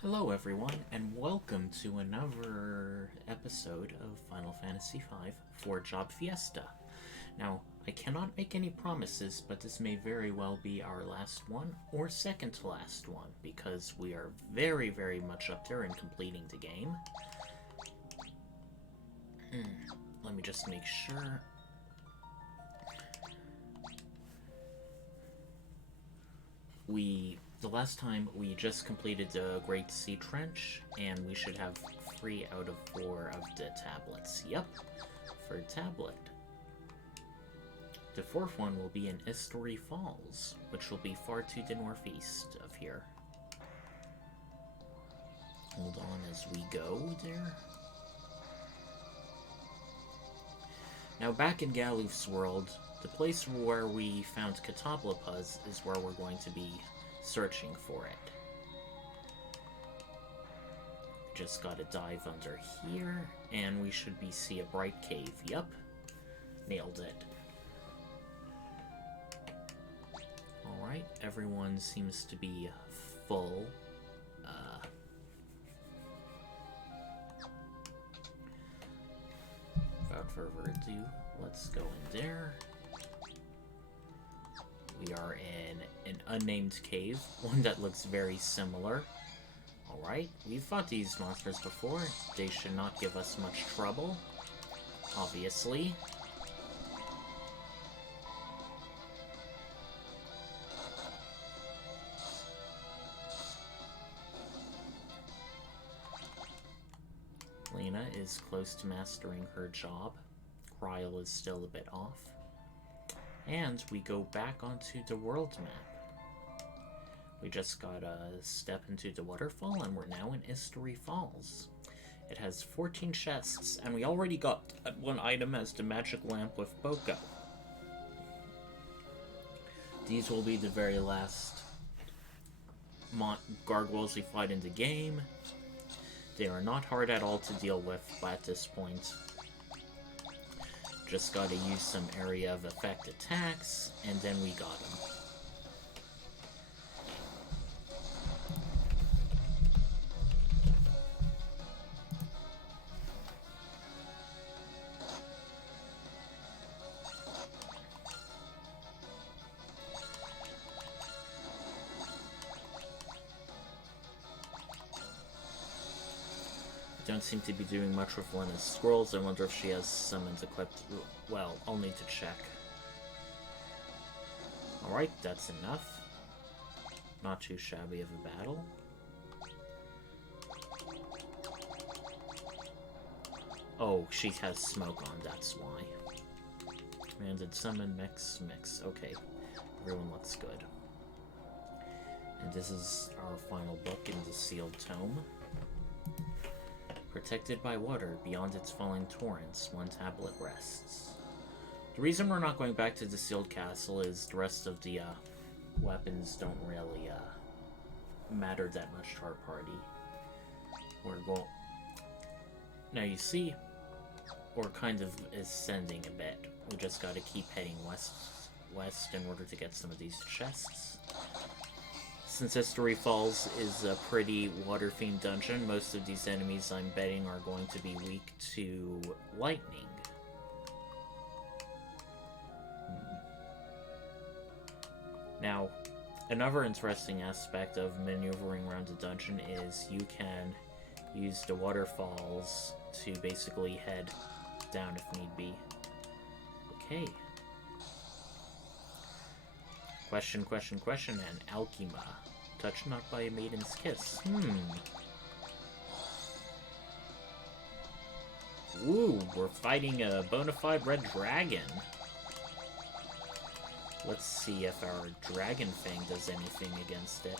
Hello everyone, and welcome to another episode of Final Fantasy V for Job Fiesta. Now, I cannot make any promises, but this may very well be our last one, or second to last one, because we are very much up there in completing the game. Let me just make sure. The last time we just completed the Great Sea Trench, and we should have 3 out of 4 of the tablets. Yep, for tablet. The 4th one will be in History Falls, which will be far to the northeast of here. Hold on as we go there. Now back in Galuf's world, the place where we found Catablopuz is where we're going to be searching for it. Just gotta dive under here, and we should see a bright cave. Yup, nailed it. Alright, everyone seems to be full. Without further ado, let's go in there. We are in an unnamed cave, one that looks very similar. Alright, we've fought these monsters before. They should not give us much trouble, obviously. Lena is close to mastering her job. Ryle is still a bit off. And we go back onto the world map. We just gotta step into the waterfall, and we're now in History Falls. It has 14 chests, and we already got one item as the magic lamp with Boko. These will be the very last gargoyles we fight in the game. They are not hard at all to deal with at this point. Just gotta use some area of effect attacks, and then we got them. Don't seem to be doing much with Lena's scrolls. I wonder if she has summons equipped. Well, I'll need to check. Alright, that's enough. Not too shabby of a battle. Oh, she has smoke on, that's why. Commanded summon, mix. Okay, everyone looks good. And this is our final book in the sealed tome. Protected by water, beyond its falling torrents, one tablet rests. The reason we're not going back to the sealed castle is the rest of the weapons don't really matter that much to our party. Now you see, we're kind of ascending a bit. We just gotta keep heading west in order to get some of these chests. Since History Falls is a pretty water-themed dungeon, most of these enemies, I'm betting, are going to be weak to lightning. Now, another interesting aspect of maneuvering around the dungeon is you can use the waterfalls to basically head down if need be. Okay. Question, and Alkima. Touched not by a maiden's kiss. Ooh, we're fighting a bona fide red dragon. Let's see if our Dragon Fang does anything against it.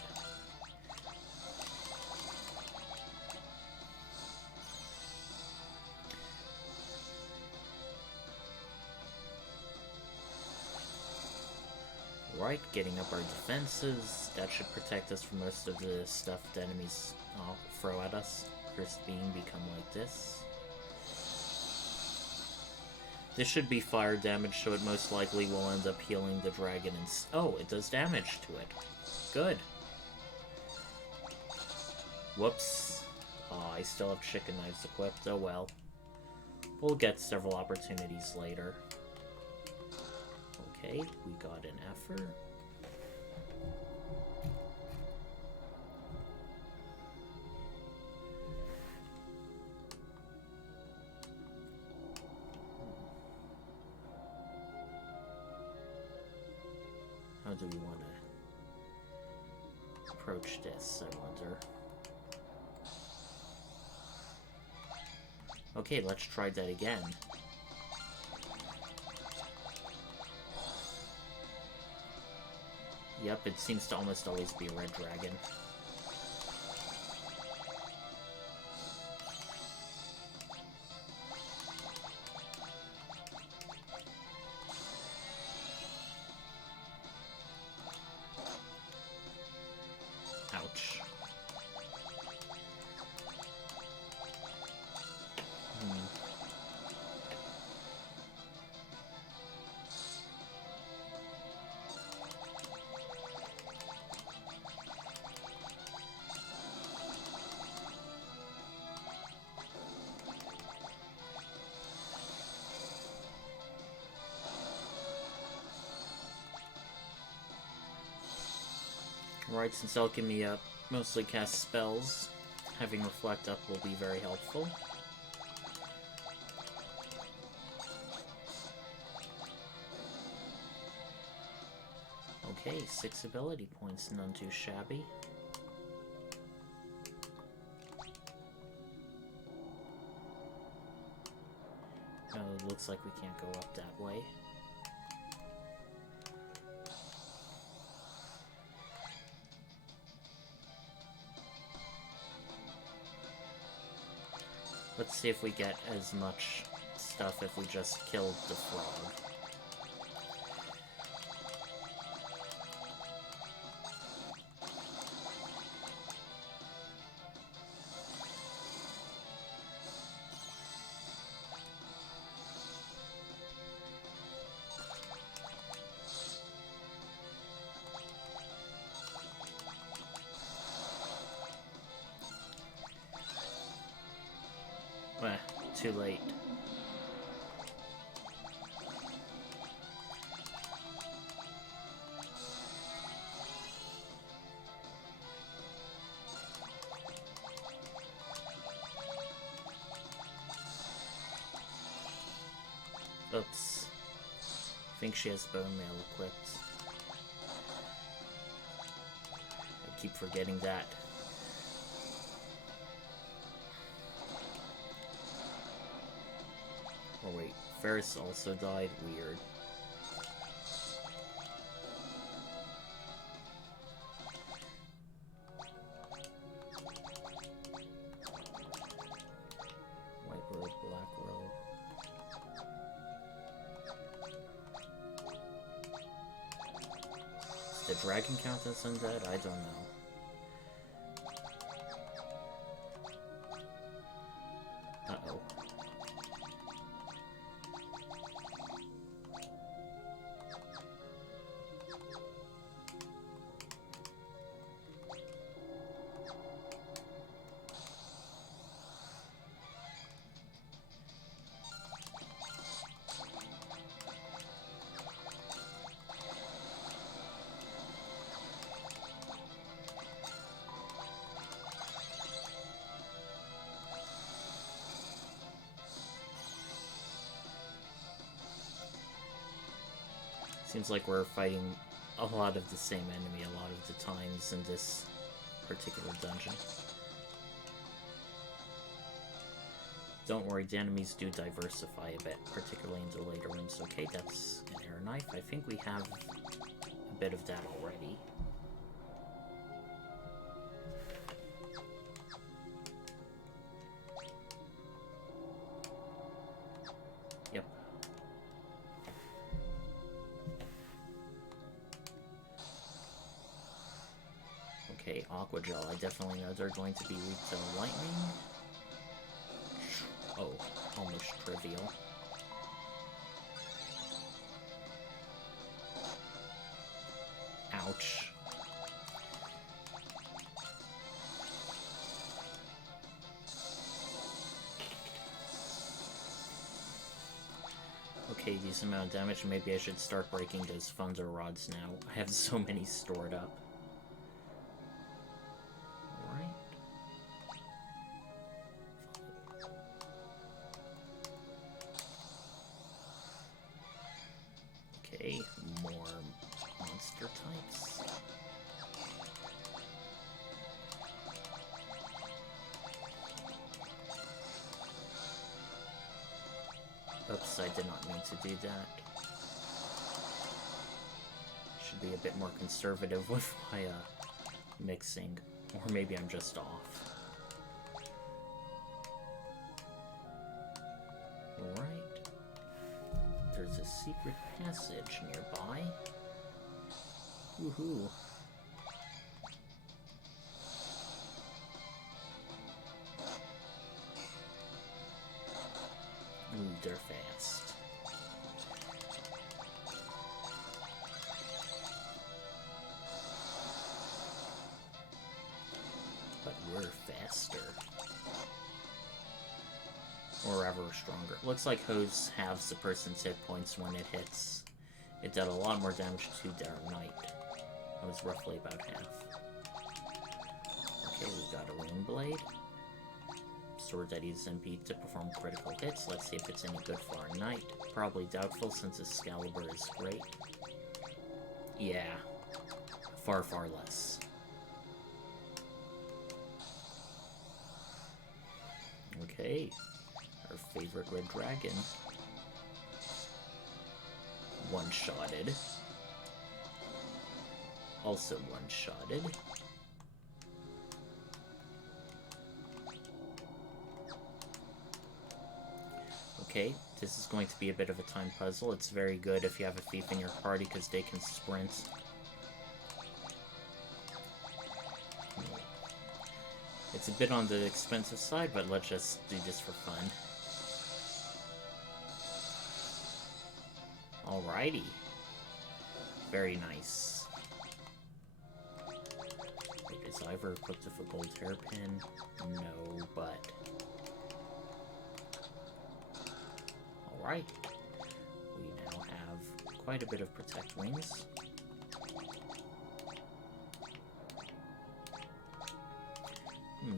Right, getting up our defenses. That should protect us from most of the stuff the enemies throw at us. First being become like this. This should be fire damage, so it most likely will end up healing the dragon. Oh, it does damage to it. Good. Whoops. I still have chicken knives equipped. Oh well. We'll get several opportunities later. Okay, we got an effort. How do we want to approach this, I wonder? Okay, let's try that again. Yep, it seems to almost always be a red dragon. Ouch. Alright, since Alchemy mostly casts spells, having Reflect up will be very helpful. Okay, 6 ability points, none too shabby. Oh, it looks like we can't go up that way. Let's see if we get as much stuff if we just killed the frog. Too late. Oops. I think she has bone mail equipped. I keep forgetting that. Oh wait, Ferris also died? Weird. White robe, black robe. Does the dragon count as undead? I don't know. Uh-oh. Seems like we're fighting a lot of the same enemy a lot of the times in this particular dungeon. Don't worry, the enemies do diversify a bit, particularly in the later rooms. Okay, that's an air knife. I think we have a bit of that already. Yep. Okay, Aqua Gel. I definitely know they're going to be weak to lightning. Oh, almost trivial. Ouch. okay, decent amount of damage. Maybe I should start breaking those thunder rods now. I have so many stored up. Alright. Okay, more monster types. Oops, I did not mean to do that. Should be a bit more conservative with my mixing. Or maybe I'm just off. Alright. There's a secret passage nearby. Woohoo. Ooh, they're fast. But we're faster. Or ever stronger. Looks like Hose halves the person's hit points when it hits. It did a lot more damage to their knight. It was roughly about half. Okay, we got a Rune Blade. Sword that uses MP to perform critical hits. Let's see if it's any good for our knight. Probably doubtful since Excalibur is great. Yeah. Far, far less. Okay. Our favorite red dragon. One-shotted. Also one-shotted. Okay, this is going to be a bit of a time puzzle. It's very good if you have a thief in your party because they can sprint. It's a bit on the expensive side, but let's just do this for fun. Alrighty. Very nice. Wait, is Ivor equipped with a gold hairpin? No, but... Alright. We now have quite a bit of Protect Wings.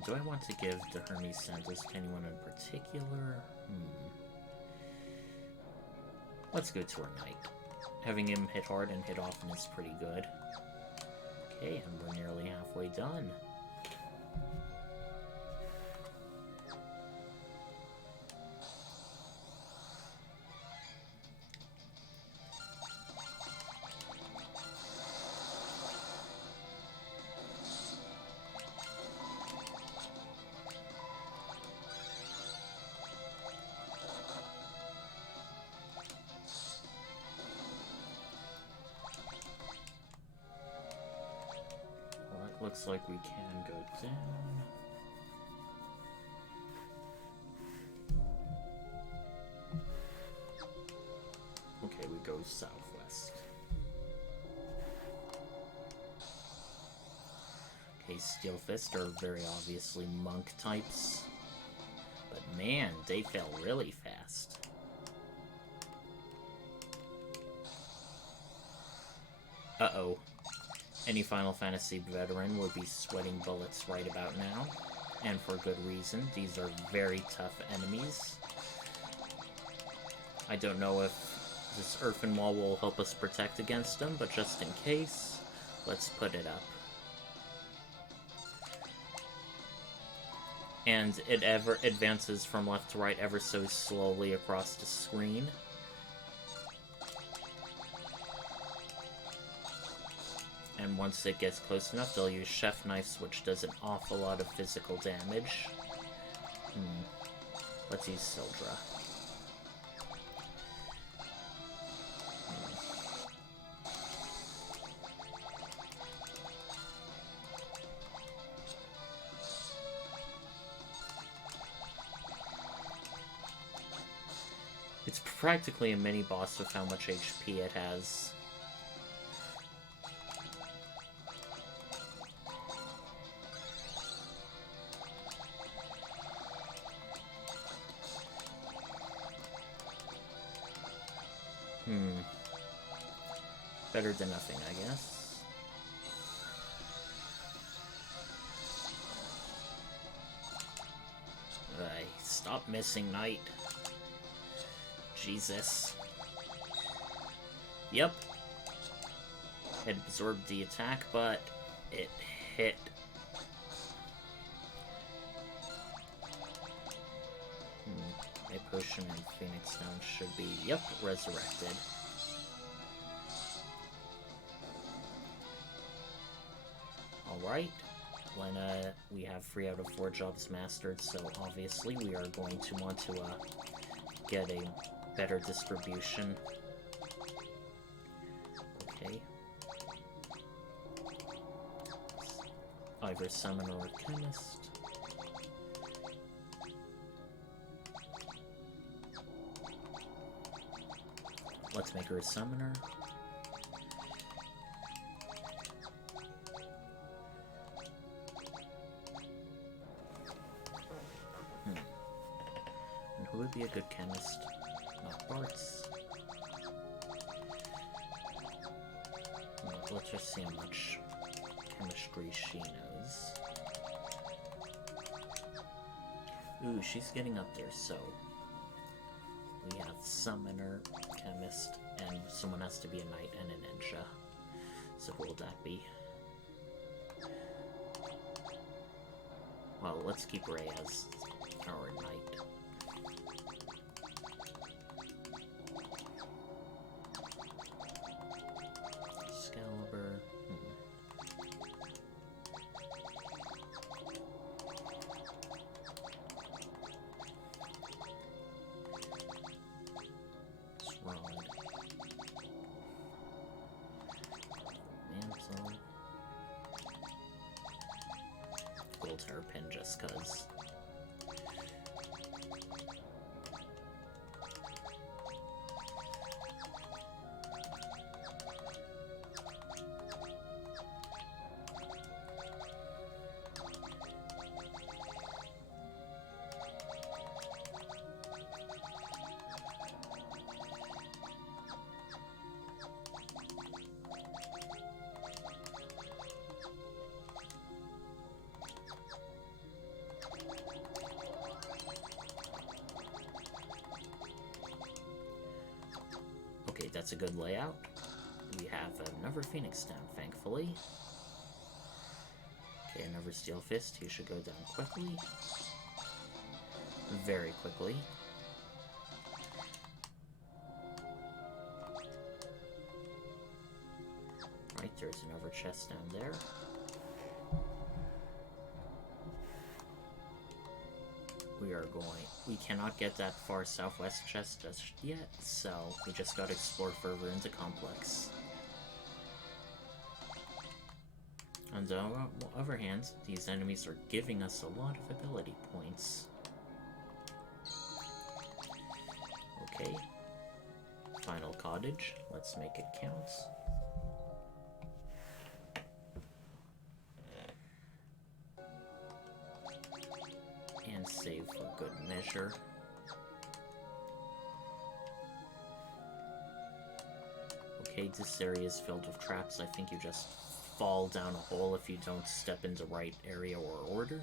Do I want to give the Hermes Sandals to anyone in particular? Let's go to our knight. Having him hit hard and hit often is pretty good. Okay, and we're nearly halfway done. Looks like we can go down. Okay, we go southwest. Okay, Steel Fist are very obviously monk types. But man, they fell really fast. Uh-oh. Any Final Fantasy veteran would be sweating bullets right about now, and for good reason. These are very tough enemies. I don't know if this earthen wall will help us protect against them, but just in case, let's put it up. And it ever advances from left to right ever so slowly across the screen. And once it gets close enough, they'll use chef knives, which does an awful lot of physical damage. Let's use Sildra. It's practically a mini-boss with how much HP it has. Better than nothing, I guess. Stop missing, Knight. Jesus. Yep. It absorbed the attack, but it hit. A potion and Phoenix Stone should be, yep, resurrected. Alright. Lena, we have 3 out of 4 jobs mastered, so obviously we are going to want to get a better distribution. Okay. Either Summoner or Chemist. Let's make her a Summoner. And who would be a good chemist? Not Bart's. Let's just see how much chemistry she knows. Ooh, she's getting up there, so we have Summoner, Chemist, and someone has to be a Knight and a Ninja. So who will that be? Well, let's keep Ray as our Knight. Excalibur. Mantle. Gold Terrapin just cause. Okay, that's a good layout. We have another Phoenix down, thankfully. Okay, another Steel Fist. He should go down quickly. Very quickly. Right, there's another chest down there. We cannot get that far southwest chest just yet, so we just gotta explore further into Complex. On the other hand, these enemies are giving us a lot of ability points. Okay. Final cottage. Let's make it count. And save for good measure. Okay, this area is filled with traps. I think you just fall down a hole if you don't step in the right area or order.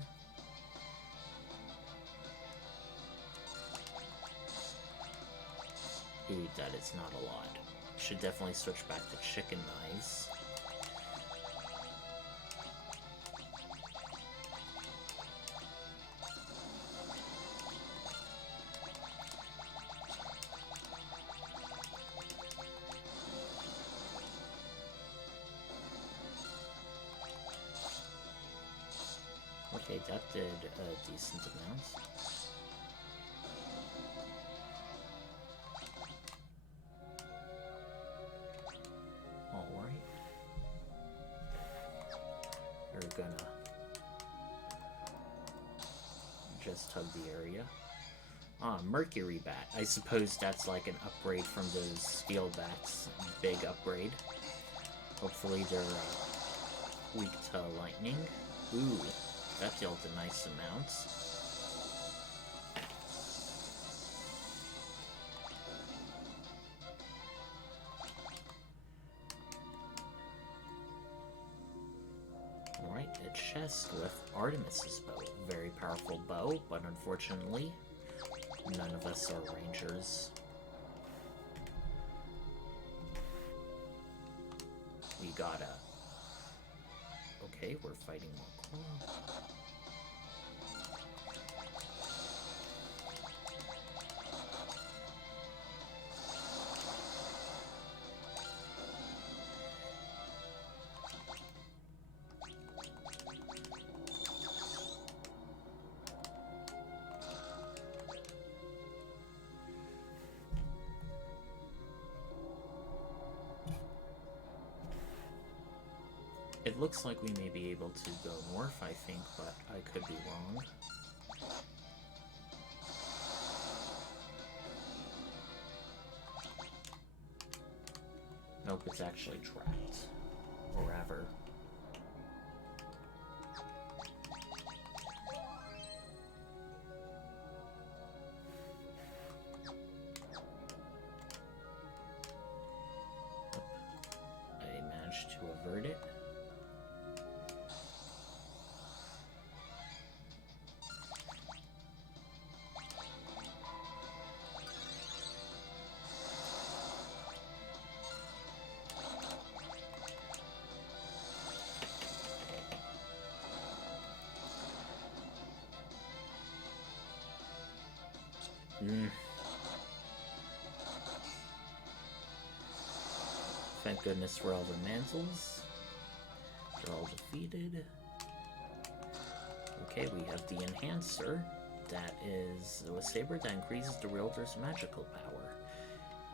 Ooh, that is not a lot. Should definitely switch back to chicken knives. Okay, that did a decent amount. Alright. We're gonna just hug the area. Ah, Mercury Bat. I suppose that's like an upgrade from those Steel Bats. Big upgrade. Hopefully they're weak to lightning. Ooh. That dealt a nice amount. contrast with Artemis's bow. Very powerful bow, but unfortunately, none of us are rangers. We gotta... Okay, we're fighting more claw. It looks like we may be able to go north, I think, but I could be wrong. Nope, it's actually trapped. Forever. I managed to avert it. Thank goodness for all the mantles. They're all defeated. Okay, we have the Enhancer. That is a saber that increases the wielder's magical power.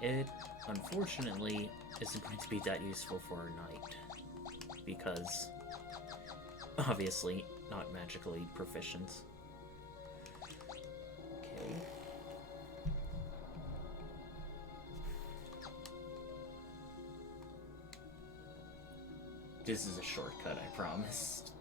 It, unfortunately, isn't going to be that useful for a knight. Because, obviously, not magically proficient. Okay. This is a shortcut, I promised.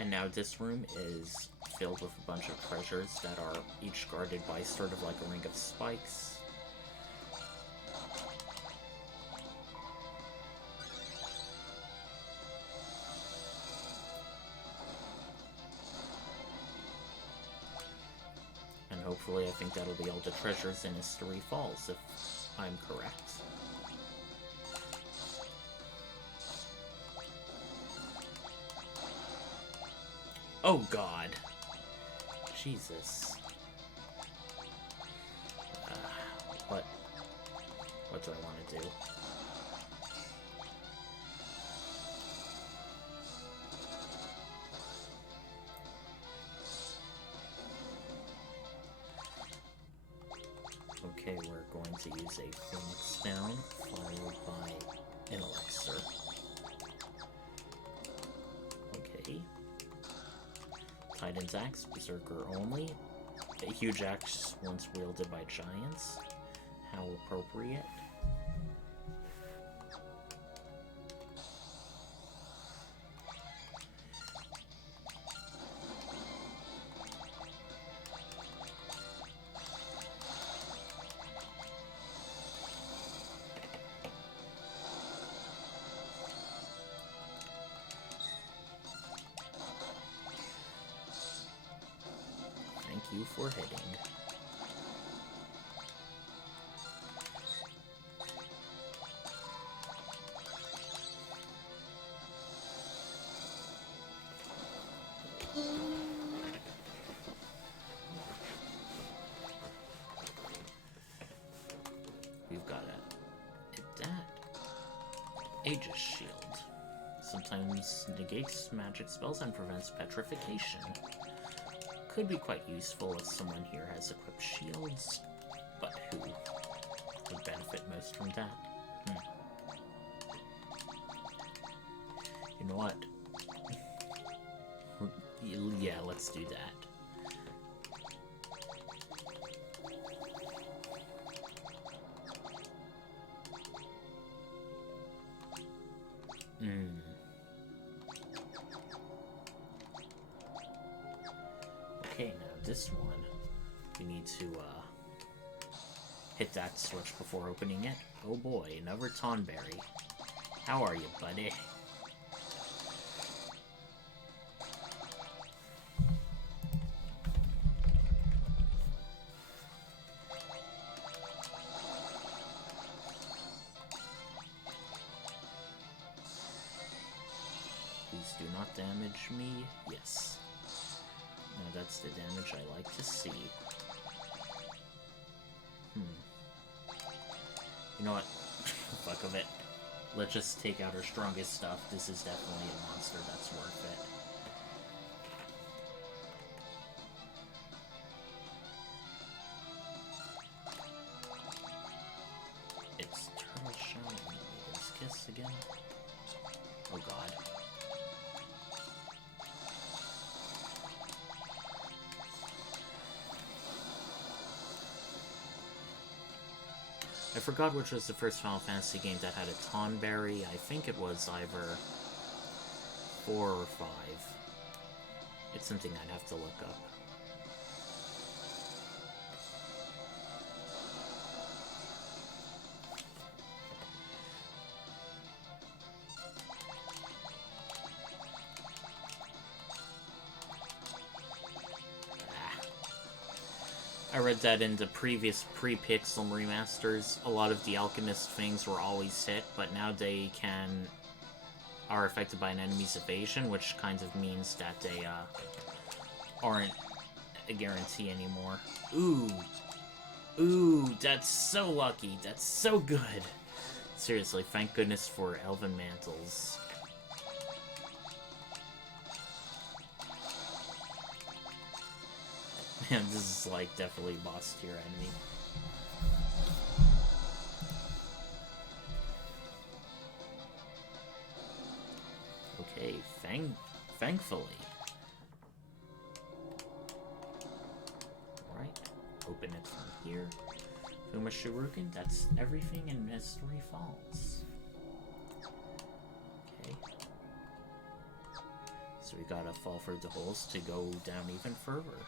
And now this room is filled with a bunch of treasures that are each guarded by sort of like a ring of spikes. And hopefully I think that'll be all the treasures in History Falls, if I'm correct. Oh god. Jesus. What do I want to do? Okay, we're going to use a Phoenix down, followed by an Elixir. Okay. Titan's Axe, Berserker only. A huge axe once wielded by giants. How appropriate. Thank you for hitting. We've got that. Aegis Shield. Sometimes negates magic spells and prevents petrification. Could be quite useful if someone here has equipped shields, but who would benefit most from that? You know what? Yeah, let's do that. Okay, now this one, we need to hit that switch before opening it. Oh boy, another Tonberry. How are you, buddy? Please do not damage me. Yes. Now that's the damage I like to see. You know what? Fuck of it. Let's just take out our strongest stuff. This is definitely a monster that's worth it. It's Turtle Shell and Maiden's Kiss again. Oh god. I forgot which was the first Final Fantasy game that had a Tonberry. I think it was either 4 or 5. It's something I'd have to look up. I read that in the previous pre-Pixel remasters, a lot of the Alchemist things were always hit, but now they are affected by an enemy's evasion, which kind of means that they aren't a guarantee anymore. Ooh, that's so lucky. That's so good. Seriously, thank goodness for Elven Mantles. Man, this is like definitely boss tier enemy. Okay, thankfully. Alright, open it from here. Fuma Shuruken, that's everything in Mystery Falls. Okay. So we gotta fall through the holes to go down even further.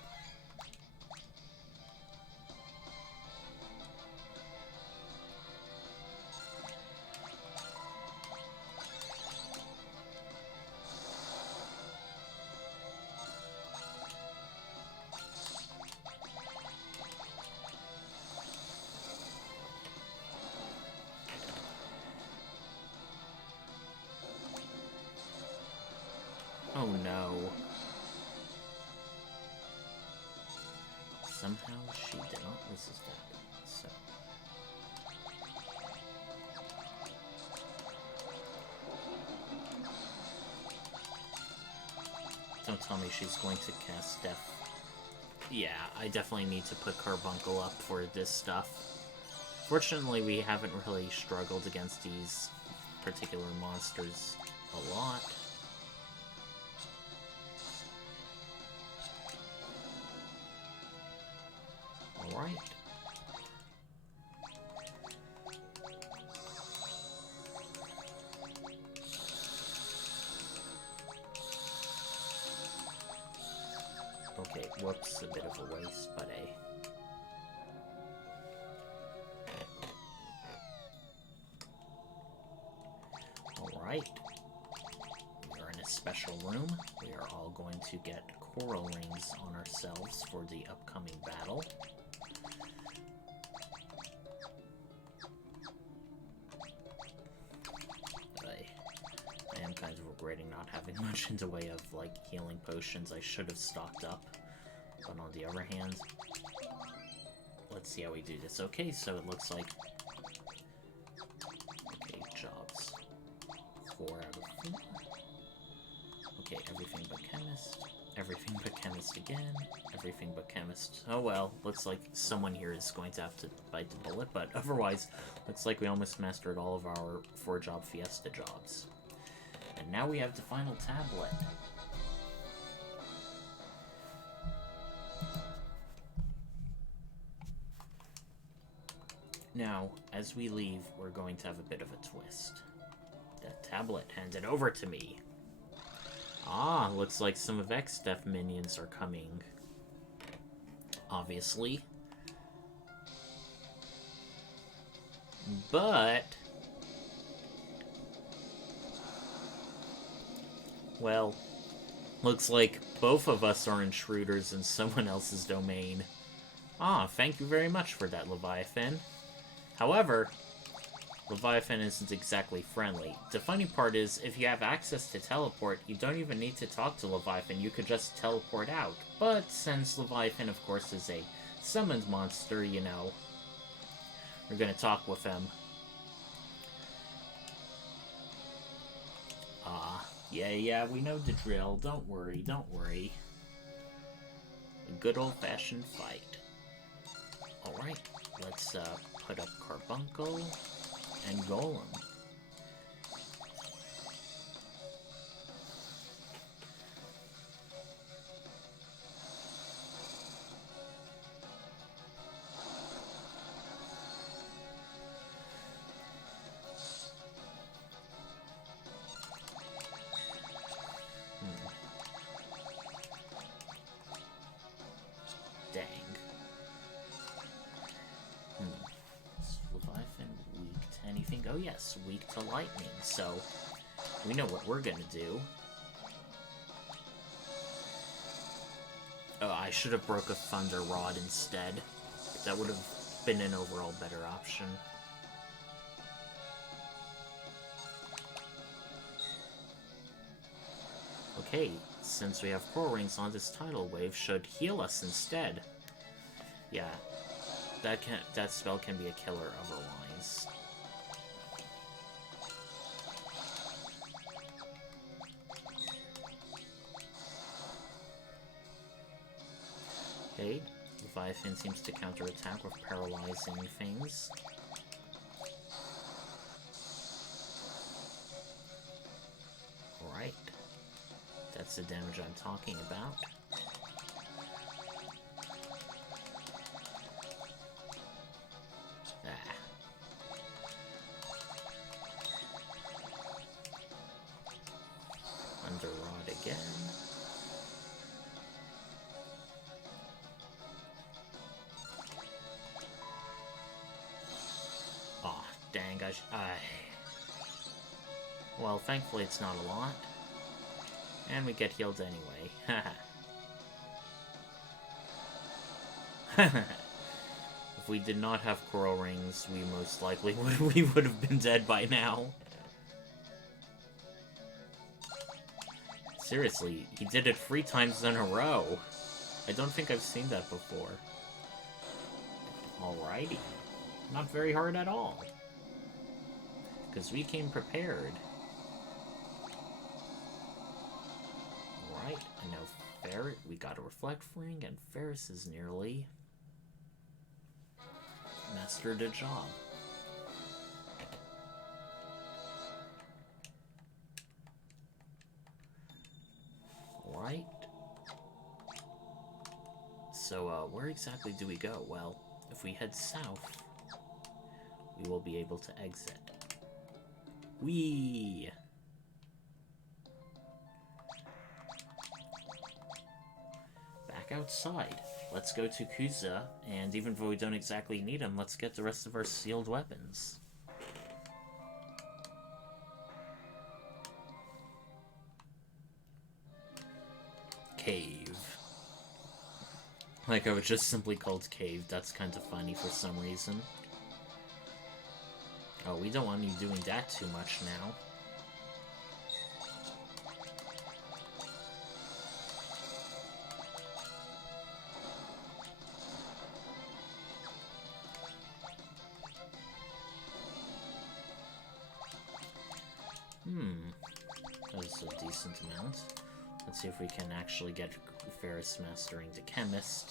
Oh no. Somehow she did not resist that, so... Don't tell me she's going to cast Death. Yeah, I definitely need to put Carbuncle up for this stuff. Fortunately, we haven't really struggled against these particular monsters a lot. Alright. Okay, whoops, a bit of a waste, but Alright. We are in a special room. We are all going to get coral rings on ourselves for the upcoming battle. I am kind of regretting not having much in the way of, like, healing potions. I should have stocked up. But on the other hand, let's see how we do this. Okay, so it looks like... Okay, jobs. 4 out of 4. Okay, everything but chemist. Everything but chemist again. Everything but chemist. Oh well, looks like someone here is going to have to bite the bullet, but otherwise, looks like we almost mastered all of our 4-job Fiesta jobs. And now we have the final tablet. Now, as we leave, we're going to have a bit of a twist. That tablet handed over to me. Ah, looks like some of Exdeath minions are coming. Obviously. But... Well, looks like both of us are intruders in someone else's domain. Ah, thank you very much for that, Leviathan. However, Leviathan isn't exactly friendly. The funny part is, if you have access to teleport, you don't even need to talk to Leviathan, you could just teleport out. But since Leviathan, of course, is a summoned monster, you know, we're gonna talk with him. Yeah, we know the drill. Don't worry, don't worry. A good old-fashioned fight. Alright, let's put up Carbuncle and Golem. Dang. Is Leviathan weak to anything? Oh yes, weak to lightning, so we know what we're gonna do. Oh, I should have broke a Thunder Rod instead. That would have been an overall better option. Okay, since we have Coral Rings on, this tidal wave should heal us instead. Yeah, that spell can be a killer otherwise. Okay, Leviathan seems to counterattack with paralyzing things. Alright. That's the damage I'm talking about. Under Rod again. Aw, dang, well, thankfully it's not a lot. And we get healed anyway. If we did not have Coral Rings, we most likely would have been dead by now. Seriously, he did it 3 times in a row. I don't think I've seen that before. Alrighty. Not very hard at all. Because we came prepared. Alright, I know Ferret, we got a Reflect Ring, and Ferris is nearly mastered a job. Alright. So, where exactly do we go? Well, if we head south, we will be able to exit. Whee! Back outside. Let's go to Kuza, and even though we don't exactly need him, let's get the rest of our sealed weapons. Cave. Like, I was just simply called Cave. That's kind of funny for some reason. Oh, we don't want you doing that too much now. That was a decent amount. Let's see if we can actually get Ferris mastering the Chemist.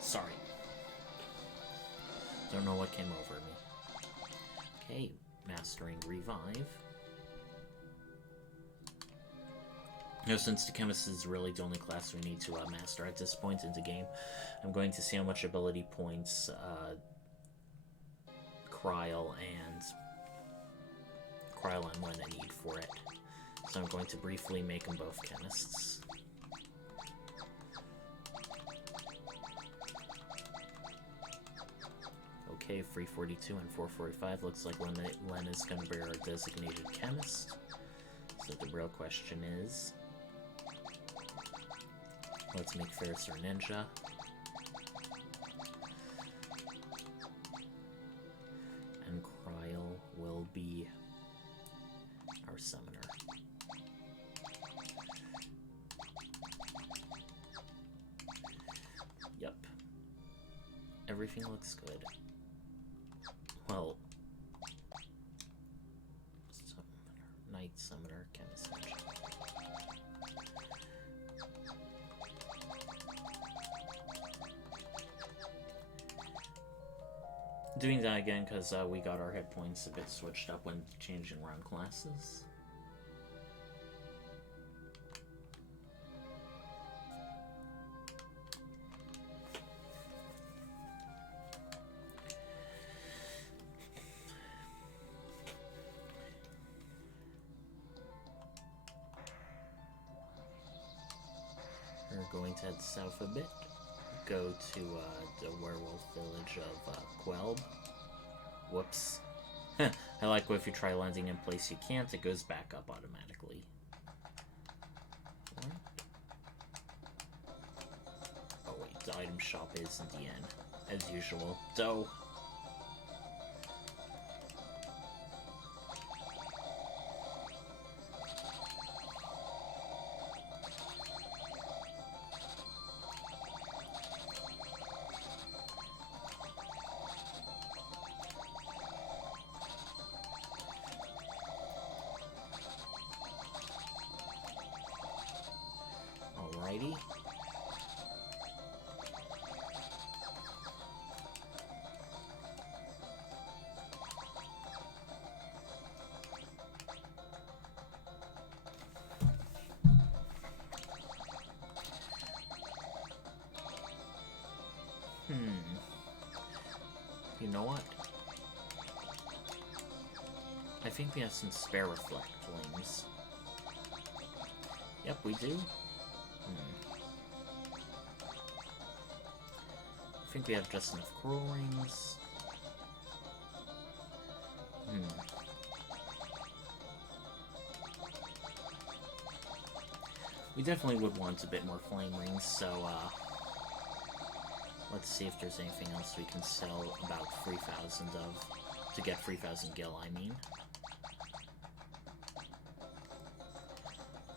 Sorry. Don't know what came over me. Okay, mastering Revive. You know, since the Chemist is really the only class we need to master at this point in the game, I'm going to see how much ability points Kryl and Lena need for it. So I'm going to briefly make them both Chemists. Okay, 342 and 445. Looks like Len is going to be our designated chemist. So the real question is, let's make Ferris our ninja. And Kryl will be our summoner. Yep. Everything looks good. Well, Knight Summoner, Chemist Ninja. Doing that again because we got our hit points a bit switched up when changing around classes. We're going to head south a bit. Go to the werewolf village of Quelb. Whoops. I like if you try landing in place you can't, it goes back up automatically. What? Oh wait, the item shop is in the end, as usual. So alrighty. You know what? I think we have some spare reflect flames. Yep, we do. I think we have just enough coral rings. We definitely would want a bit more flame rings, so let's see if there's anything else we can sell about 3,000 of, to get 3,000 gil, I mean.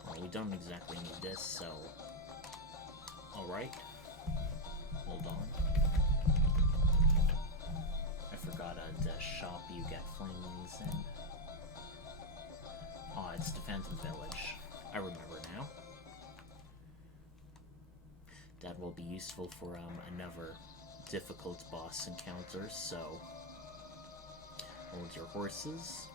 Well, we don't exactly need this, so... Alright. Hold on. I forgot at the shop you get flame rings in. Oh, it's the Phantom Village. I remember now. That will be useful for another difficult boss encounter, so hold your horses.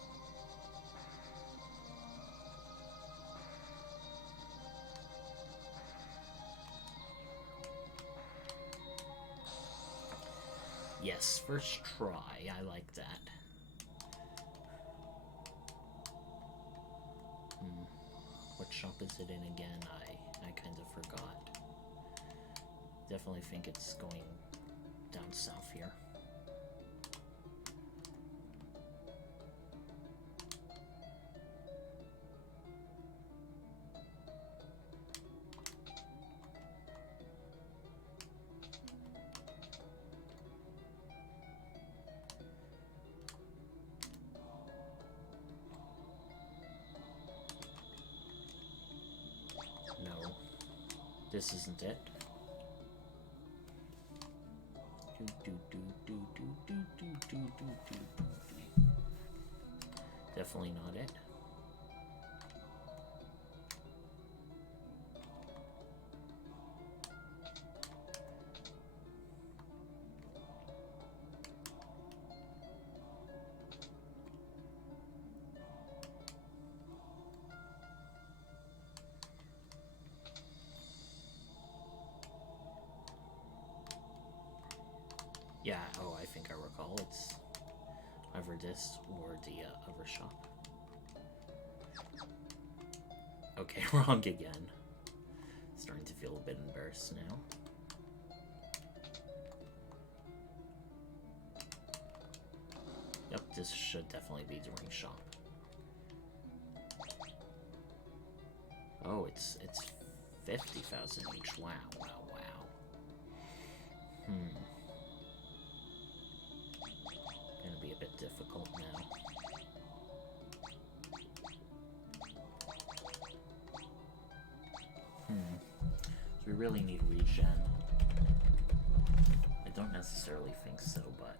Yes, first try. I like that. What shop is it in again? I kind of forgot. Definitely think it's going down south here. No, this isn't it. Definitely not it. Yeah, oh, I think I recall. It's either this or the other shop. Okay, wrong again. Starting to feel a bit embarrassed now. Yep, this should definitely be the ring shop. Oh, it's 50,000 each. Wow, wow, wow. Gonna be a bit difficult now. So we really need regen. I don't necessarily think so, but...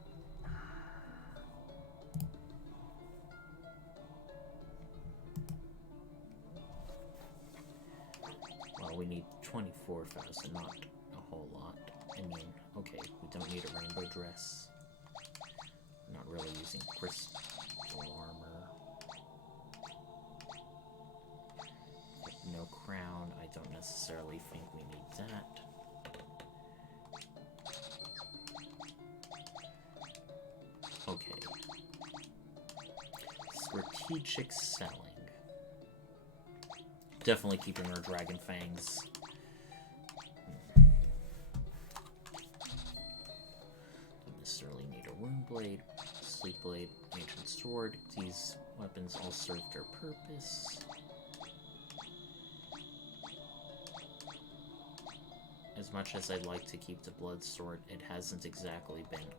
Well, we need 24,000, not a whole lot. I mean, okay, we don't need a rainbow dress. We're not really using crystal armor. No crown, I don't necessarily think we need that. Okay. Strategic selling. Definitely keeping our dragon fangs. Don't necessarily need a rune blade, sleep blade, ancient sword. These weapons all serve their purpose. As much as I'd like to keep the blood sword, it hasn't exactly been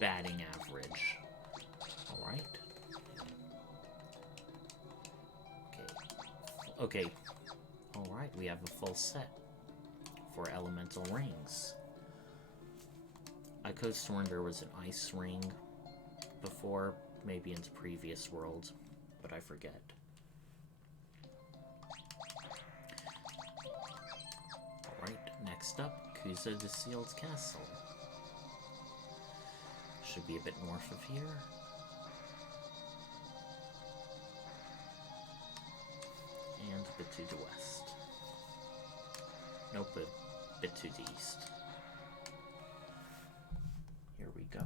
batting average. Alright. Okay. Alright, we have a full set for elemental rings. I could have sworn there was an ice ring before, maybe in the previous world, but I forget. Alright, next up, Kuza the Sealed Castle. Should be a bit north of here. And a bit to the west. Nope, a bit to the east. Here we go.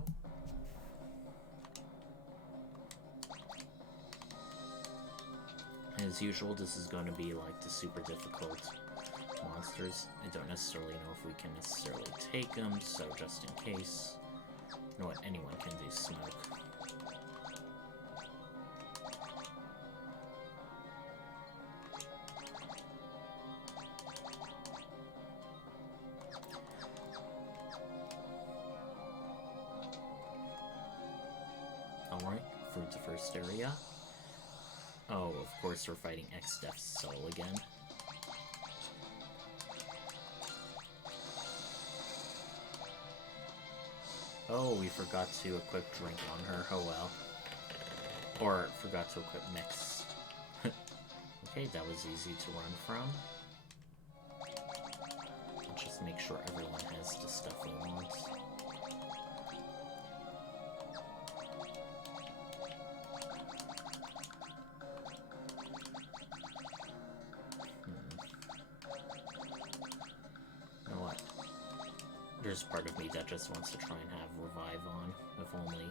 As usual, this is going to be like the super difficult monsters. I don't necessarily know if we can necessarily take them, so just in case. You know what, anyone can do smoke. Alright, through the first area. Oh, of course we're fighting Exdeath's soul again. Oh, we forgot to equip drink on her, oh well. Or forgot to equip mix. Okay, that was easy to run from. I'll just make sure everyone has the stuff he wants. You know what? There's part of me that just wants to try and have revive on, if only.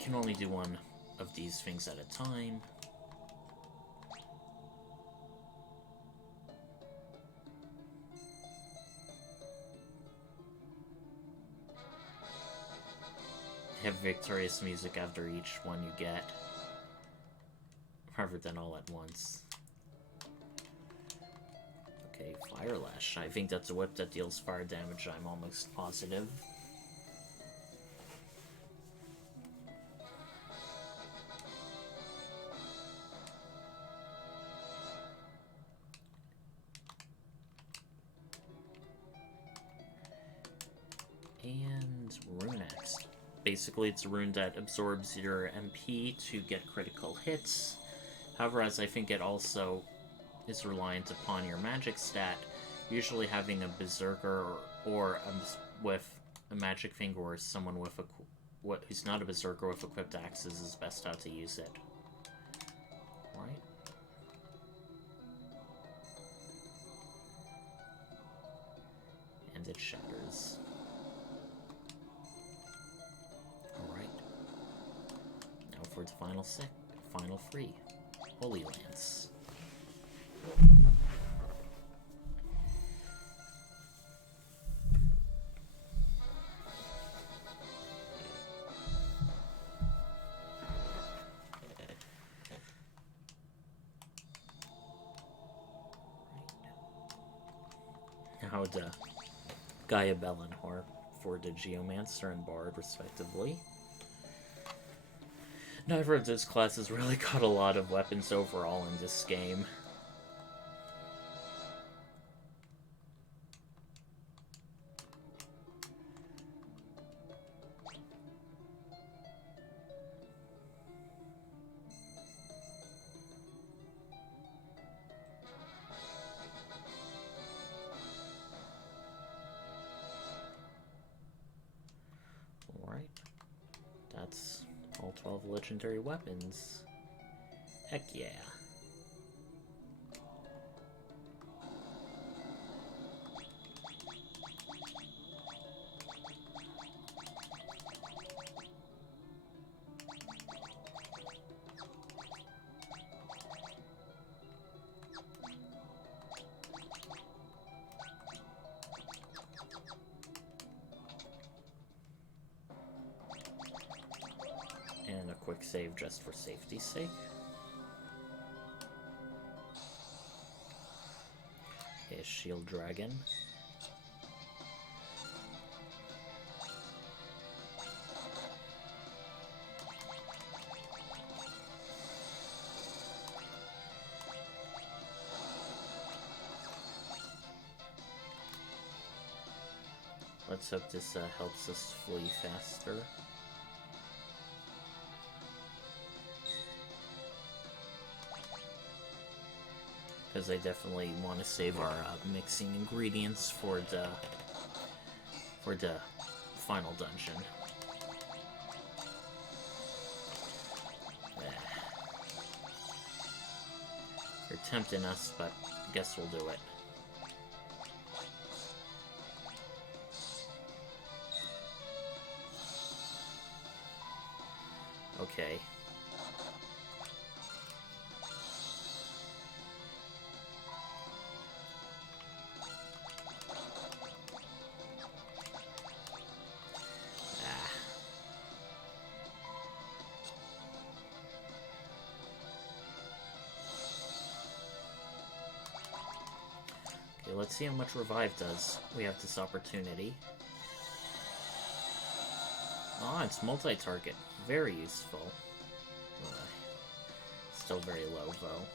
Can only do one of these things at a time. Have victorious music after each one you get, rather than all at once. Okay, Fire Lash. I think that's a whip that deals fire damage, I'm almost positive. And Rune Axe. Basically, it's a rune that absorbs your MP to get critical hits. However, as I think it also is reliant upon your magic stat, Usually having a berserker with a magic finger or someone with who's not a berserker with equipped axes is best how to use it. Right? And it shatters. Alright. Now for its final free. Holy Lance. Now the Gaia Belenhor for the Geomancer and Bard, respectively. Neither of those classes really got a lot of weapons overall in this game. That's all 12 legendary weapons. Heck yeah. And a quick save just for safety's sake. Okay, Shield Dragon. Let's hope this helps us flee faster. Because I definitely want to save our mixing ingredients for the final dungeon. They're tempting us, but I guess we'll do it. Okay. Okay, let's see how much Revive does. We have this opportunity. Ah, it's multi-target. Very useful. Still very low, though.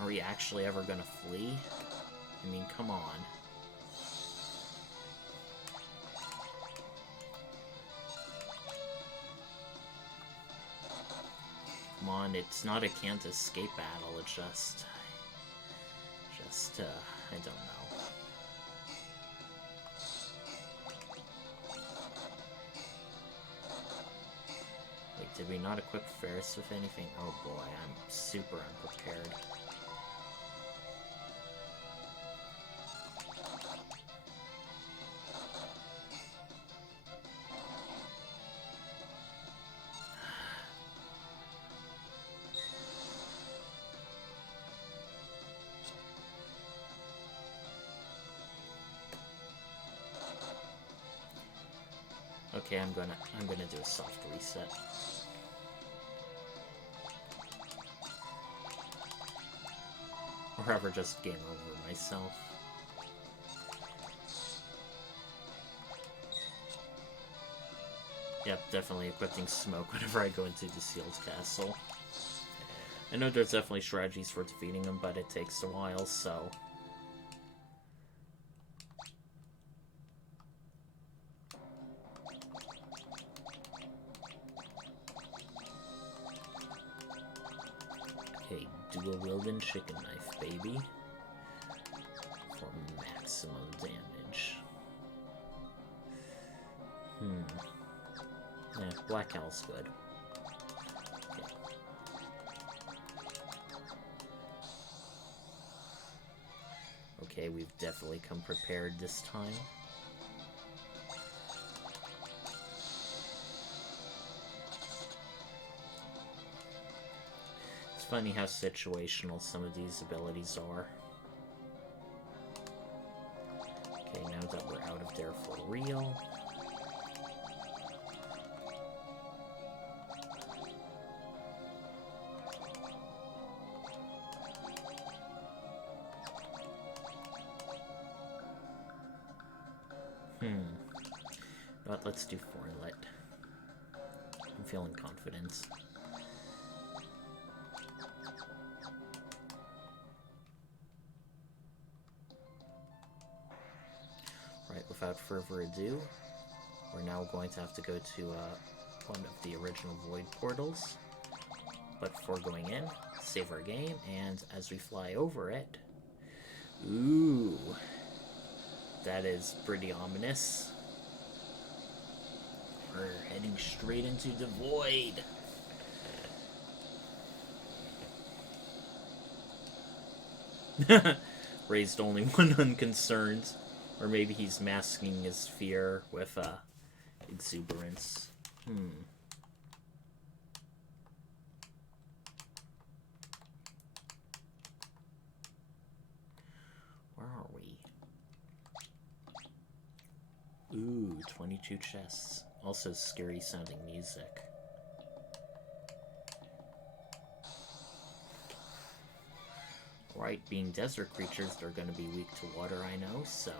Are we actually ever gonna flee? I mean, come on. Come on, it's not a can't escape battle, it's just, I don't know. Wait, did we not equip Ferris with anything? Oh boy, I'm super unprepared. Okay, I'm gonna do a soft reset. Or ever just game over myself. Yep, definitely equipping smoke whenever I go into the sealed castle. I know there's definitely strategies for defeating them, but it takes a while, so... dual wielding chicken knife, baby. For maximum damage. Yeah, Black Owl's good. Okay. Okay, we've definitely come prepared this time. It's funny how situational some of these abilities are. Okay, now that we're out of there for real. But let's do Fornlit. I'm feeling confident. Right, without further ado, we're now going to have to go to one of the original Void portals. But before going in, save our game, and as we fly over it... Ooh! That is pretty ominous. We're heading straight into the void. Raised only one unconcerned. Or maybe he's masking his fear with exuberance. Where are we? Ooh, 22 chests. Also scary sounding music. Right, being desert creatures, they're gonna be weak to water, I know, so...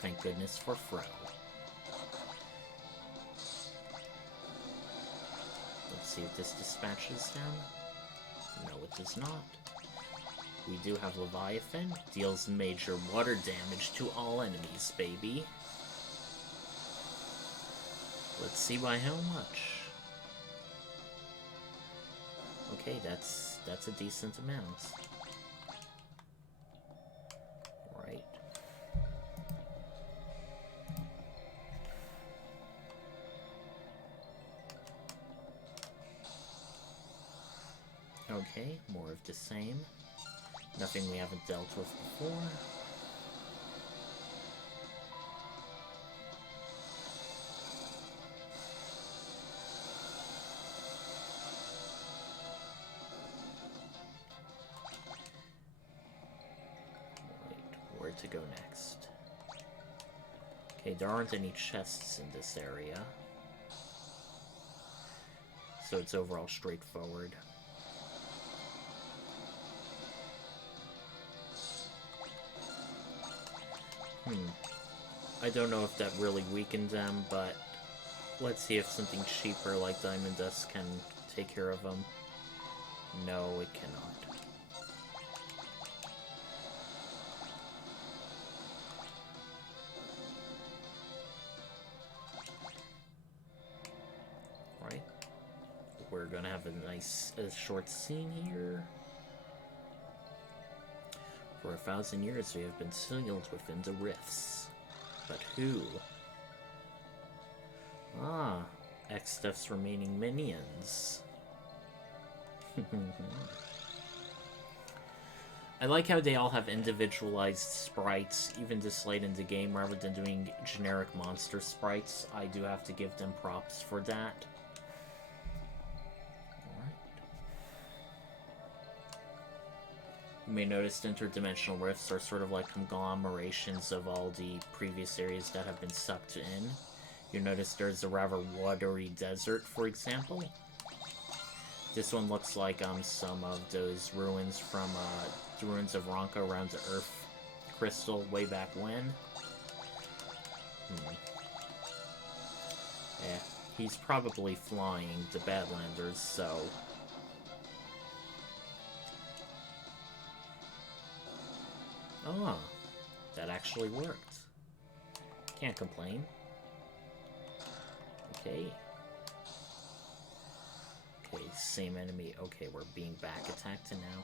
Thank goodness for Fro. Let's see if this dispatches them. No, it does not. We do have Leviathan. Deals major water damage to all enemies, baby. Let's see by how much. Okay, that's a decent amount. Right. Okay, more of the same. Nothing we haven't dealt with before. Where to go next? Okay, there aren't any chests in this area. So it's overall straightforward. I don't know if that really weakened them, but let's see if something cheaper like Diamond Dust can take care of them. No, it cannot. Right. We're gonna have a nice short scene here. For 1,000 years we have been sealed within the rifts. But who? Ah, Exdeath's remaining minions. I like how they all have individualized sprites, even this late in the game, rather than doing generic monster sprites. I do have to give them props for that. You may notice interdimensional rifts are sort of like conglomerations of all the previous areas that have been sucked in. You notice there's a rather watery desert, for example. This one looks like some of those ruins from the ruins of Ronka around the Earth crystal way back when. Yeah, he's probably flying the Badlanders, so... Oh, that actually worked. Can't complain. Okay. Okay, same enemy. Okay, we're being back attacked now.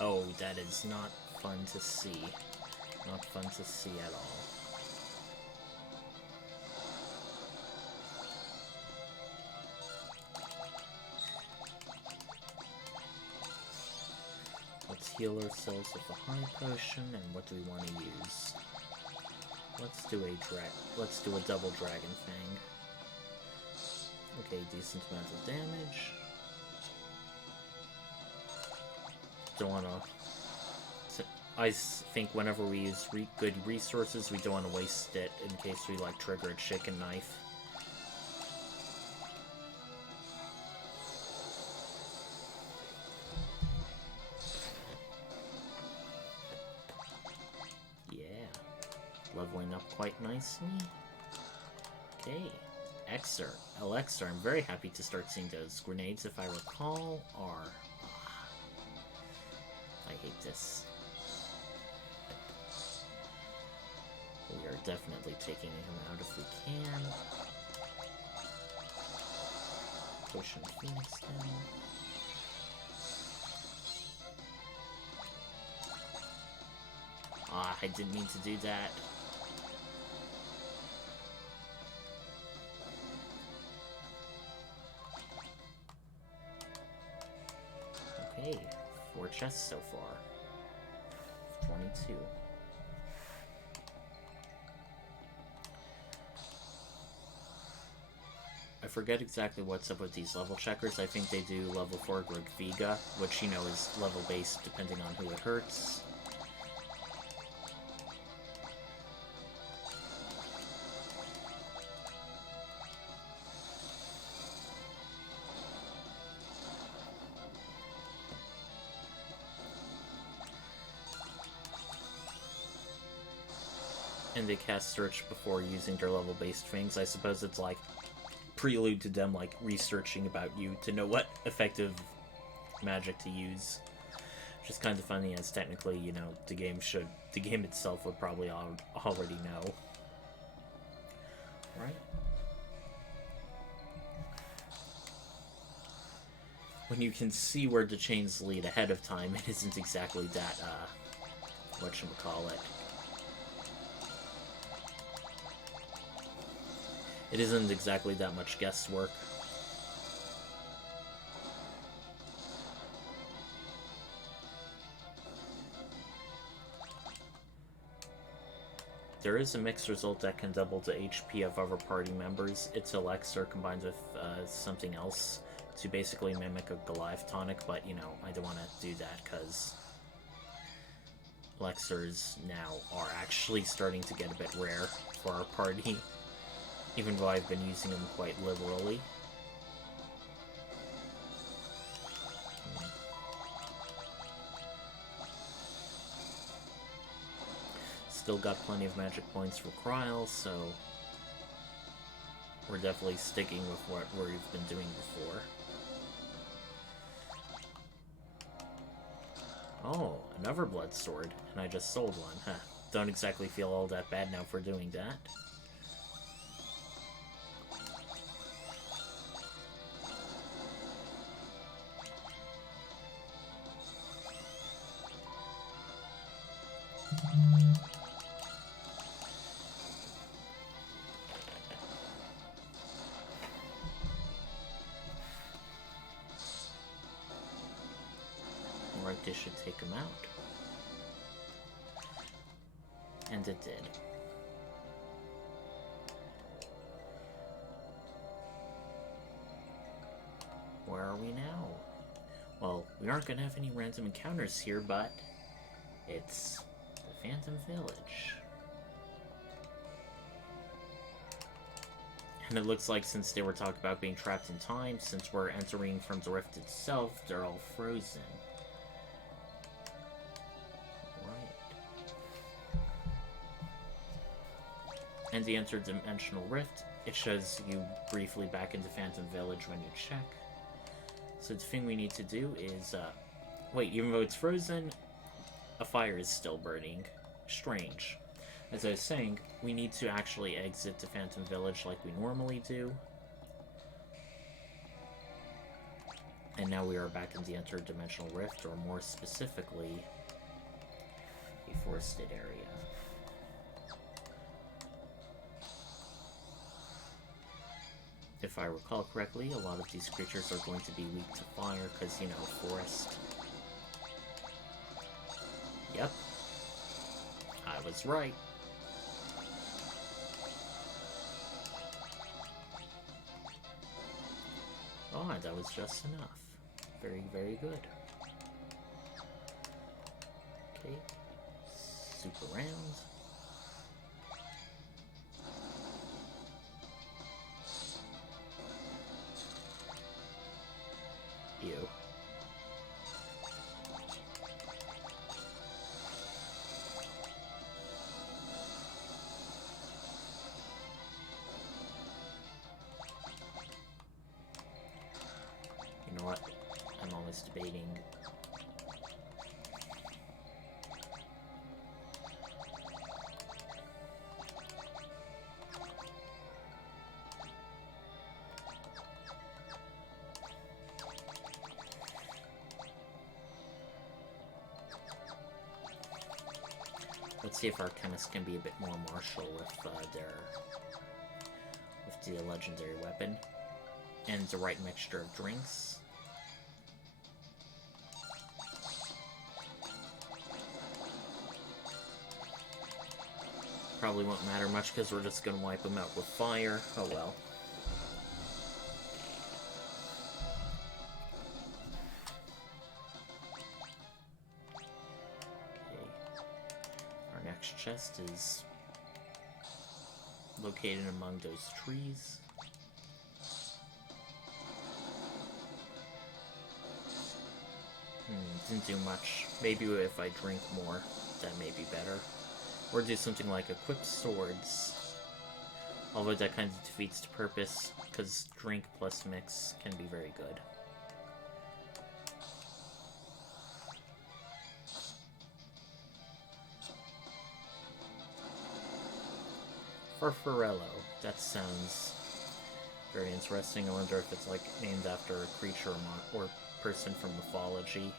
Oh, that is not fun to see. Not fun to see at all. Let's heal ourselves with a high potion, and what do we want to use? Let's do a double dragon fang. Okay, decent amount of damage. Don't wanna... I think whenever we use good resources, we don't want to waste it in case we, like, trigger a chicken knife. Yeah. Leveling up quite nicely. Okay. Elixir. I'm very happy to start seeing those grenades, if I recall, are... I hate this. We are definitely taking him out if we can. Potion Phoenix down. Ah, I didn't mean to do that. Okay, 4 chests so far. 22. I forget exactly what's up with these level checkers. I think they do level 4 Grodviga, which, you know, is level based depending on who it hurts. And they cast search before using their level based things. I suppose it's like prelude to them, like, researching about you to know what effective magic to use. Which is kind of funny, as technically, you know, the game itself would probably already know. Right? When you can see where the chains lead ahead of time, it isn't exactly that, whatchamacallit. It isn't exactly that much guesswork. There is a mixed result that can double the HP of other party members. It's Elixir combined with something else to basically mimic a Goliath tonic, but, you know, I don't want to do that because Elixirs now are actually starting to get a bit rare for our party. Even though I've been using them quite liberally. Still got plenty of magic points for Kryl, so we're definitely sticking with what we've been doing before. Oh, another blood sword, and I just sold one. Huh. Don't exactly feel all that bad now for doing that. Right, this should take him out. And it did. Where are we now? Well, we aren't going to have any random encounters here, but it's the Phantom Village. And it looks like since they were talking about being trapped in time, since we're entering from the rift itself, they're all frozen. And the Interdimensional Rift, it shows you briefly back into Phantom Village when you check. So the thing we need to do is, wait, even though it's frozen, a fire is still burning. Strange. As I was saying, we need to actually exit the Phantom Village like we normally do. And now we are back in the Interdimensional Rift, or more specifically, a forested area. If I recall correctly, a lot of these creatures are going to be weak to fire, because, you know, forest. Yep. I was right. Oh, that was just enough. Very, very good. Okay. Super round. Ew. You know what? I'm always debating. Let's see if our chemists can be a bit more martial with the legendary weapon and the right mixture of drinks. Probably won't matter much because we're just gonna wipe them out with fire. Oh well. Next chest is located among those trees. Didn't do much. Maybe if I drink more, that may be better. Or do something like equip swords. Although that kind of defeats the purpose, because drink plus mix can be very good. Farfarello. That sounds very interesting. I wonder if it's like named after a creature or person from mythology.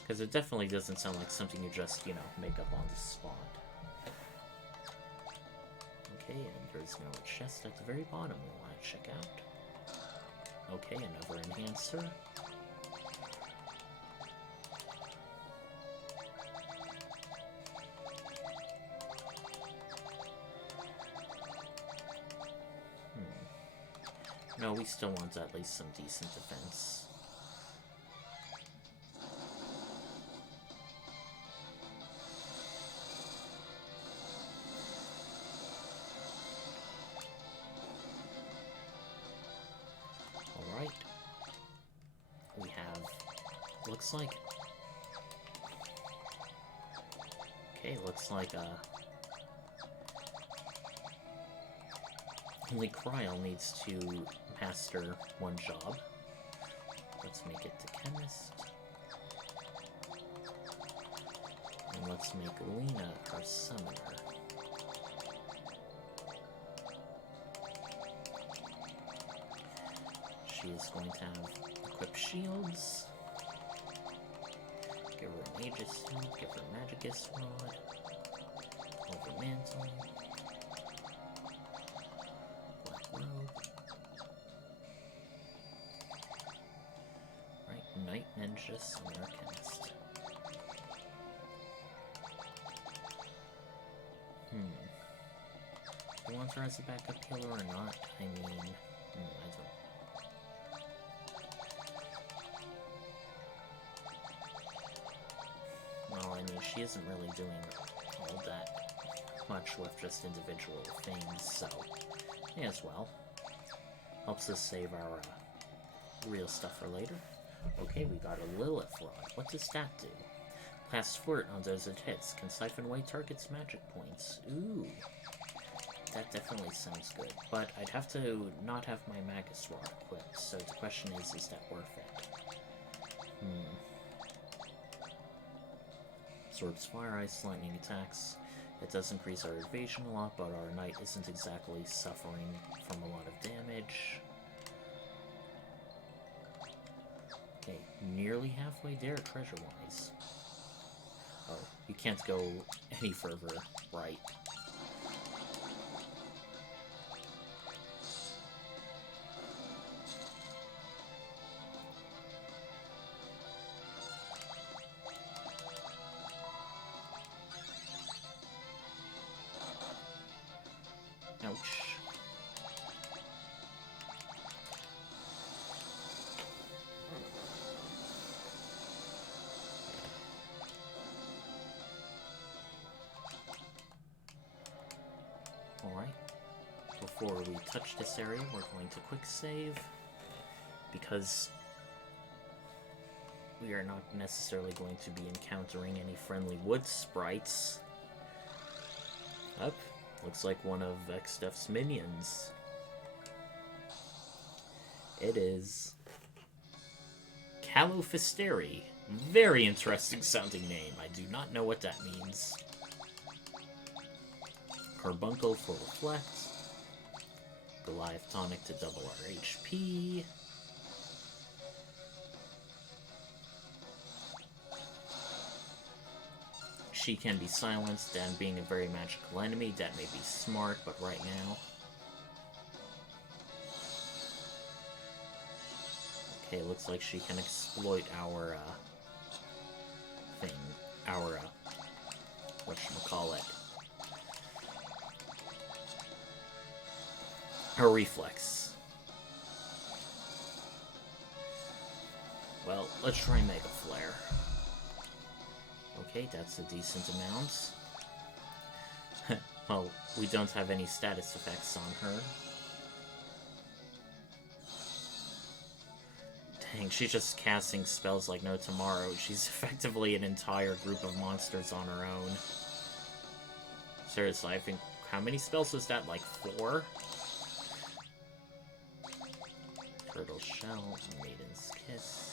Because it definitely doesn't sound like something you just, you know, make up on the spot. Okay, and there's now a chest at the very bottom we want to check out. Okay, another enhancer. No, we still want at least some decent defense. Alright. We have... looks like... Okay, looks like, only Kryl needs to master one job. Let's make it the chemist. And let's make Lena our summoner. She is going to have equip shields. Give her an Aegis suit, give her Magicus rod, over mantle. Night Ninja Summoner Chemist. Do you want her as a backup healer or not? I mean, I don't. Well, I mean, she isn't really doing all that much with just individual things, so may as well. Helps us save our real stuff for later. Okay, we got a Lilith Rod. What does that do? Cast Flirt on those it hits. Can siphon away target's magic points. Ooh. That definitely sounds good. But I'd have to not have my Magus Rod equipped, so the question is that worth it? Absorbs fire, ice, lightning attacks. It does increase our evasion a lot, but our knight isn't exactly suffering from a lot of damage. Okay, nearly halfway there treasure-wise. Oh, you can't go any further right. Ouch. Alright. Before we touch this area, we're going to quick save. Because we are not necessarily going to be encountering any friendly wood sprites. Up. Looks like one of Exdeath's minions. It is Calofisteri. Very interesting sounding name. I do not know what that means. Carbuncle for Reflect. Goliath Tonic to double our HP. She can be silenced, and being a very magical enemy, that may be smart, but right now... Okay, looks like she can exploit our, thing. Our, whatchamacallit. Her reflex. Well, let's try Mega Flare. Okay, that's a decent amount. Well, we don't have any status effects on her. Dang, she's just casting spells like no tomorrow. She's effectively an entire group of monsters on her own. Seriously, I think... How many spells was that? Like 4? Turtle Shell, Maiden's Kiss...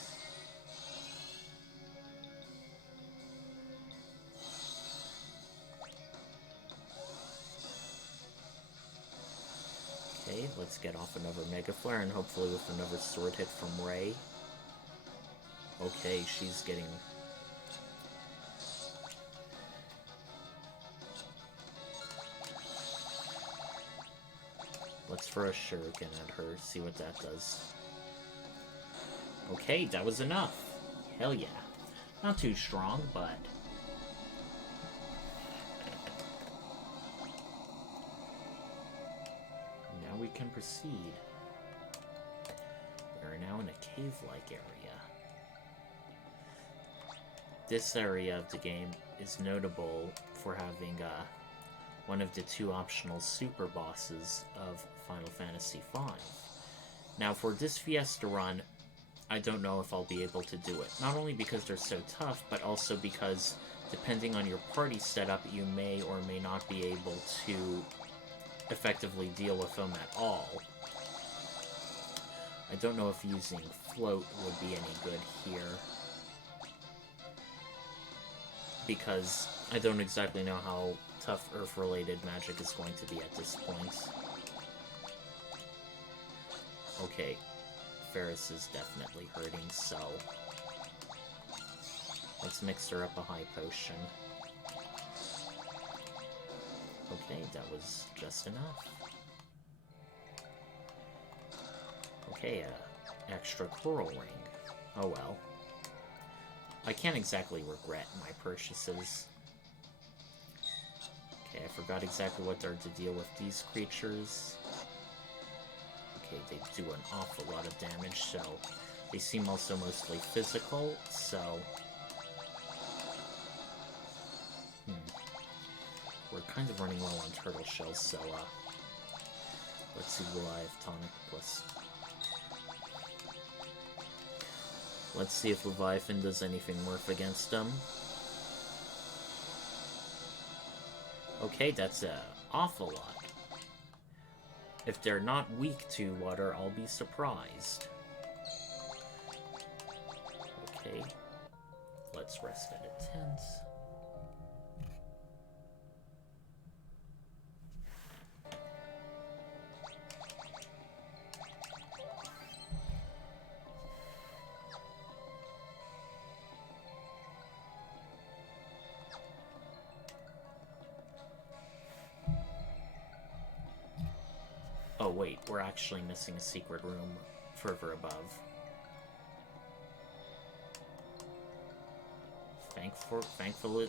Okay, let's get off another Mega Flare, and hopefully with another sword hit from Ray. Okay, she's getting... Let's throw a shuriken at her, see what that does. Okay, that was enough. Hell yeah. Not too strong, but... we can proceed. We are now in a cave-like area. This area of the game is notable for having one of the 2 optional super bosses of Final Fantasy V. Now for this Fiesta run, I don't know if I'll be able to do it. Not only because they're so tough, but also because depending on your party setup, you may or may not be able to effectively deal with them at all. I don't know if using float would be any good here, because I don't exactly know how tough Earth-related magic is going to be at this point. Okay, Ferris is definitely hurting, so let's mix her up a high potion. Okay, that was just enough. Okay, extra coral ring. Oh well. I can't exactly regret my purchases. Okay, I forgot exactly what are to deal with these creatures. Okay, they do an awful lot of damage, so they seem also mostly physical, so... We're kind of running low on turtle shells, so, let's see Goliath Tonic plus... Let's see if Leviathan does anything worth against them. Okay, that's an awful lot. If they're not weak to water, I'll be surprised. Okay. Let's rest at a tent. Oh wait, we're actually missing a secret room further above.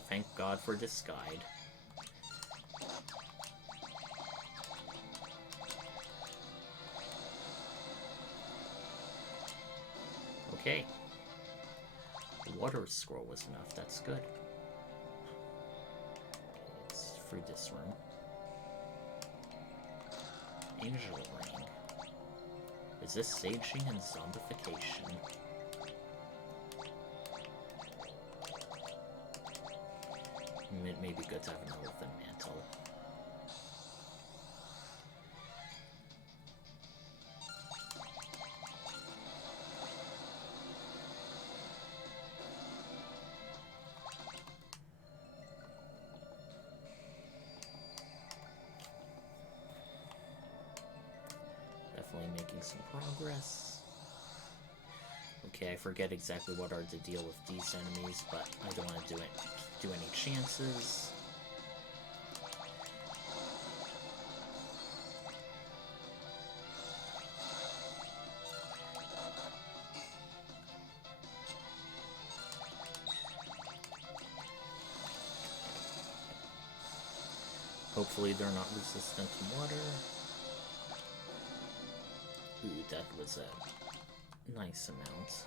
Thank God for this guide. Okay. The water scroll was enough, that's good. It's through this room. Angel ring. Resist aging and zombification. It may be good to have an elephant mantle. Definitely making some progress. Okay, I forget exactly what are the deal with these enemies, but I don't want to do any chances. Hopefully they're not resistant to water. Ooh, that was a nice amount.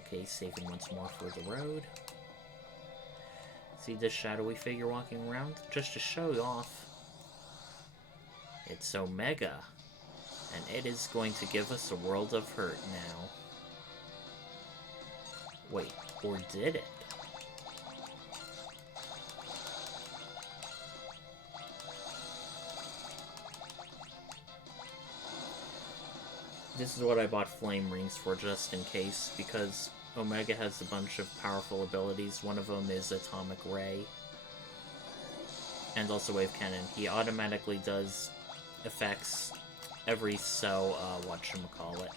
Okay, saving once more for the road. See this shadowy figure walking around? Just to show off. It's Omega. And it is going to give us a world of hurt now. Wait, or did it? This is what I bought flame rings for, just in case, because Omega has a bunch of powerful abilities. One of them is Atomic Ray, and also Wave Cannon. He automatically does effects every so, whatchamacallit.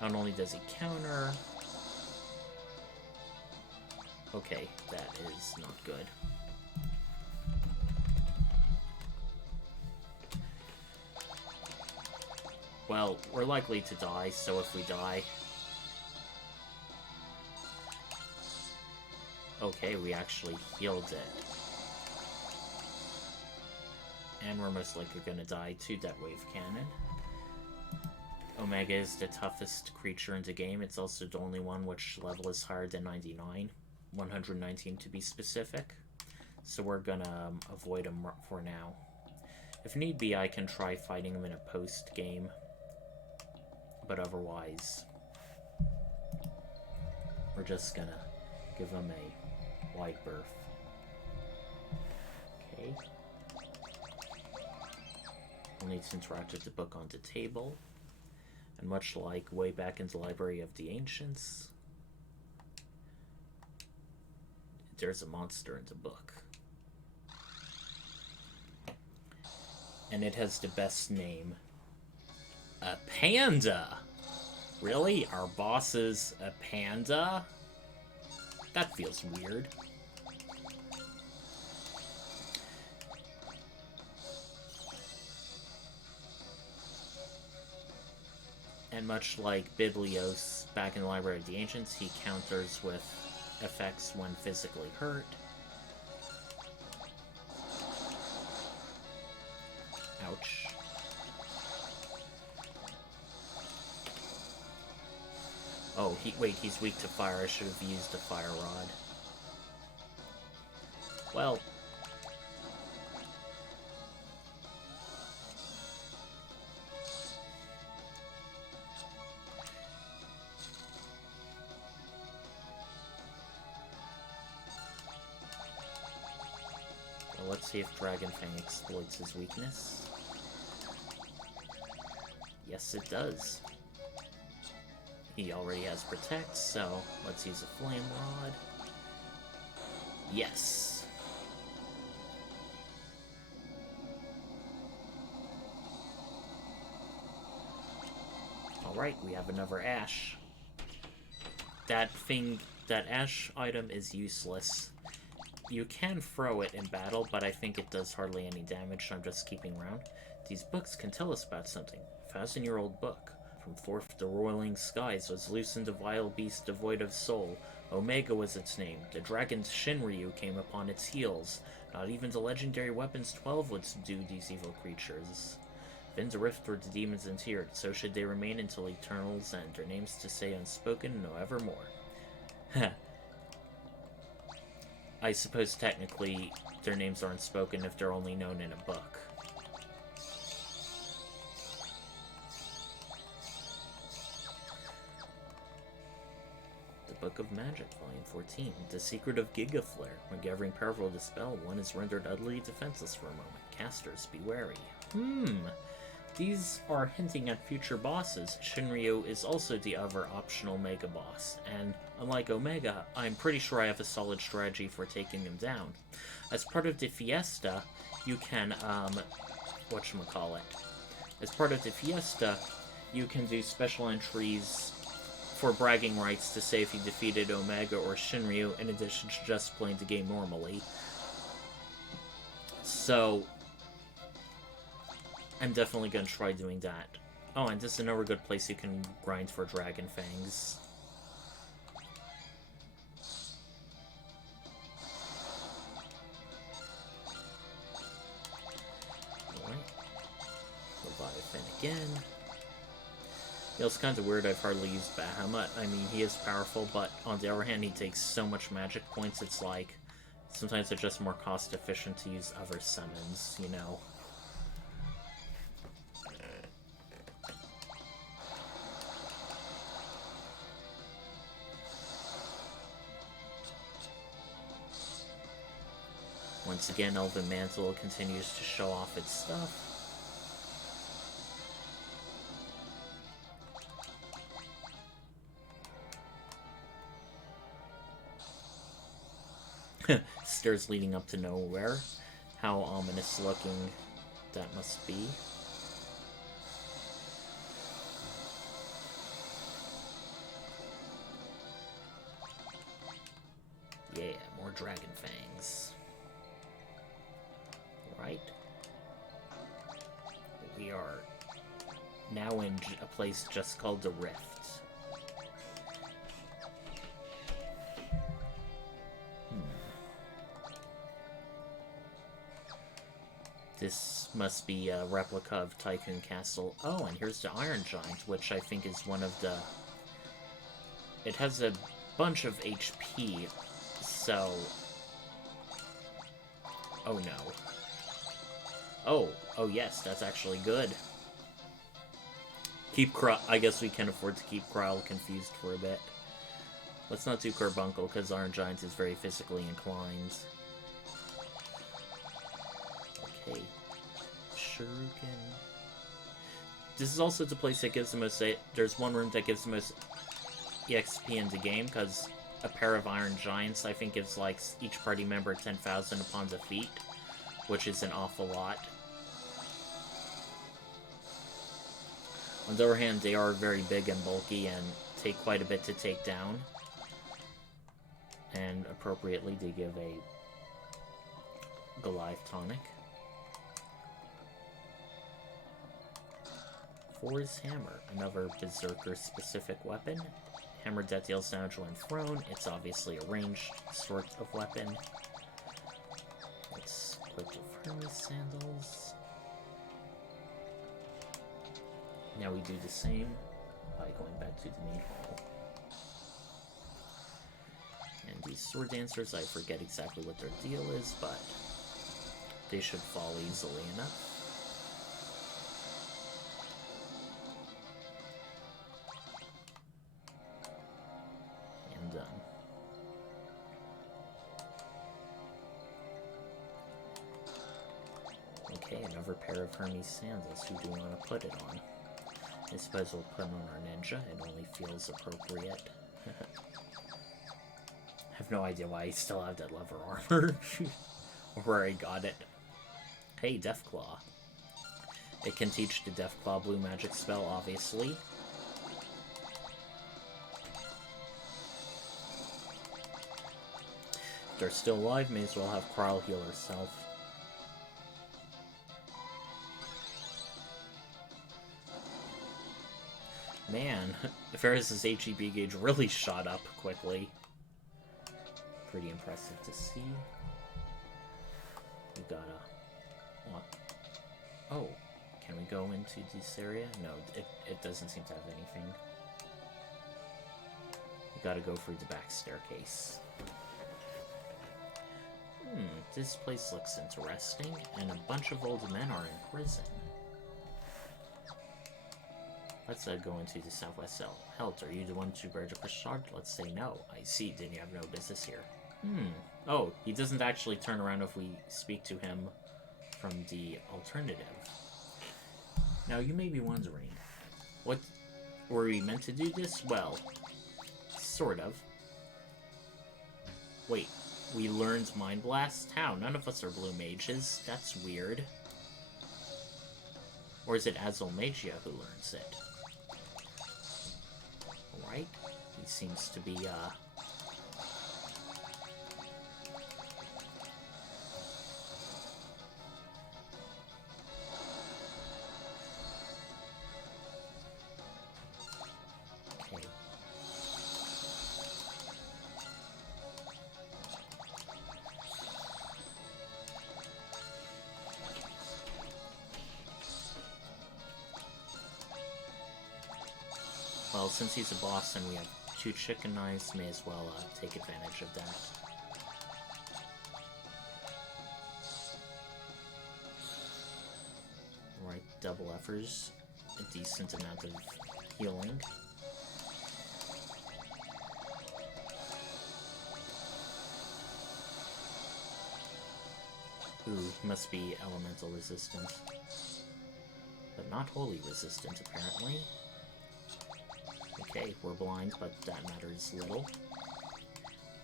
Not only does he counter... Okay, that is not good. Well, we're likely to die, so if we die... Okay, we actually healed it. And we're most likely gonna die to that wave cannon. Omega is the toughest creature in the game. It's also the only one which level is higher than 99. 119 to be specific. So we're gonna avoid him for now. If need be, I can try fighting him in a post-game. But otherwise, we're just gonna give him a wide berth. Okay. We'll need to interact with the book on the table. And much like way back in the Library of the Ancients, there's a monster in the book. And it has the best name. A panda! Really? Our boss is a panda? That feels weird. And much like Biblios back in the Library of the Ancients, he counters with effects when physically hurt. Ouch. Oh, wait, he's weak to fire. I should have used a fire rod. Well. Let's see if Dragonfang exploits his weakness. Yes, it does. He already has Protect, so let's use a Flame Rod. Yes! Alright, we have another Ash. That Ash item is useless. You can throw it in battle, but I think it does hardly any damage, so I'm just keeping around. These books can tell us about something. 1,000-year-old book. From forth the roiling skies was loosened a vile beast devoid of soul. Omega was its name. The dragon Shinryu came upon its heels. Not even the legendary weapons 12 would subdue these evil creatures. Within the rift were the demons interred, so should they remain until eternal's end. Their names to say unspoken, no evermore. I suppose technically their names aren't spoken if they're only known in a book. The Book of Magic, Volume 14. The Secret of Gigaflare. When gathering powerful dispel, one is rendered utterly defenseless for a moment. Casters, be wary. These are hinting at future bosses. Shinryu is also the other optional Mega Boss, and unlike Omega, I'm pretty sure I have a solid strategy for taking him down. As part of the Fiesta, you can, whatchamacallit. As part of the Fiesta, you can do special entries for bragging rights to say if you defeated Omega or Shinryu, in addition to just playing the game normally. So I'm definitely going to try doing that. Oh, and this is another good place you can grind for Dragon Fangs. Alright. Leviathan again. You know, it's kind of weird I've hardly used Bahamut. I mean, he is powerful, but on the other hand, he takes so much magic points, it's like, sometimes it's just more cost efficient to use other summons, you know? Once again, Elven Mantle continues to show off its stuff. Stairs leading up to nowhere. How ominous looking that must be. Yeah, more Dragon Fangs. Right. We are now in a place just called the Rift. This must be a replica of Tycoon Castle. Oh, and here's the Iron Giant, which I think is one of the... It has a bunch of HP, so... Oh no. Oh yes, that's actually good. I guess we can afford to keep Krile confused for a bit. Let's not do Carbuncle, because Iron Giant is very physically inclined. Okay. Shuriken. This is also the place that gives the most... There's one room that gives the most EXP in the game, because a pair of Iron Giants, I think, gives, like, each party member 10,000 upon defeat, which is an awful lot. On the other hand, they are very big and bulky and take quite a bit to take down. And appropriately, they give a Goliath tonic. Thor's Hammer, another Berserker-specific weapon. Hammer that deals damage when thrown. It's obviously a ranged sort of weapon. Let's equip the Hermes Sandals. Now we do the same by going back to the main hall. And these Sword Dancers, I forget exactly what their deal is, but they should fall easily enough. And done. Okay, another pair of Hermes Sandals. Who do we want to put it on? I suppose we'll put on our ninja. It only feels appropriate. I have no idea why I still have that leather armor. Or where I got it. Hey, Deathclaw. It can teach the Deathclaw blue magic spell, obviously. They're still alive, may as well have Kryle heal herself. Man, Ferris's HEB gauge really shot up quickly. Pretty impressive to see. We got a... What? Oh, can we go into this area? No, it doesn't seem to have anything. We gotta go through the back staircase. This place looks interesting, and a bunch of old men are in prison. Let's go into the southwest cell. Helt, are you the one to bear the Krishard? Let's say no. I see, then you have no business here. Oh, he doesn't actually turn around if we speak to him from the alternative. Now, you may be wondering, what were we meant to do this? Well, sort of. Wait, we learned Mind Blast? How? None of us are blue mages. That's weird. Or is it Azulmagia who learns it? Right? He seems to be, Okay. Well, since he's a boss and we have 2 chicken knives, may as well take advantage of that. Right, double effers, a decent amount of healing. Ooh, must be elemental resistant. But not holy resistant, apparently. Okay, we're blind, but that matters little.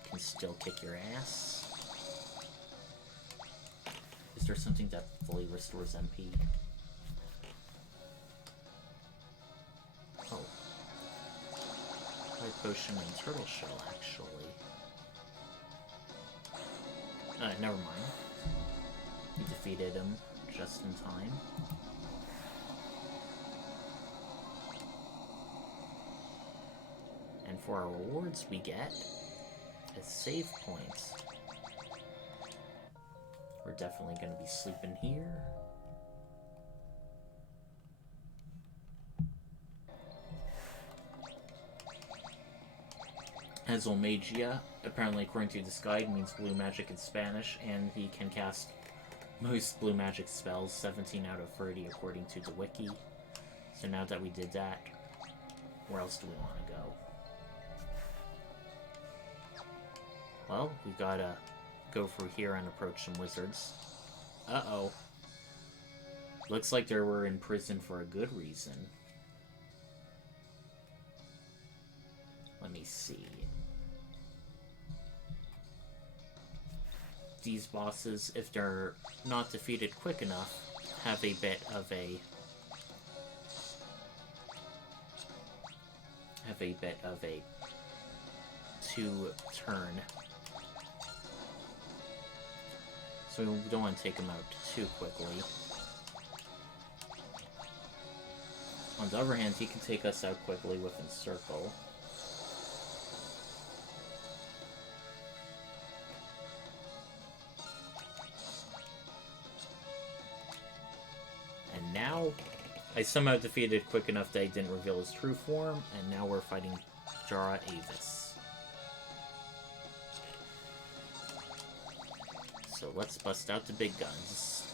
Can still kick your ass. Is there something that fully restores MP? Oh. Light potion and turtle shell, actually. Never mind. We defeated him just in time. And for our rewards, we get a save point. We're definitely going to be sleeping here. Azulmagia, apparently according to this guide, means blue magic in Spanish, and he can cast most blue magic spells, 17 out of 30 according to the wiki. So now that we did that, where else do we want to go? Well, we gotta go through here and approach some wizards. Uh-oh. Looks like they were in prison for a good reason. Let me see. These bosses, if they're not defeated quick enough, have a bit of a... two-turn. So we don't want to take him out too quickly. On the other hand, he can take us out quickly with Encircle. And now, I somehow defeated quick enough that he didn't reveal his true form, and now we're fighting Jara Avis. So let's bust out the big guns.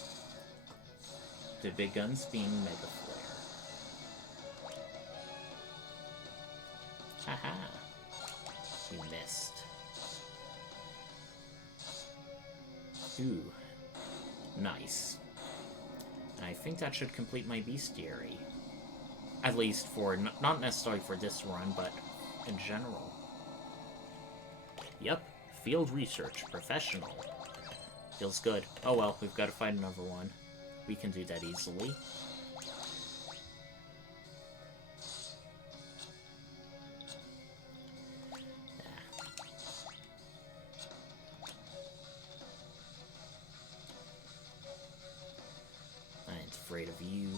The big guns being Mega Flare. Haha. You missed. Ooh. Nice. I think that should complete my bestiary. At least for, not necessarily for this run, but in general. Yep. Field research. Professional. Feels good. Oh well, we've got to find another one. We can do that easily. you.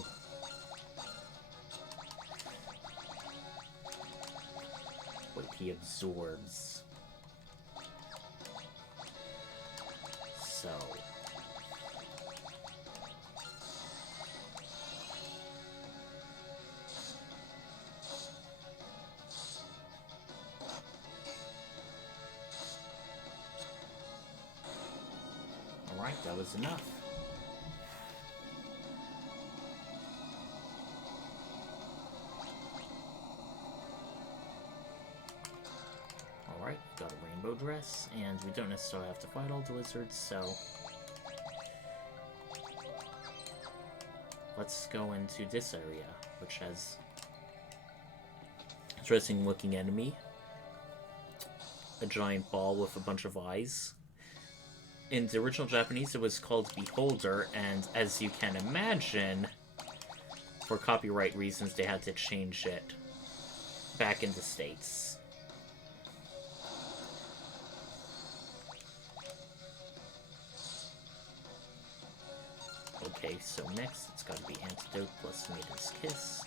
Wait, he absorbs. So... Alright, that was enough. Alright, got a rainbow dress, and we don't necessarily have to fight all the wizards, so... Let's go into this area, which has... interesting looking enemy. A giant ball with a bunch of eyes. In the original Japanese, it was called Beholder, and as you can imagine, for copyright reasons, they had to change it back in the States. Okay, so next it's gotta be Antidote plus Maiden's Kiss.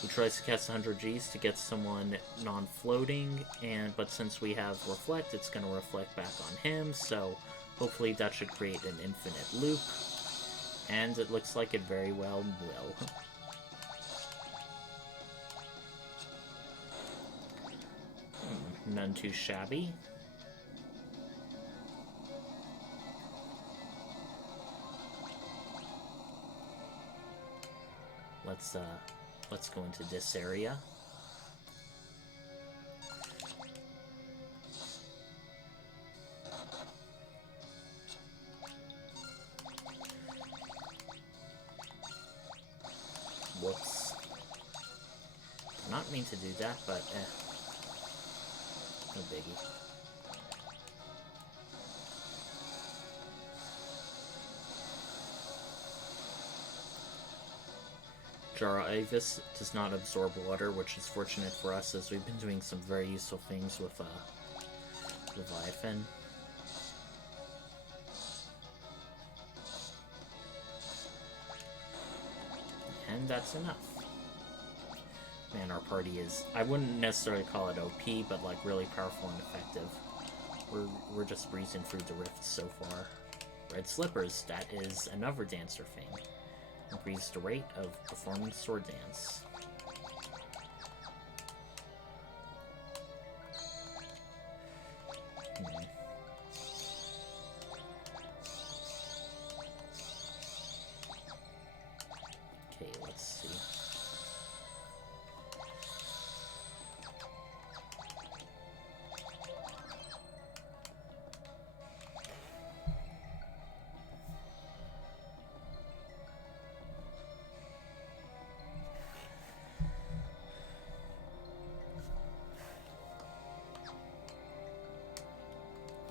He tries to cast 100 Gs to get someone non-floating, but since we have Reflect, it's going to reflect back on him, so hopefully that should create an infinite loop, and it looks like it very well will. None too shabby. Let's go into this area. Whoops. Did not mean to do that, but no biggie. Jara Avis does not absorb water, which is fortunate for us as we've been doing some very useful things with Leviathan. And that's enough. Man, our party is... I wouldn't necessarily call it OP, but like really powerful and effective. We're just breezing through the rifts so far. Red Slippers, that is another dancer thing. Increase the rate of performing sword dance. Okay, let's see.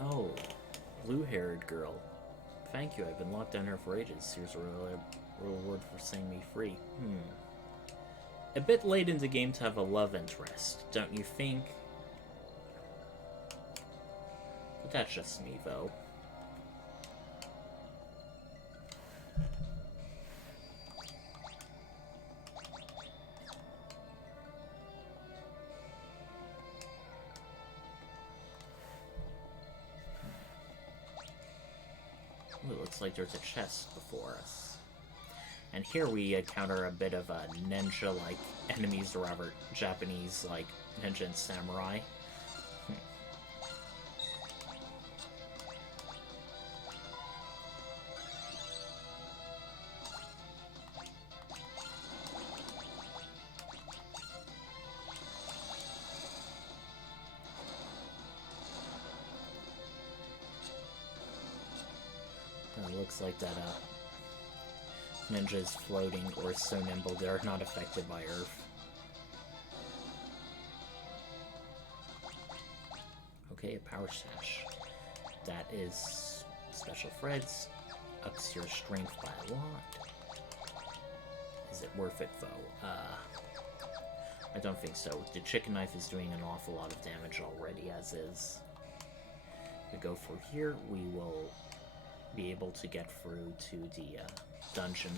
Oh, blue-haired girl. Thank you, I've been locked down here for ages. Here's a reward for setting me free. A bit late in the game to have a love interest, don't you think? But that's just me, though. Ooh, it looks like there's a chest before us. And here we encounter a bit of ninja-like enemies, or rather Japanese, like ninja and samurai. It looks like that ninja is floating or so nimble they are not affected by Earth. Okay, a power stash. That is special threads. ups your strength by a lot. Is it worth it, though? I don't think so. The chicken knife is doing an awful lot of damage already, as is. If we go for here, we will be able to get through to the dungeon.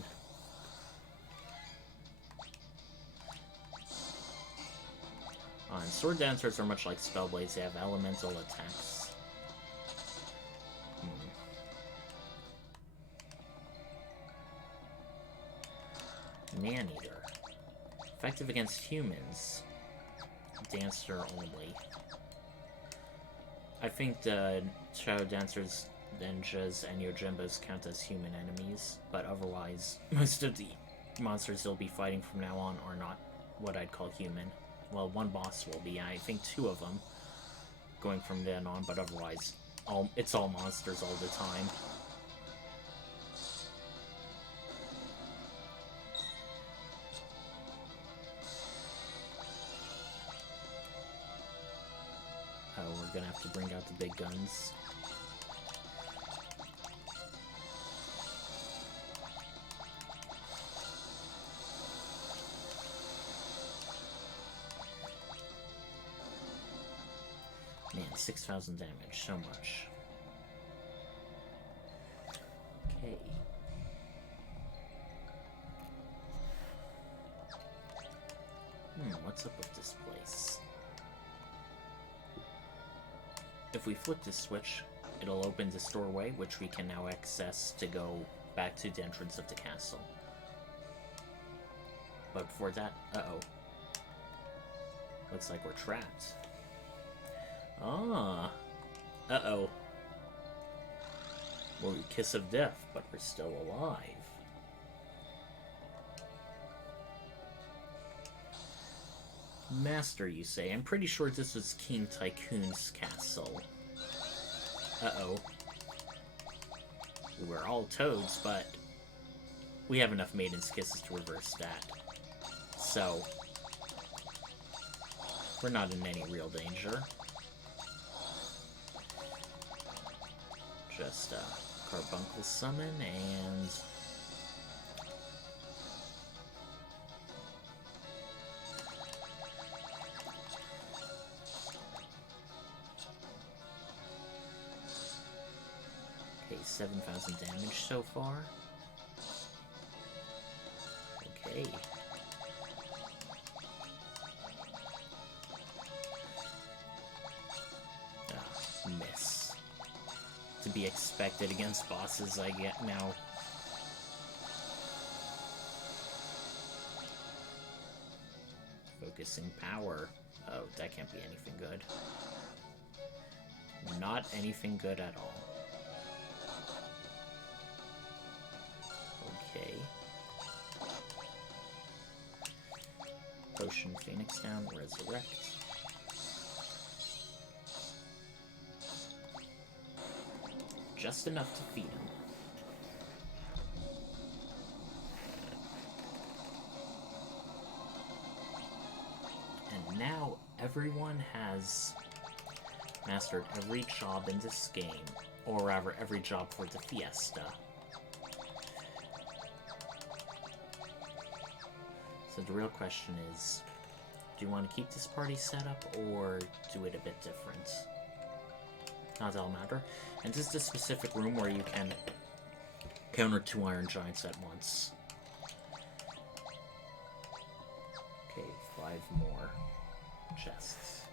And sword dancers are much like spellblades. They have elemental attacks. Man-eater. Effective against humans. Dancer only. I think the Shadow Dancers, Ninjas, and Yojimbas count as human enemies, but otherwise, most of the monsters you'll be fighting from now on are not what I'd call human. Well, one boss will be, I think 2 of them, going from then on, but otherwise, it's all monsters all the time. Oh, we're gonna have to bring out the big guns. Man, 6,000 damage, so much. Okay. What's up with this place? If we flip this switch, it'll open this doorway, which we can now access to go back to the entrance of the castle. But before that, uh-oh. Looks like we're trapped. Ah. Uh-oh. Well, we kiss of death, but we're still alive. Master, you say? I'm pretty sure this was King Tycoon's castle. Uh-oh. We're all toads, but we have enough Maiden's Kisses to reverse that. So, we're not in any real danger. Just Carbuncle Summon and... Okay, 7,000 damage so far. Okay. Miss. To be expected against bosses I get now. Focusing power. Oh, that can't be anything good. Not anything good at all. Okay. Potion Phoenix down, resurrect. Just enough to feed him. And now everyone has mastered every job in this game, or rather every job for the Fiesta. So the real question is, do you want to keep this party set up, or do it a bit different? Not that'll matter. And this is a specific room where you can counter 2 Iron Giants at once. Okay, 5 more chests.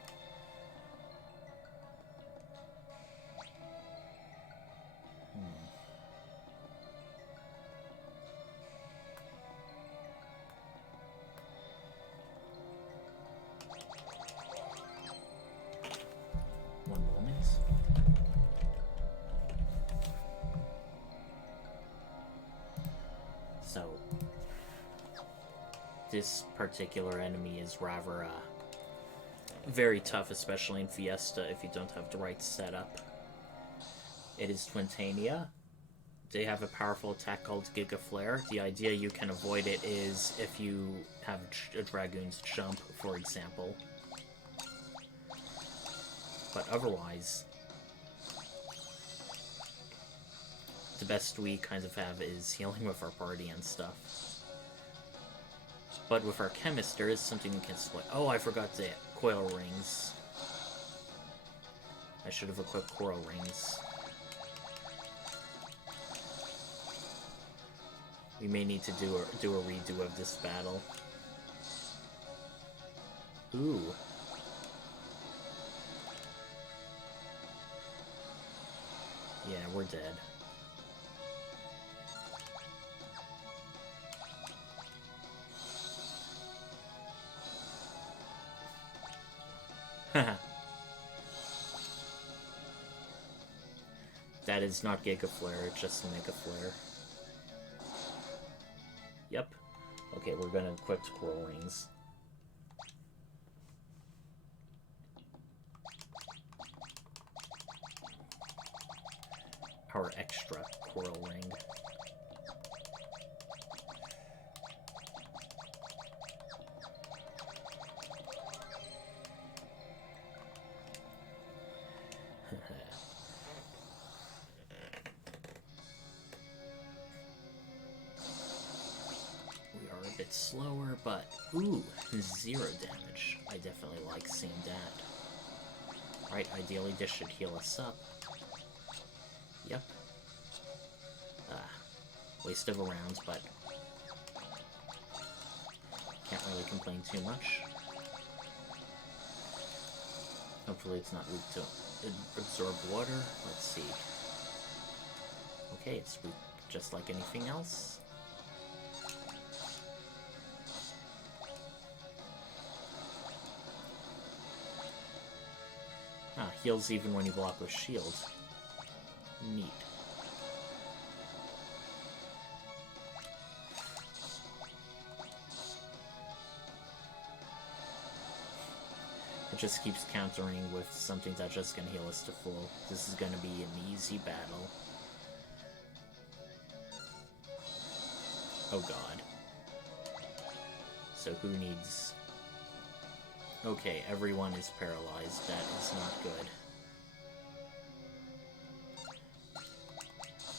One moment. So, this particular enemy is rather very tough, especially in Fiesta if you don't have the right setup. It is Twintania. They have a powerful attack called Giga Flare. The idea you can avoid it is if you have a Dragoon's Jump, for example. But otherwise, the best we kind of have is healing with our party and stuff. But with our chemist, there is something we can split. Oh, I forgot the coil rings. I should have equipped coral rings. We may need to do a redo of this battle. Ooh. Yeah, we're dead. Haha. That is not Giga Flare, it's just Mega Flare. Yep. Okay, we're gonna equip Coral Rings. Our extra Coral Ring. A bit slower, but ooh, 0 damage. I definitely like seeing that. Right, ideally this should heal us up. Yep. Waste of a round, but can't really complain too much. Hopefully it's not weak to absorb water. Let's see. Okay, it's weak just like anything else. Ah, heals even when you block with shield. Neat. It just keeps countering with something that's just gonna heal us to full. This is gonna be an easy battle. Oh god. So who needs... Okay, everyone is paralyzed. That is not good.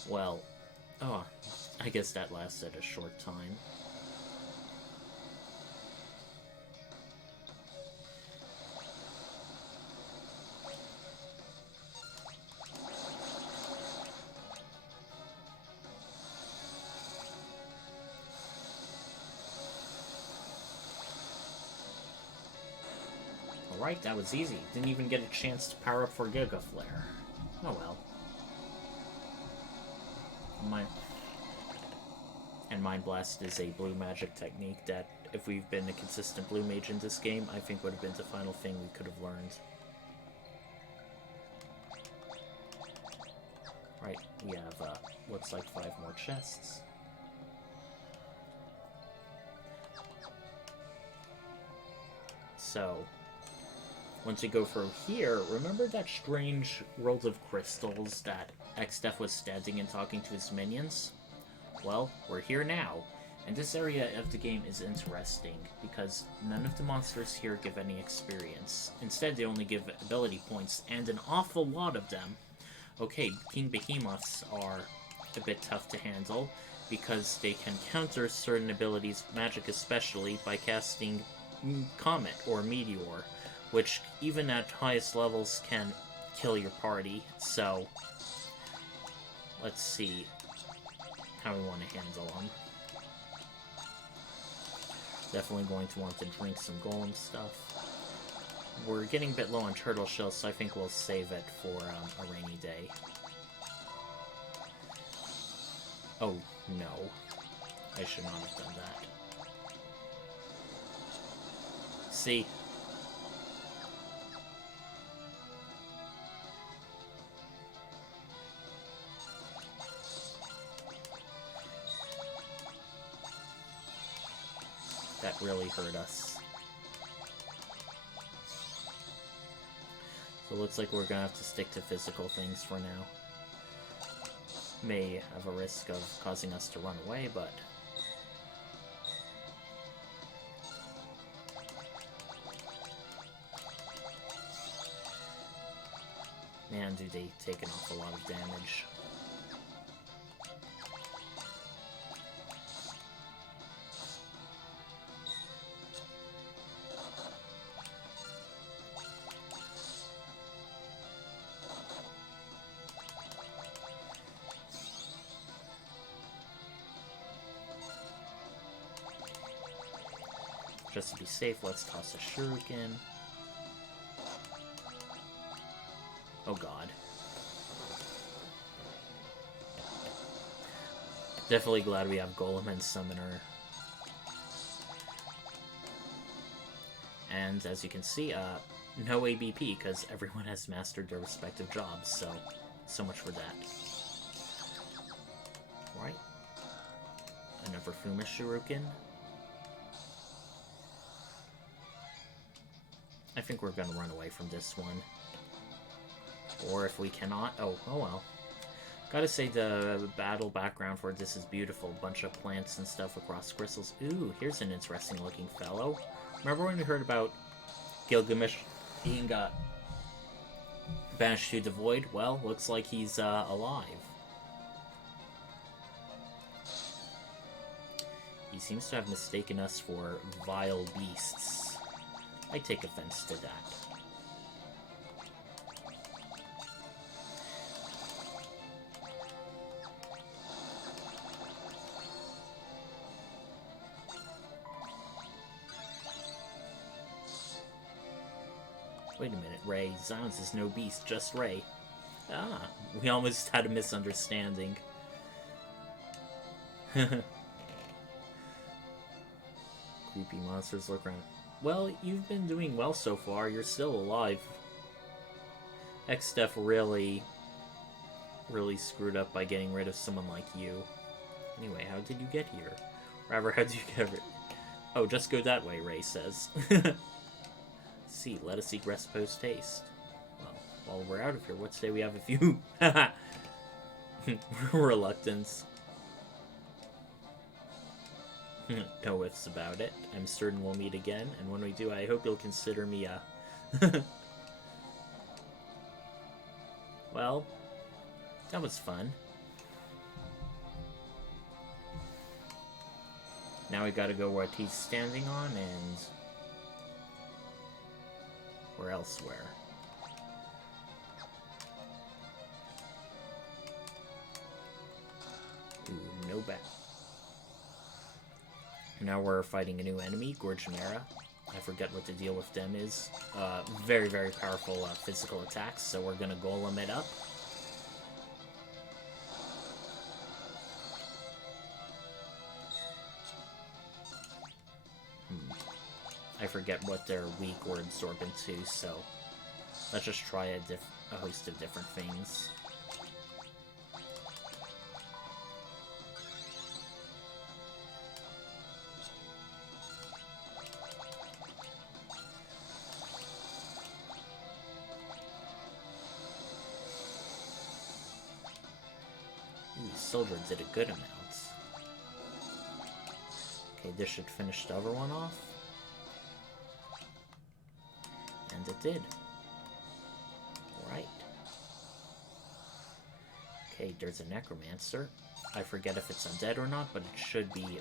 Well, oh, I guess that lasted a short time. Alright, that was easy. Didn't even get a chance to power up for Giga Flare. Oh well. Mind Blast is a blue magic technique that, if we've been a consistent blue mage in this game, I think would have been the final thing we could have learned. Right, we have, looks like 5 more chests. So, once we go through here, remember that strange world of crystals that Exdeath was standing and talking to his minions? Well, we're here now, and this area of the game is interesting, because none of the monsters here give any experience. Instead, they only give ability points, and an awful lot of them. Okay, King Behemoths are a bit tough to handle, because they can counter certain abilities, magic especially, by casting Comet or Meteor, which even at highest levels can kill your party, so let's see how we want to handle them. Definitely going to want to drink some golem stuff. We're getting a bit low on turtle shells, so I think we'll save it for a rainy day. Oh, no. I should not have done that. See? That really hurt us. So it looks like we're gonna have to stick to physical things for now. May have a risk of causing us to run away, but... Man, do they take an awful lot of damage. Just to be safe, let's toss a shuriken. Oh god. Definitely glad we have Golem and Summoner. And as you can see, no ABP, because everyone has mastered their respective jobs, so much for that. Right. Another Fuma Shuriken. I think we're gonna run away from this one. Or if we cannot... Oh well. Gotta say, the battle background for this is beautiful. Bunch of plants and stuff across crystals. Ooh, here's an interesting looking fellow. Remember when we heard about Gilgamesh being banished to the void? Well, looks like he's alive. He seems to have mistaken us for vile beasts. I take offense to that. Wait a minute, Ray. Zounds is no beast, just Ray. Ah, we almost had a misunderstanding. Creepy monsters look around. Well, you've been doing well so far. You're still alive. Exdeath really screwed up by getting rid of someone like you. Anyway, how did you get here? Rather, how did you get rid... Oh, just go that way, Ray says. See, let us seek rest post haste. Well, while we're out of here, what say we have a few... reluctance. No ifs about it. I'm certain we'll meet again, and when we do, I hope you'll consider me Well, that was fun. Now we gotta go what he's standing on, and... we're elsewhere. Ooh, no back. Now we're fighting a new enemy, Gorgemera. I forget what the deal with them is. Very, very powerful physical attacks, so we're gonna golem it up. I forget what their weak or absorb into, so let's just try a host of different things. Silver did a good amount. Okay, this should finish the other one off. And it did. Right. Okay, there's a necromancer. I forget if it's undead or not, but it should be.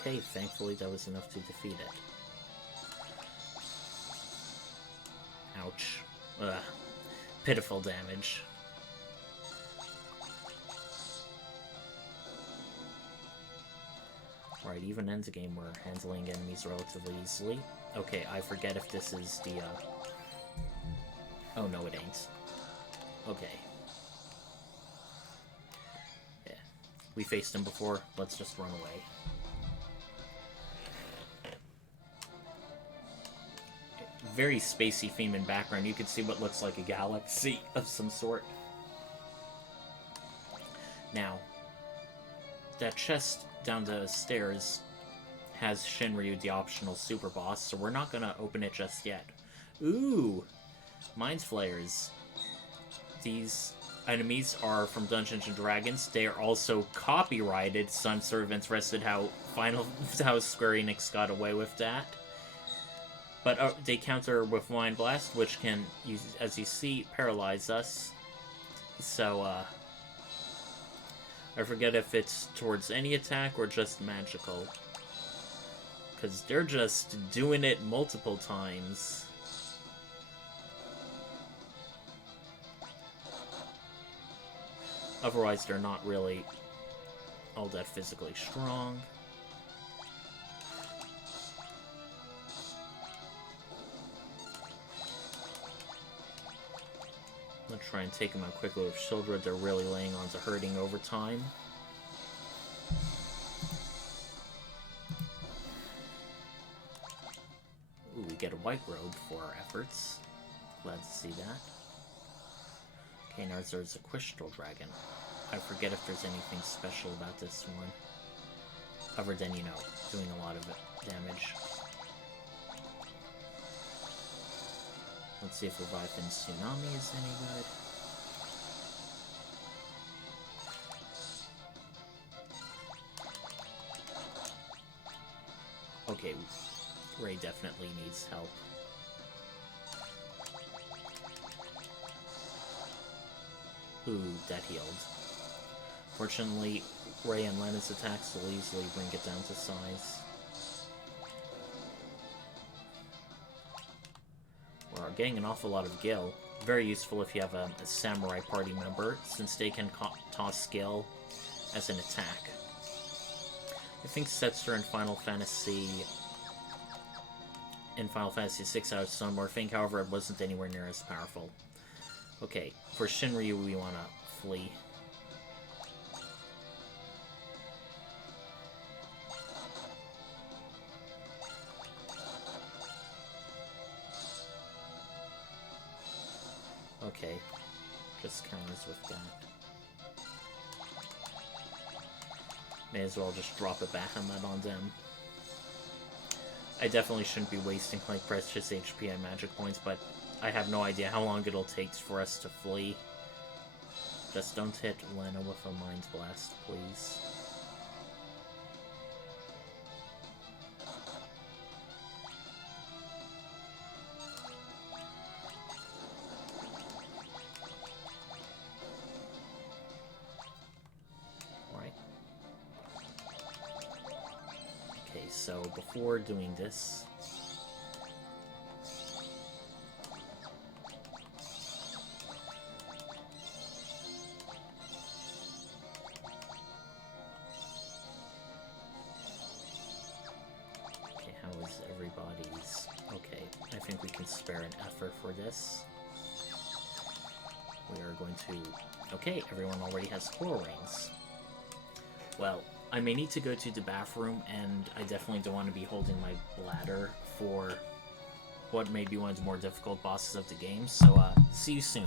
Okay, thankfully that was enough to defeat it. Ouch. Ugh. Pitiful damage. Right, even ends a game, we're handling enemies relatively easily. Okay, I forget if this is the, Oh, no, it ain't. Okay. Yeah. We faced him before, let's just run away. Very spacey theme in background. You can see what looks like a galaxy of some sort. Now, that chest down the stairs has Shinryu, the optional super boss, so we're not gonna open it just yet. Ooh! Mind Flayers. These enemies are from Dungeons & Dragons. They are also copyrighted, so I'm sort of interested how Square Enix got away with that. But they counter with Mind Blast, which can, as you see, paralyze us. So, I forget if it's towards any attack or just magical. Because they're just doing it multiple times. Otherwise, they're not really all that physically strong. I'm gonna try and take them out quickly with Shieldred. They're really laying on to hurting over time. Ooh, we get a white robe for our efforts. Glad to see that. Okay, now there's a crystal dragon. I forget if there's anything special about this one. Other than, you know, doing a lot of damage. Let's see if Leviathan Tsunami is any good. Okay, Ray definitely needs help. Ooh, that healed. Fortunately, Ray and Lena's attacks will easily bring it down to size. We're getting an awful lot of Gil. Very useful if you have a samurai party member, since they can toss skill as an attack. I think Setzer in Final Fantasy VI out of Sunmorphing, however, it wasn't anywhere near as powerful. Okay, for Shinryu we want to flee. Okay, just counters with that. May as well just drop a Bahamut on them. I definitely shouldn't be wasting my precious HP and magic points, but I have no idea how long it'll take for us to flee. Just don't hit Lena with a Mind Blast, please. So before doing this, okay, how is everybody's? Okay, I think we can spare an effort for this. We are going to, okay, everyone already has core rings. Well, I may need to go to the bathroom, and I definitely don't want to be holding my bladder for what may be one of the more difficult bosses of the game, so see you soon.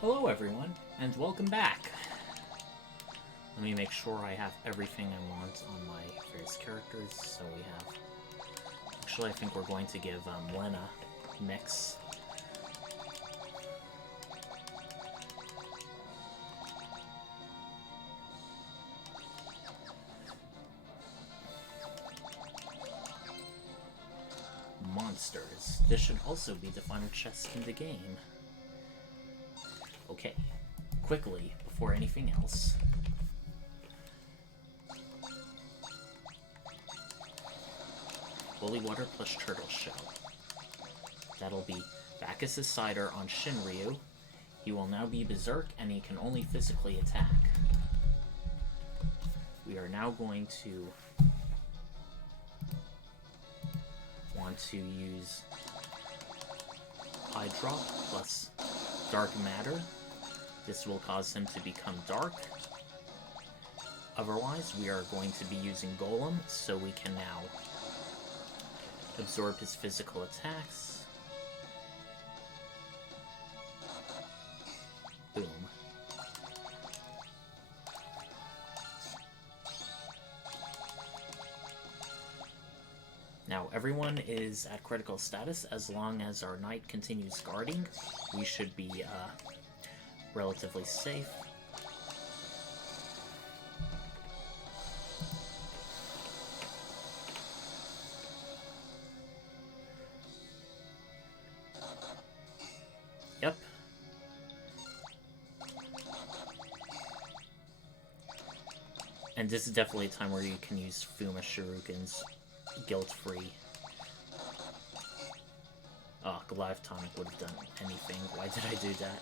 Hello everyone, and welcome back! Let me make sure I have everything I want on my various characters. So we have... Actually, I think we're going to give Lena Mix. Monsters. This should also be the final chest in the game. Okay, quickly, before anything else. Holy Water plus Turtle Shell. That'll be Bacchus' Cider on Shinryu. He will now be Berserk, and he can only physically attack. We are now going to want to use Eye Drop plus Dark Matter. This will cause him to become dark. Otherwise, we are going to be using Golem, so we can now absorb his physical attacks. Boom. Now, everyone is at critical status. As long as our knight continues guarding, we should be relatively safe. Yep. And this is definitely a time where you can use Fuma Shurikens guilt-free. Oh, Goliath Tonic would have done anything. Why did I do that?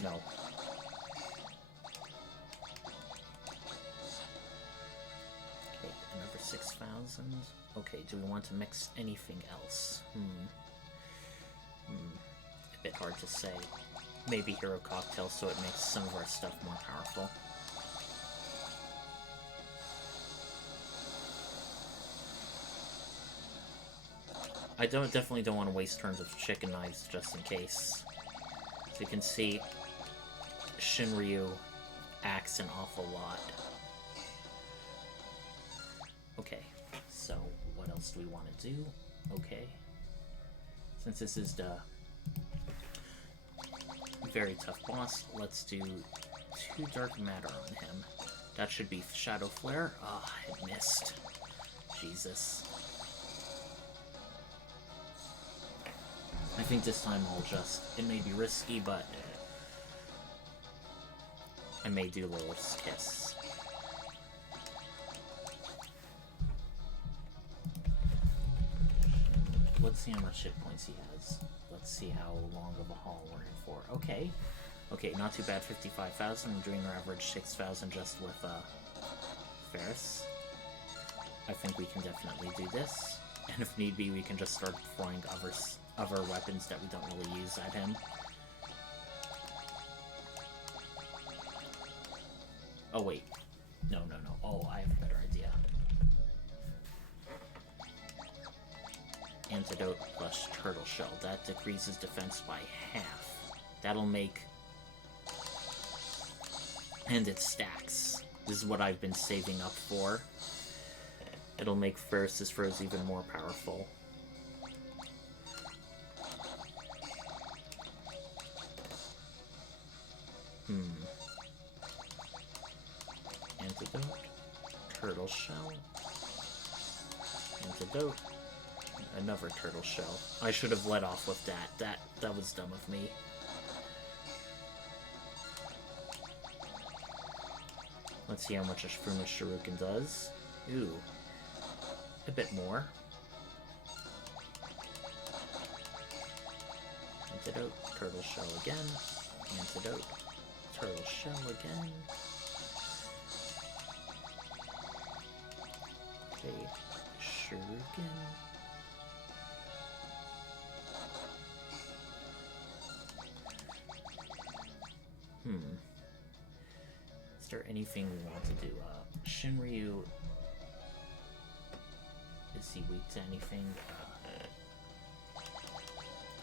No. Okay, another 6,000. Okay, do we want to mix anything else? A bit hard to say. Maybe Hero Cocktail, so it makes some of our stuff more powerful. I definitely don't want to waste turns of chicken knives just in case. As you can see, Shinryu acts an awful lot. Okay, so what else do we want to do? Okay. Since this is the very tough boss, let's do 2 Dark Matter on him. That should be Shadow Flare. Ah, oh, it missed. Jesus. I think this time I'll just... It may be risky, but I may do Lilith's Kiss. Let's see how much hit points he has. Let's see how long of a haul we're in for. Okay. Okay, not too bad, 55,000. I'm doing our average 6,000 just with Ferris. I think we can definitely do this. And if need be, we can just start throwing other weapons that we don't really use at him. Oh, wait. No. Oh, I have a better idea. Antidote plus Turtle Shell. That decreases defense by half. That'll make... And it stacks. This is what I've been saving up for. It'll make Ferris's Froze even more powerful. Antidote. Turtle Shell. Antidote. Another Turtle Shell. I should have let off with that. That was dumb of me. Let's see how much a Fuma Shuriken does. Ooh. A bit more. Antidote. Turtle Shell again. Antidote. Turtle Shell again. Okay. Shuriken. Is there anything we want to do? Shinryu... Is he weak to anything?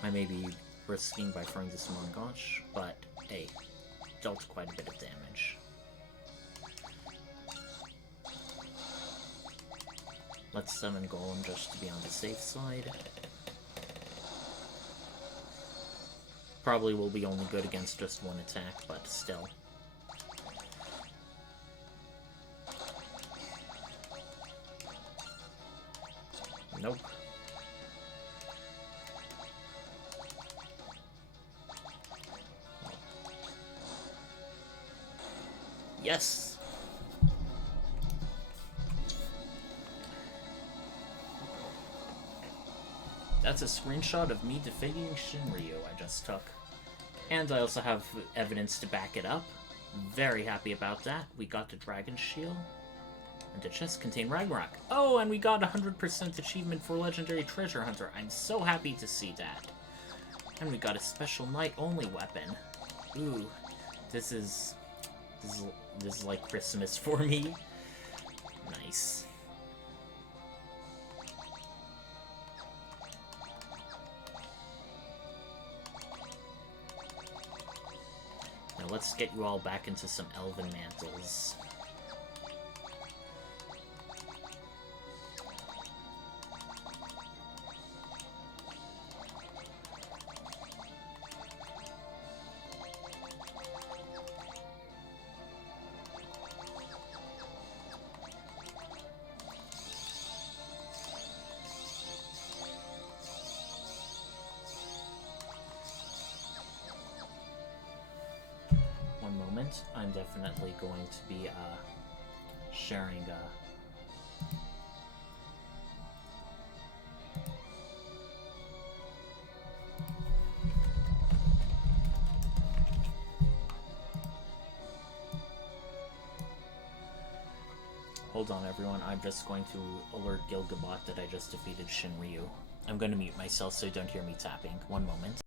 I may be risking by throwing this Mongosh, but hey, dealt quite a bit of damage. Let's summon Golem just to be on the safe side. Probably will be only good against just one attack, but still. Nope. Yes! That's a screenshot of me defeating Shinryu I just took. And I also have evidence to back it up. Very happy about that. We got the Dragon Shield. And the chest contained Ragnarok. Oh, and we got 100% achievement for Legendary Treasure Hunter. I'm so happy to see that. And we got a special night-only weapon. Ooh, this is like Christmas for me. Nice. Now let's get you all back into some elven mantles. I'm definitely going to be sharing Hold on everyone, I'm just going to alert Gilgamesh that I just defeated Shinryu. I'm going to mute myself so you don't hear me tapping. One moment.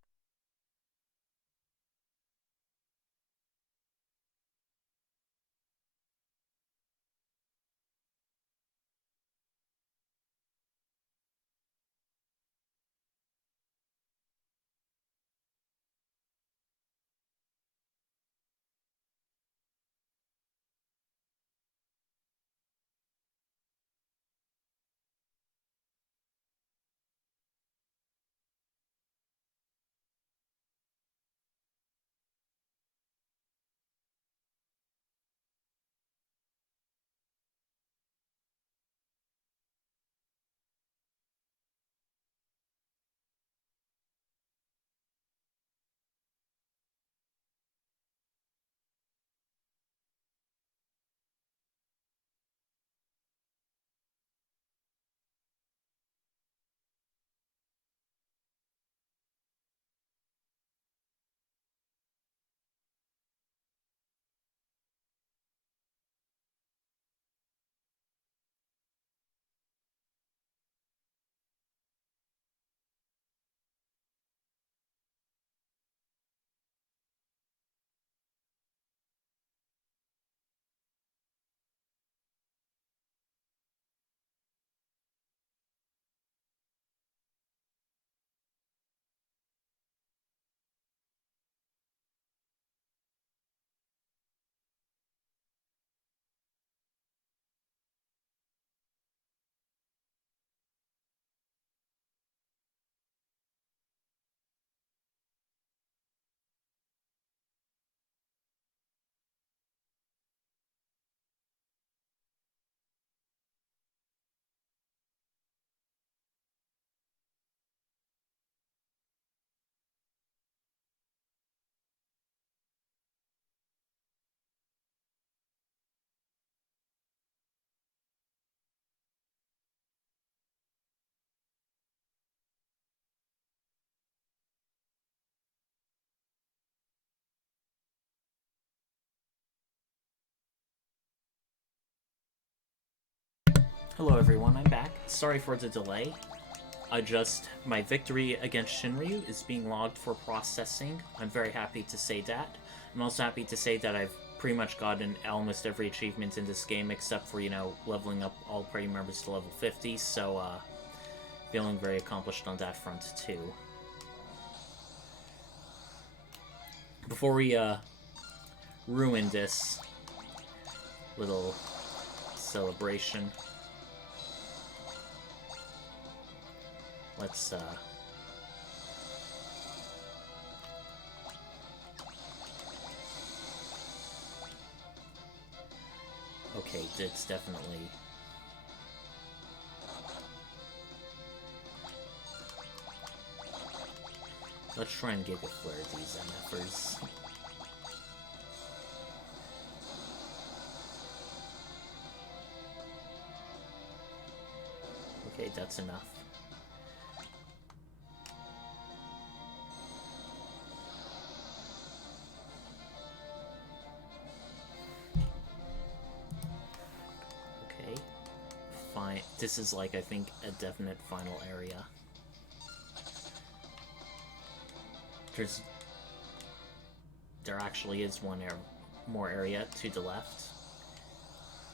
Hello everyone, I'm back. Sorry for the delay. My victory against Shinryu is being logged for processing. I'm very happy to say that. I'm also happy to say that I've pretty much gotten almost every achievement in this game except for, you know, leveling up all party members to level 50, so, feeling very accomplished on that front, too. Before we, ruin this little celebration, let's, okay, it's definitely... Let's try and Giga Flare these MFers. Okay, that's enough. Okay. Fine. This is like, I think, a definite final area. There actually is one more area to the left.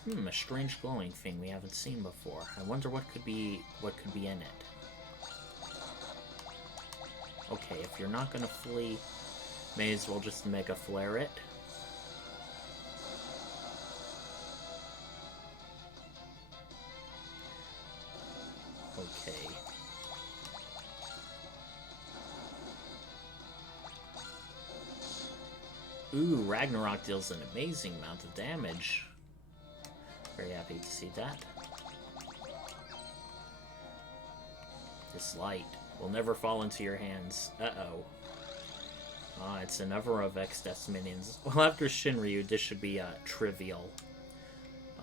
A strange glowing thing we haven't seen before. I wonder what could be in it. Okay, if you're not gonna flee, may as well just Mega Flare it. Okay. Ooh, Ragnarok deals an amazing amount of damage. Very happy to see that. This light will never fall into your hands. Uh-oh. Ah, it's another of Exdeath's minions. Well, after Shinryu, this should be, trivial.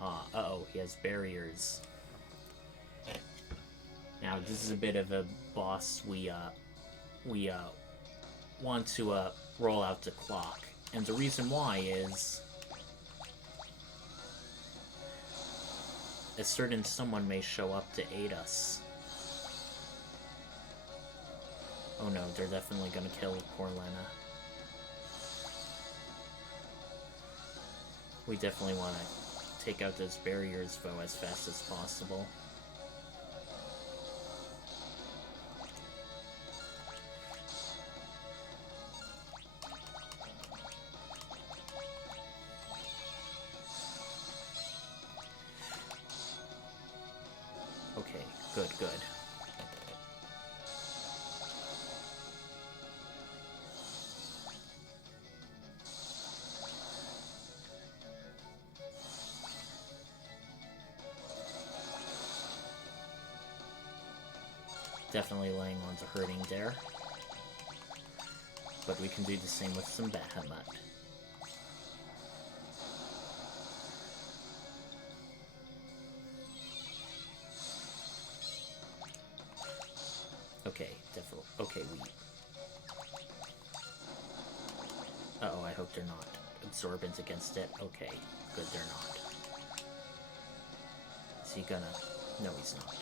Uh-oh, he has barriers. Now, this is a bit of a boss we want to, roll out the clock. And the reason why is a certain someone may show up to aid us. Oh no, they're definitely gonna kill poor Lena. We definitely want to take out those barriers, though, as fast as possible. Okay, good, good. Definitely laying on to hurting there. But we can do the same with some Bahamut. Okay, definitely. Okay, we... Uh-oh, I hope they're not absorbent against it. Okay, good, they're not. Is he gonna... No, he's not.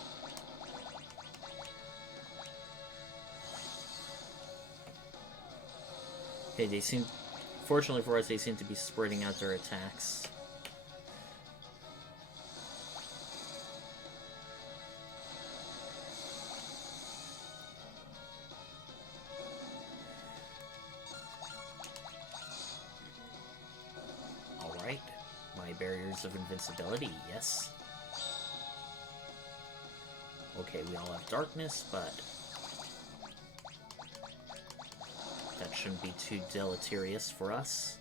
Okay, they seem... Fortunately for us, they seem to be spreading out their attacks. Alright. My barriers of invincibility, yes. Okay, we all have darkness, but... that shouldn't be too deleterious for us.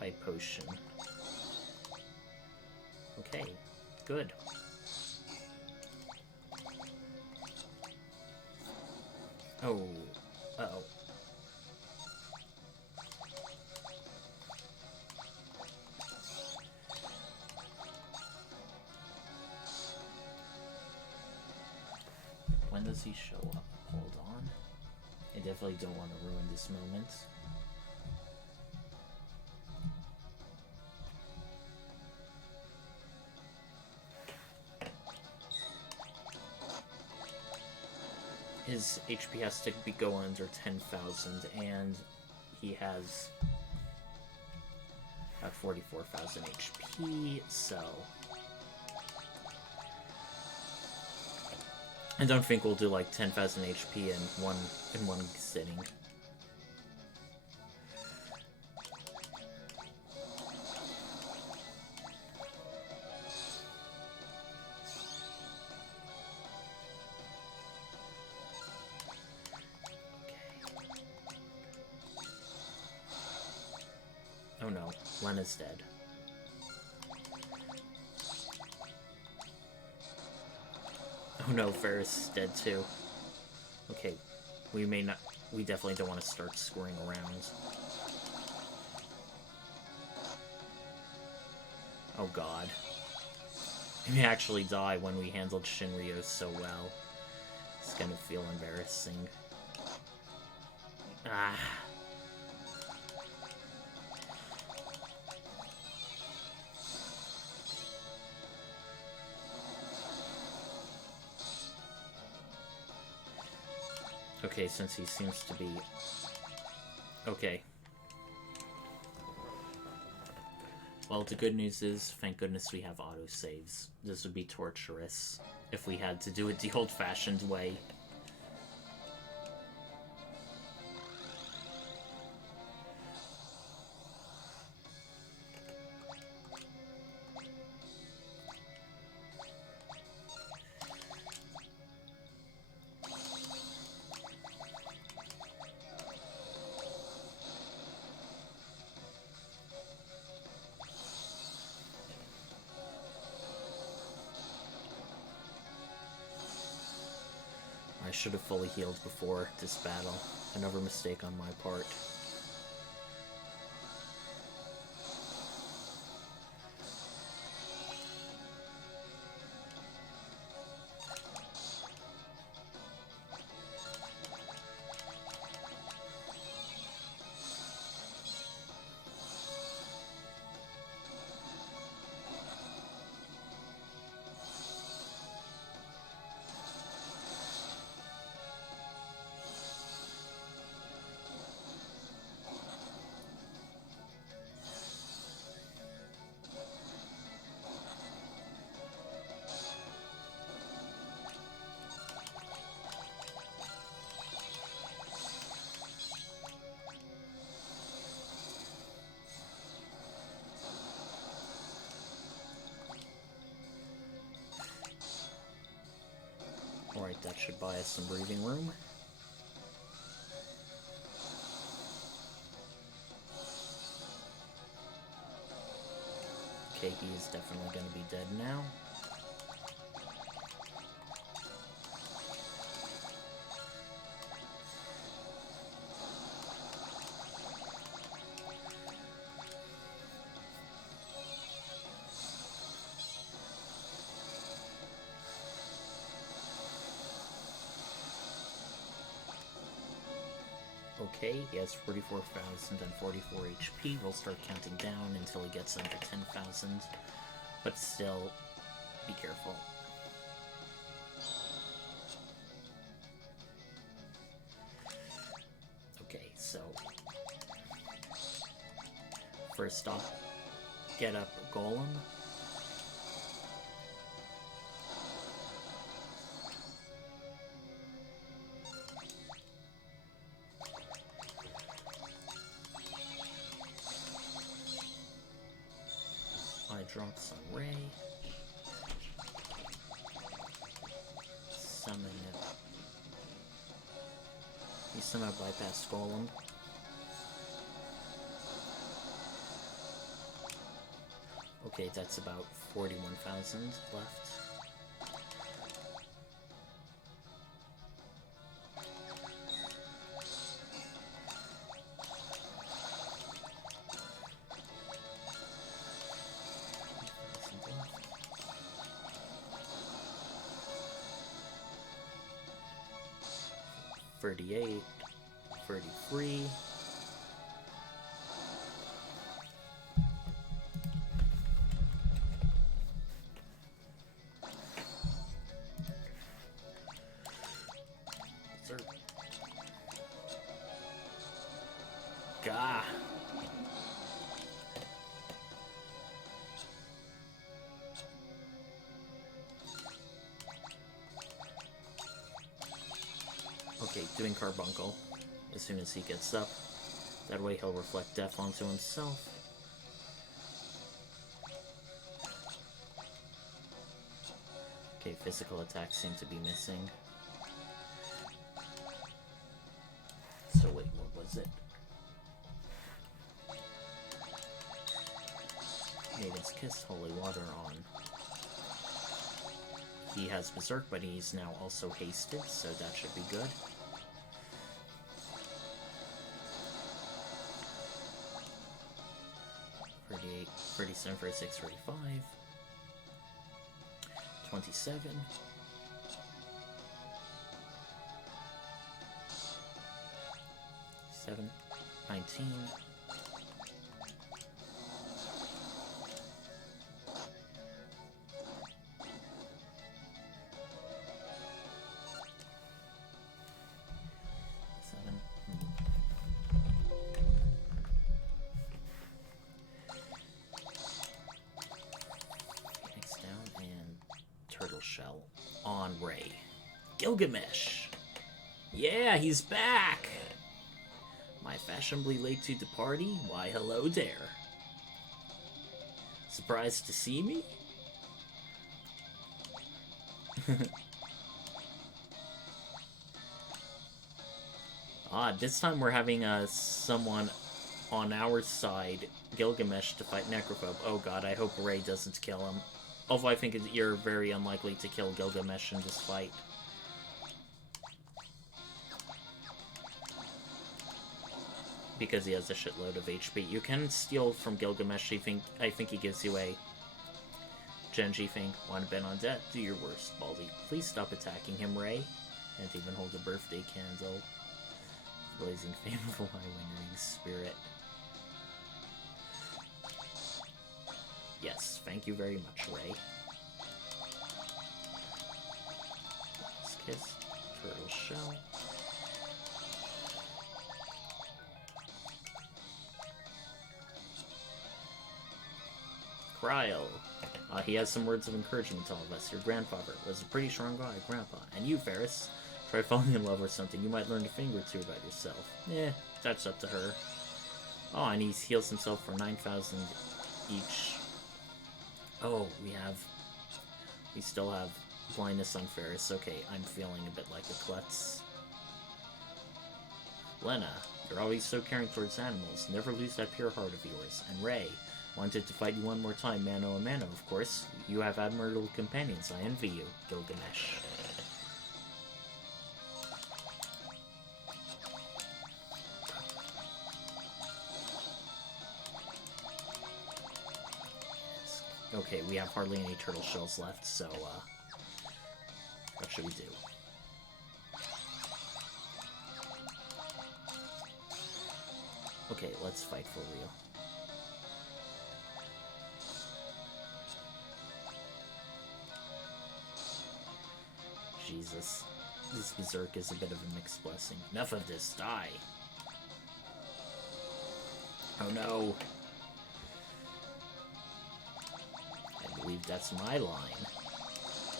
Eye potion. Okay, good. Oh, uh-oh. When does he show up? Hold on. I definitely don't want to ruin this moment. his HP has to go under 10,000, and he has about 44,000 HP, so I don't think we'll do like 10,000 HP in one sitting. Oh no, Lena's dead. Oh no, Ferris is dead too. Okay, we definitely don't want to start scoring around. Oh god. We may actually die when we handled Shinryu so well. It's gonna feel embarrassing. Ah. Okay, since he seems to be... Okay. Well, the good news is, thank goodness we have autosaves. This would be torturous if we had to do it the old-fashioned way. I should have fully healed before this battle. Another mistake on my part. Alright, that should buy us some breathing room. Okay, he is definitely going to be dead now. Okay, he has 44,044 HP. We'll start counting down until he gets under 10,000. But still, be careful. Okay, so... First off, get up Golem. Drop some Ray. Summon it. He somehow bypassed Golem. Okay, that's about 41,000 left. $38, $33. Okay, doing Carbuncle as soon as he gets up. That way he'll reflect death onto himself. Okay, physical attacks seem to be missing. So wait, what was it? Maiden's Kiss, Holy Water on. He has Berserk, but he's now also hasted, so that should be good. $38, 37, 46, 45. 27. 7, 19. Shell on Ray. Gilgamesh! Yeah, he's back! My fashionably late to the party? Why, hello there. Surprised to see me? This time we're having someone on our side, Gilgamesh, to fight Necrophobe. Oh god, I hope Ray doesn't kill him. Although I think you're very unlikely to kill Gilgamesh in this fight. Because he has a shitload of HP. You can steal from Gilgamesh. I think he gives you a Genji thing. Want to bet on that? Do your worst, Baldy. Please stop attacking him, Ray. Can't even hold a birthday candle. Blazing flame of a wandering spirit. Yes, thank you very much, Ray. Let's kiss. Turtle shell. Cryo. He has some words of encouragement to all of us. Your grandfather was a pretty strong guy, Grandpa. And you, Ferris, try falling in love with something. You might learn a thing or two about yourself. Eh, that's up to her. Oh, and he heals himself for 9,000 each. Oh, we still have blindness on Ferris. Okay, I'm feeling a bit like a klutz. Lena, you're always so caring towards animals. Never lose that pure heart of yours. And Ray, wanted to fight you one more time, mano a mano, of course. You have admirable companions. I envy you, Gilgamesh. Okay, we have hardly any turtle shells left, so, what should we do? Okay, let's fight for real. Jesus. This Berserk is a bit of a mixed blessing. Enough of this, die! Oh no! I believe that's my line.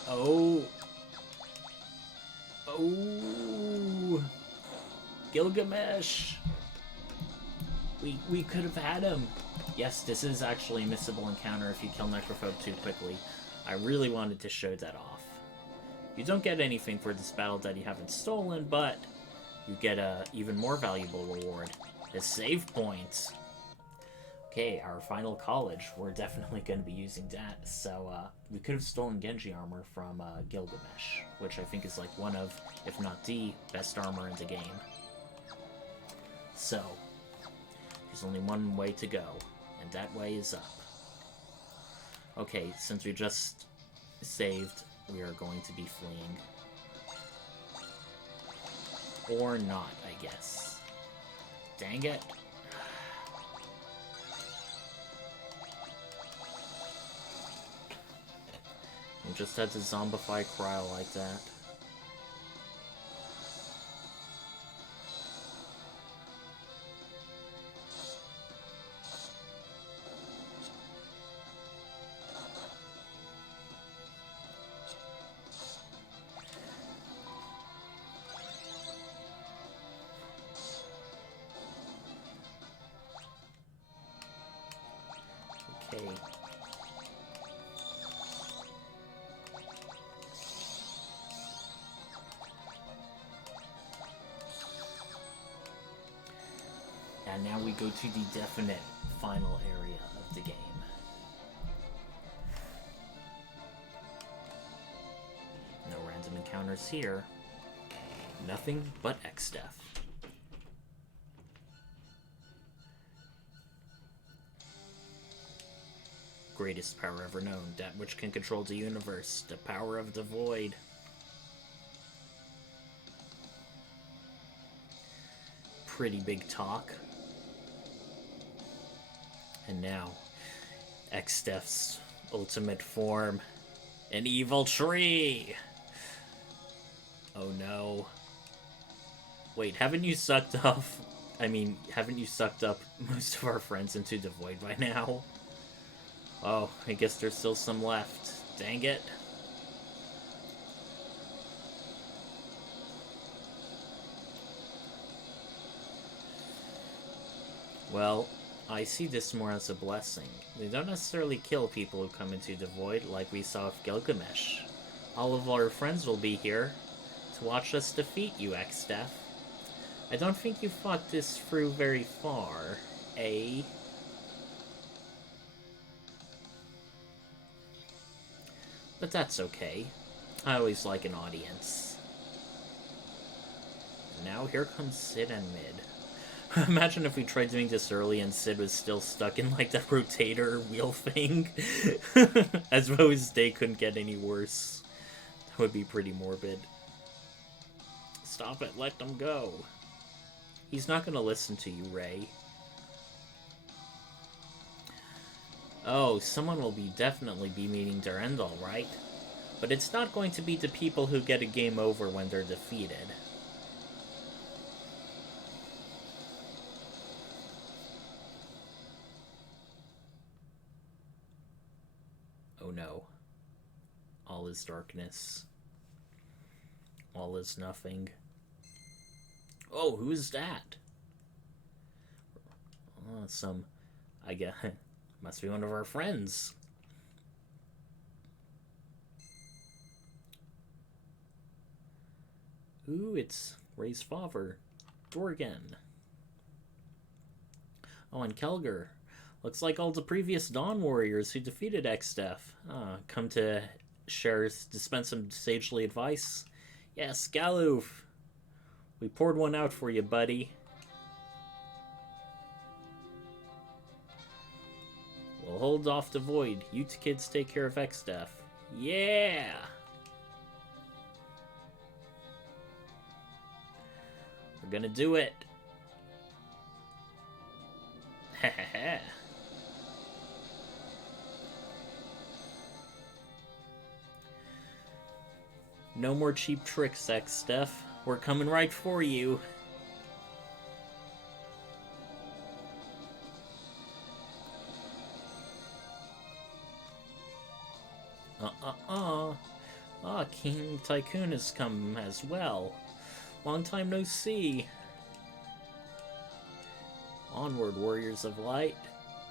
Oh! Oh! Gilgamesh! We could have had him! Yes, this is actually a missable encounter if you kill Necrophobe too quickly. I really wanted to show that off. You don't get anything for this battle that you haven't stolen, but you get a even more valuable reward. His save points! Okay, our final college, we're definitely going to be using that. So, we could have stolen Genji armor from Gilgamesh, which I think is like one of, if not the, best armor in the game. So, there's only one way to go, and that way is up. Okay, since we just saved, we are going to be fleeing. Or not, I guess. Dang it. We just had to zombify Cryo like that. okay. And now we go to the definite final area of the game. No random encounters here. Nothing but Exdeath. Greatest power ever known, that which can control the universe, the power of the void. Pretty big talk. And now, Exdeath's ultimate form, an evil tree! Oh no. Wait, haven't you sucked up most of our friends into the void by now? Oh, I guess there's still some left. Dang it. Well, I see this more as a blessing. They don't necessarily kill people who come into the void like we saw with Gilgamesh. All of our friends will be here to watch us defeat you, Exdeath. I don't think you fought this through very far, eh? But that's okay. I always like an audience. Now here comes Sid and Mid. Imagine if we tried doing this early and Sid was still stuck in like that rotator wheel thing. As though his day couldn't get any worse. That would be pretty morbid. Stop it, let them go. He's not gonna listen to you, Ray. Oh, someone will definitely be meeting their end all right. But it's not going to be the people who get a game over when they're defeated. Oh no. All is darkness. All is nothing. Oh, who's that? Oh, I guess, must be one of our friends. Ooh, it's Ray's father, Dorgan. Oh, and Kelger. Looks like all the previous Dawn warriors who defeated Exdeath come to dispense some sagely advice. Yes, Galoof. We poured one out for you, buddy. We'll hold off the void. You two kids take care of Exdeath. Yeah! We're gonna do it. Heh. No more cheap tricks, Exdeath. We're coming right for you. King Tycoon has come as well. Long time no see. Onward, warriors of light.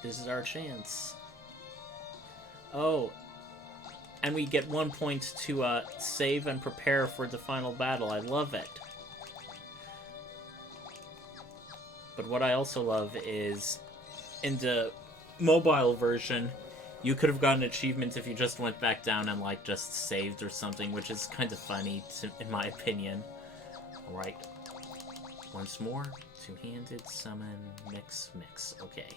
This is our chance. Oh, and we get 1 point to save and prepare for the final battle. I love it. But what I also love is, in the mobile version, you could have gotten achievements if you just went back down and, like, just saved or something, which is kind of funny, in my opinion. Alright. Once more. Two-handed, summon, mix. Okay.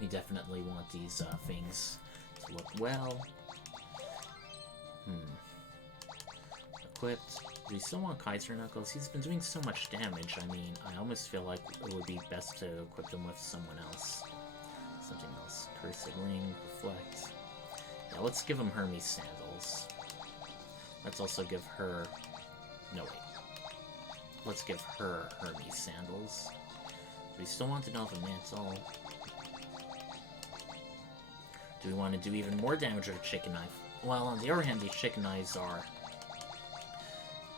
We definitely want these things to look well. Equipped. Do we still want Kaiser Knuckles? He's been doing so much damage. I mean, I almost feel like it would be best to equip him with someone else. Something else. Cursed Ring, Reflect. Yeah, let's give him Hermes Sandals. Let's also give her... No, wait. Let's give her Hermes Sandals. Do we still want the Nova Mantle? Do we want to do even more damage with a Chicken Knife? Well, on the other hand, these Chicken Knives are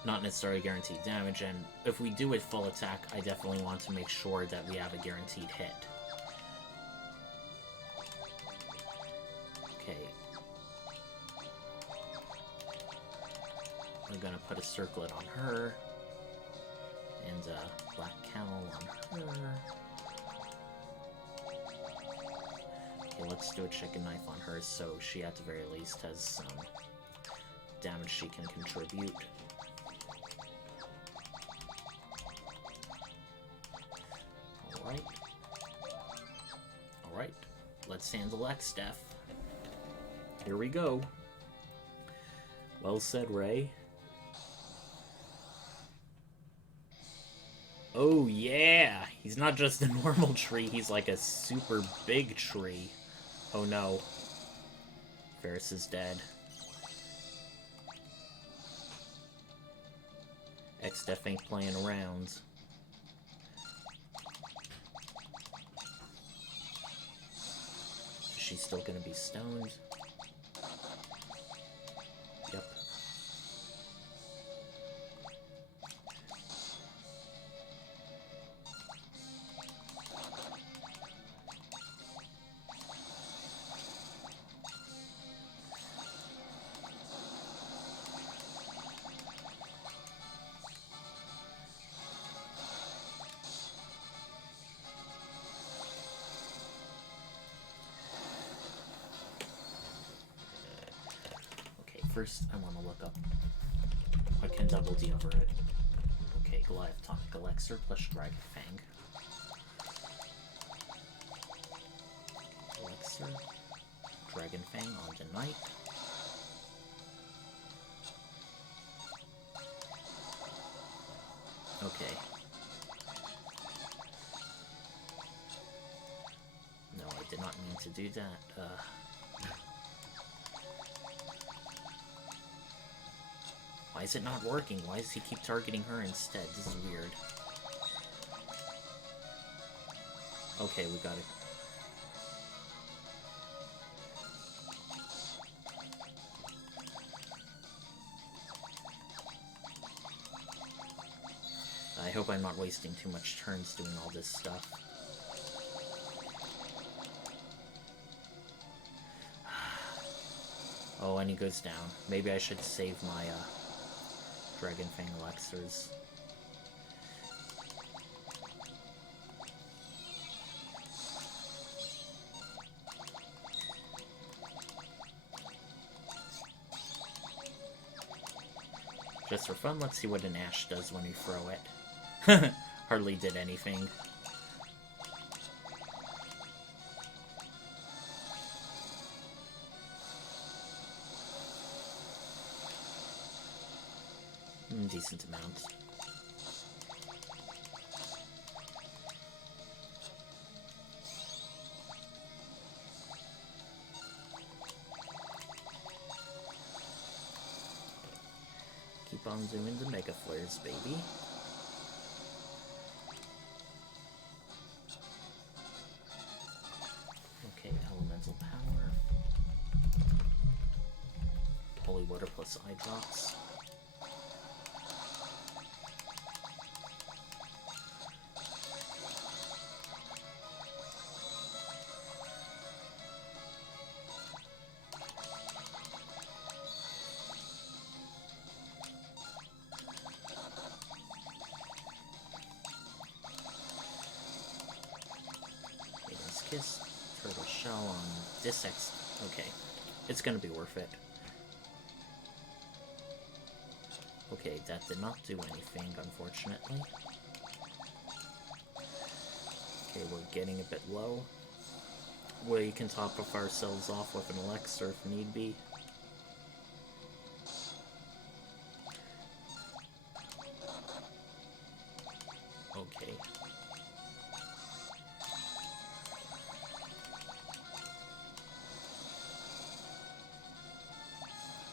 not necessarily guaranteed damage, and if we do it full attack, I definitely want to make sure that we have a guaranteed hit. definitely gonna put a circlet on her. And a black cowl on her. Okay, let's do a chicken knife on her so she at the very least has some damage she can contribute. Alright. Alright. Let's handle Exdeath. Here we go. Well said, Ray. Oh yeah! He's not just a normal tree, he's like a super big tree. Oh no. Ferris is dead. Exdeath ain't playing around. Is she still gonna be stoned? Yep. First, I want to look up what can double D over it. Okay, Goliath Tonic Elixir plus Dragon Fang. Elixir, Dragon Fang on the Knight. Okay. No, I did not mean to do that. Why is it not working? Why does he keep targeting her instead? This is weird. Okay, we got it. I hope I'm not wasting too much turns doing all this stuff. Oh, and he goes down. Maybe I should save my, Dragon Fang Elixirs. Just for fun, let's see what an Ash does when you throw it. Hardly did anything. Decent amount. Keep on doing the Mega Flares, baby. Okay, Elemental Power. Holy Water plus Eye Drops. Kiss, Turtle Shell on this okay. It's gonna be worth it. Okay, that did not do anything, unfortunately. Okay, we're getting a bit low. We can top up ourselves off with an Elixir if need be. Okay.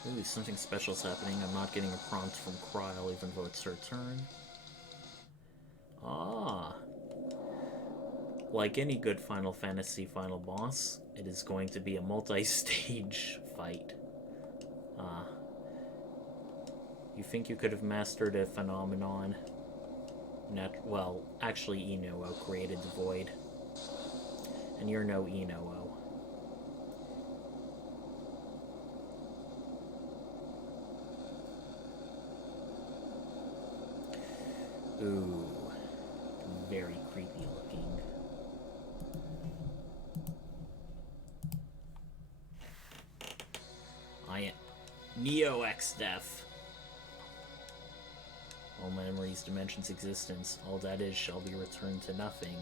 Ooh, something special's happening. I'm not getting a prompt from Kryl, even though it's her turn. Ah. Like any good Final Fantasy final boss, it is going to be a multi-stage fight. You think you could have mastered a phenomenon? Well, actually Inoo created the Void. And you're no Inoo. Neo Exdeath. All memories, dimensions, existence, all that is shall be returned to nothing.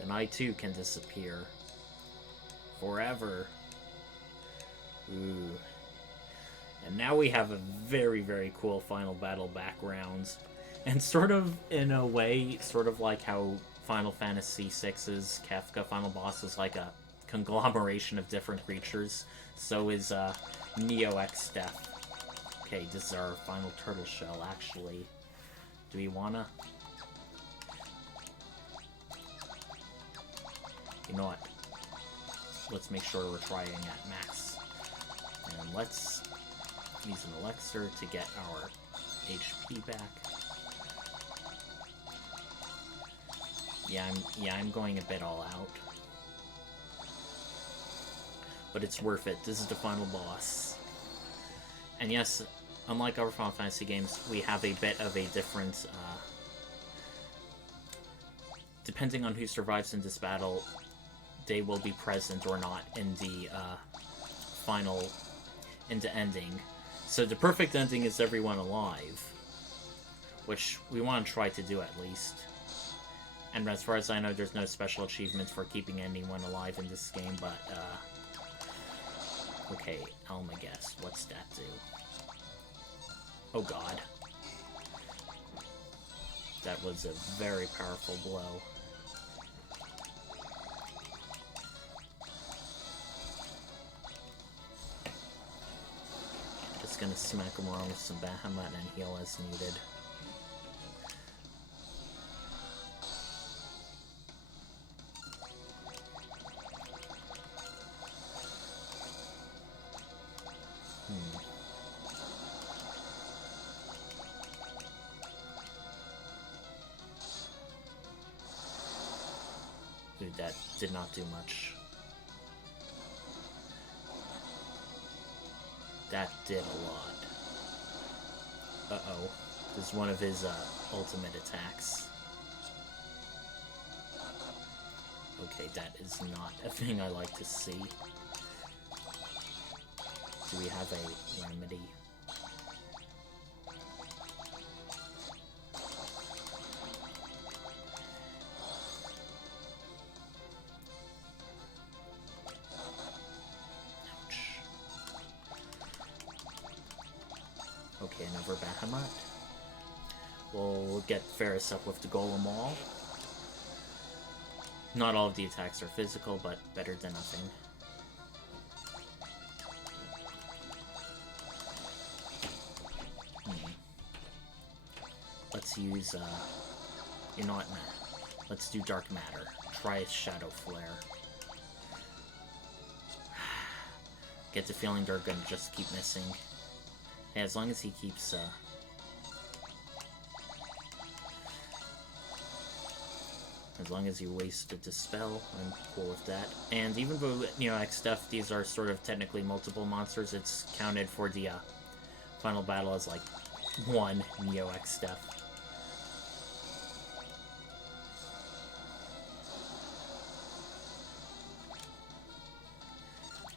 Then I too can disappear. Forever. Ooh. And now we have a very, very cool final battle background. And sort of, in a way, sort of like how Final Fantasy VI's Kefka final boss is like a conglomeration of different creatures. So is Neo Exdeath. Okay, this is our final turtle shell, actually. Do we wanna? You know what? Let's make sure we're trying at max. And let's use an elixir to get our HP back. Yeah, I'm going a bit all out. But it's worth it. This is the final boss. And yes, unlike other Final Fantasy games, we have a bit of a different, depending on who survives in this battle, they will be present or not in the, ending. So the perfect ending is everyone alive, which we want to try to do at least. And as far as I know, there's no special achievements for keeping anyone alive in this game, but, okay, Alma guess. What's that do? Oh god. That was a very powerful blow. Just gonna smack him around with some Bahamut and heal as needed. Dude, that did not do much. That did a lot. Uh-oh. This is one of his, ultimate attacks. Okay, that is not a thing I like to see. Do we have a remedy? Okay, another Bahamut. We'll get Ferris up with the Golem Wall. Not all of the attacks are physical, but better than nothing. Let's use, you know what, nah. Let's do Dark Matter. Try Shadow Flare. Get the feeling they're gonna just keep missing. Yeah, as long as he keeps, as long as you waste a Dispel, I'm cool with that. And even though, you know, Exdeath, these are sort of technically multiple monsters, it's counted for the, final battle as, like, one Neo Exdeath.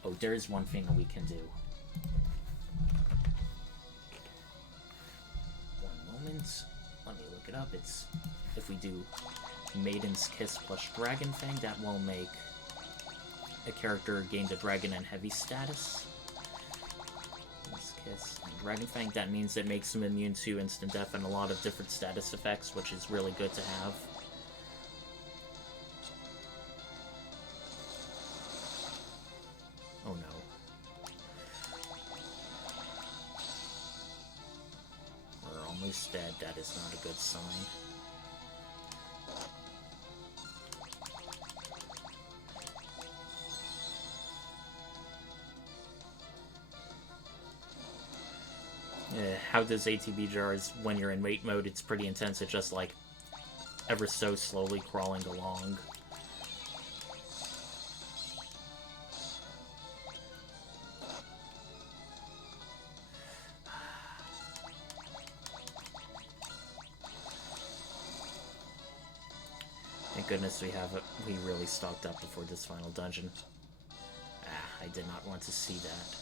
Oh, there is one thing that we can do. Let me look it up. It's if we do Maiden's Kiss plus Dragon Fang, that will make a character gain the Dragon and Heavy status. Maiden's Kiss and Dragon Fang, that means it makes him immune to instant death and a lot of different status effects, which is really good to have. Oh no. Almost dead. That is not a good sign. How does ATB jars when you're in wait mode? It's pretty intense. It's just like ever so slowly crawling along. Thank goodness we really stocked up before this final dungeon. I did not want to see that.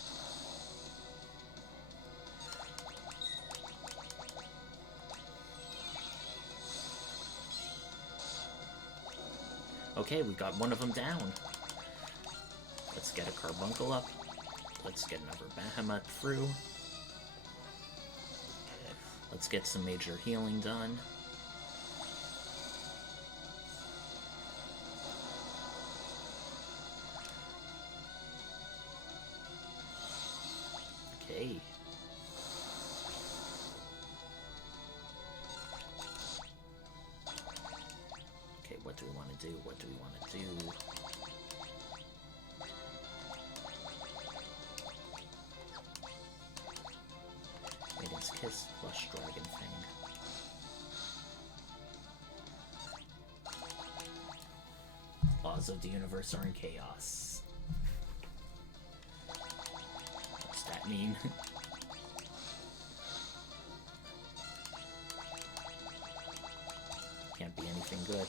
Okay, we got one of them down. Let's get a carbuncle up. Let's get another Bahamut through. Let's get some major healing done. Okay. Okay, what do we want to do? What do we want to do? Maiden's Kiss plus Dragon Fang. Laws of the universe are in chaos. What's that mean? Can't be anything good.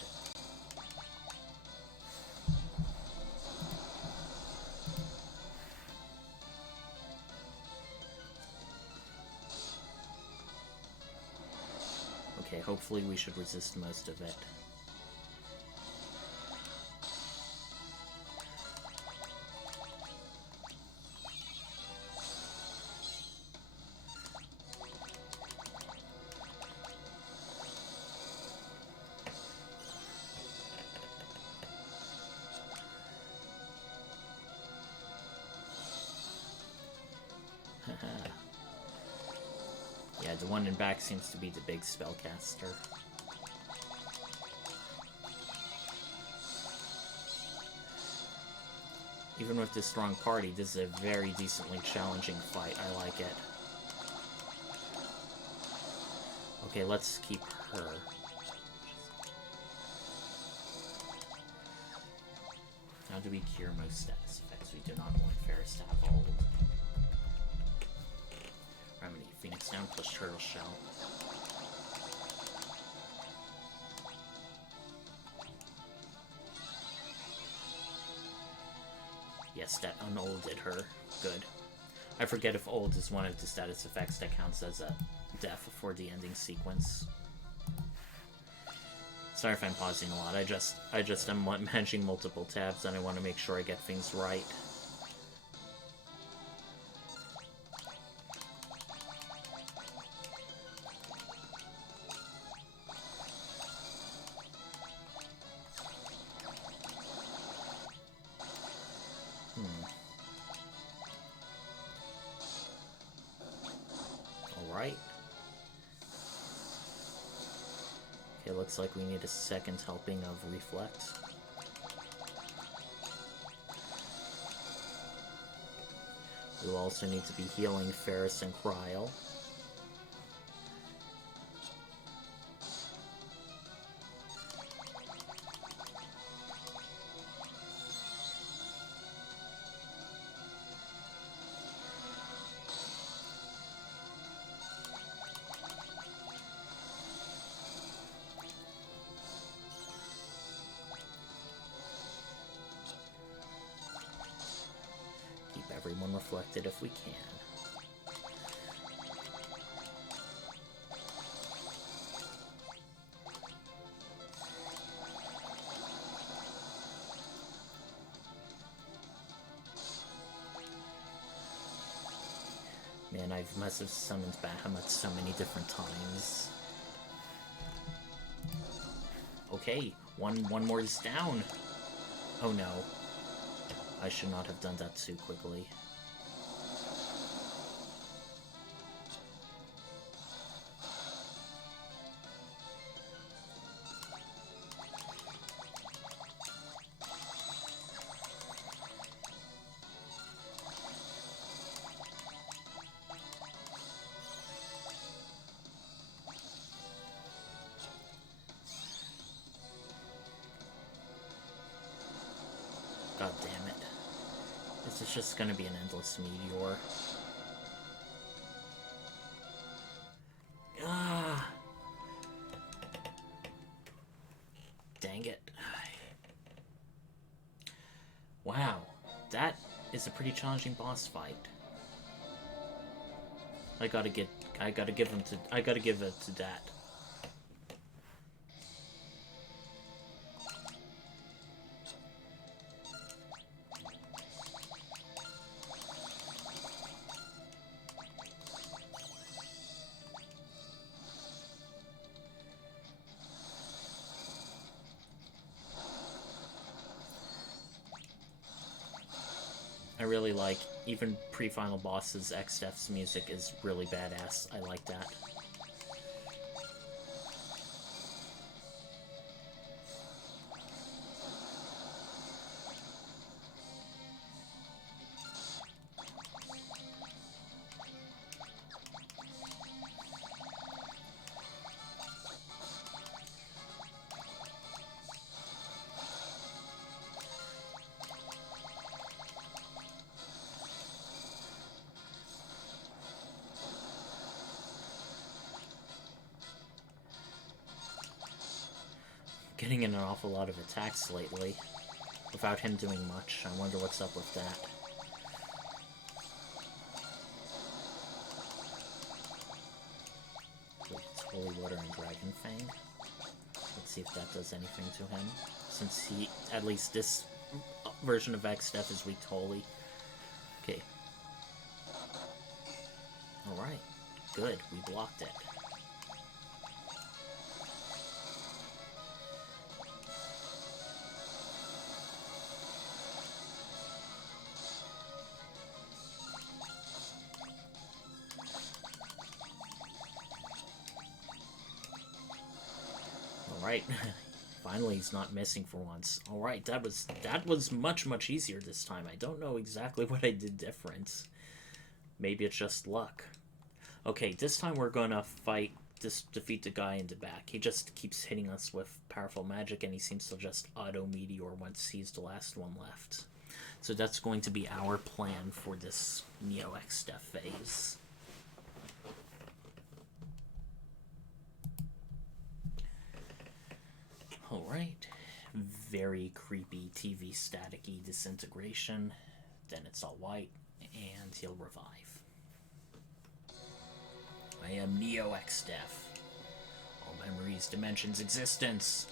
Okay, hopefully we should resist most of it. Yeah, the one in back seems to be the big spellcaster. Even with this strong party, this is a very decently challenging fight. I like it. Okay, let's keep her. How do we cure most status effects? We do not want Ferris to have old. Remedy, Phoenix down plus Turtle Shell. Yes, that unolded her. Good. I forget if old is one of the status effects that counts as a death for the ending sequence. Sorry if I'm pausing a lot. I just am managing multiple tabs and I want to make sure I get things right. Alright. Okay, looks like we need a second helping of Reflect. We'll also need to be healing Ferris and Kryl. Everyone reflected if we can. Man, I must have summoned Bahamut so many different times. Okay, one more is down. Oh no. I should not have done that too quickly. God damn it. This is just gonna be an endless meteor. Ah! Dang it. Wow, that is a pretty challenging boss fight. I gotta give it to that. really like, even pre-final bosses, Exdeath's music is really badass. I like that. Getting in an awful lot of attacks lately, without him doing much. I wonder what's up with that. Wait, it's Holy Water and Dragon Fang. Let's see if that does anything to him. Since he, at least this version of Exdeath is weak to Holy. Okay. Alright. Good, we blocked it. Alright. Finally he's not missing for once. Alright, that was much easier this time. I don't know exactly what I did different. Maybe it's just luck. Okay, this time we're gonna defeat the guy in the back. He just keeps hitting us with powerful magic, and he seems to just auto-meteor once he's the last one left. So that's going to be our plan for this Neo Exdeath phase. Alright. Very creepy TV staticky disintegration. Then it's all white, and he'll revive. I am Neo Exdeath. All memories, dimensions, existence.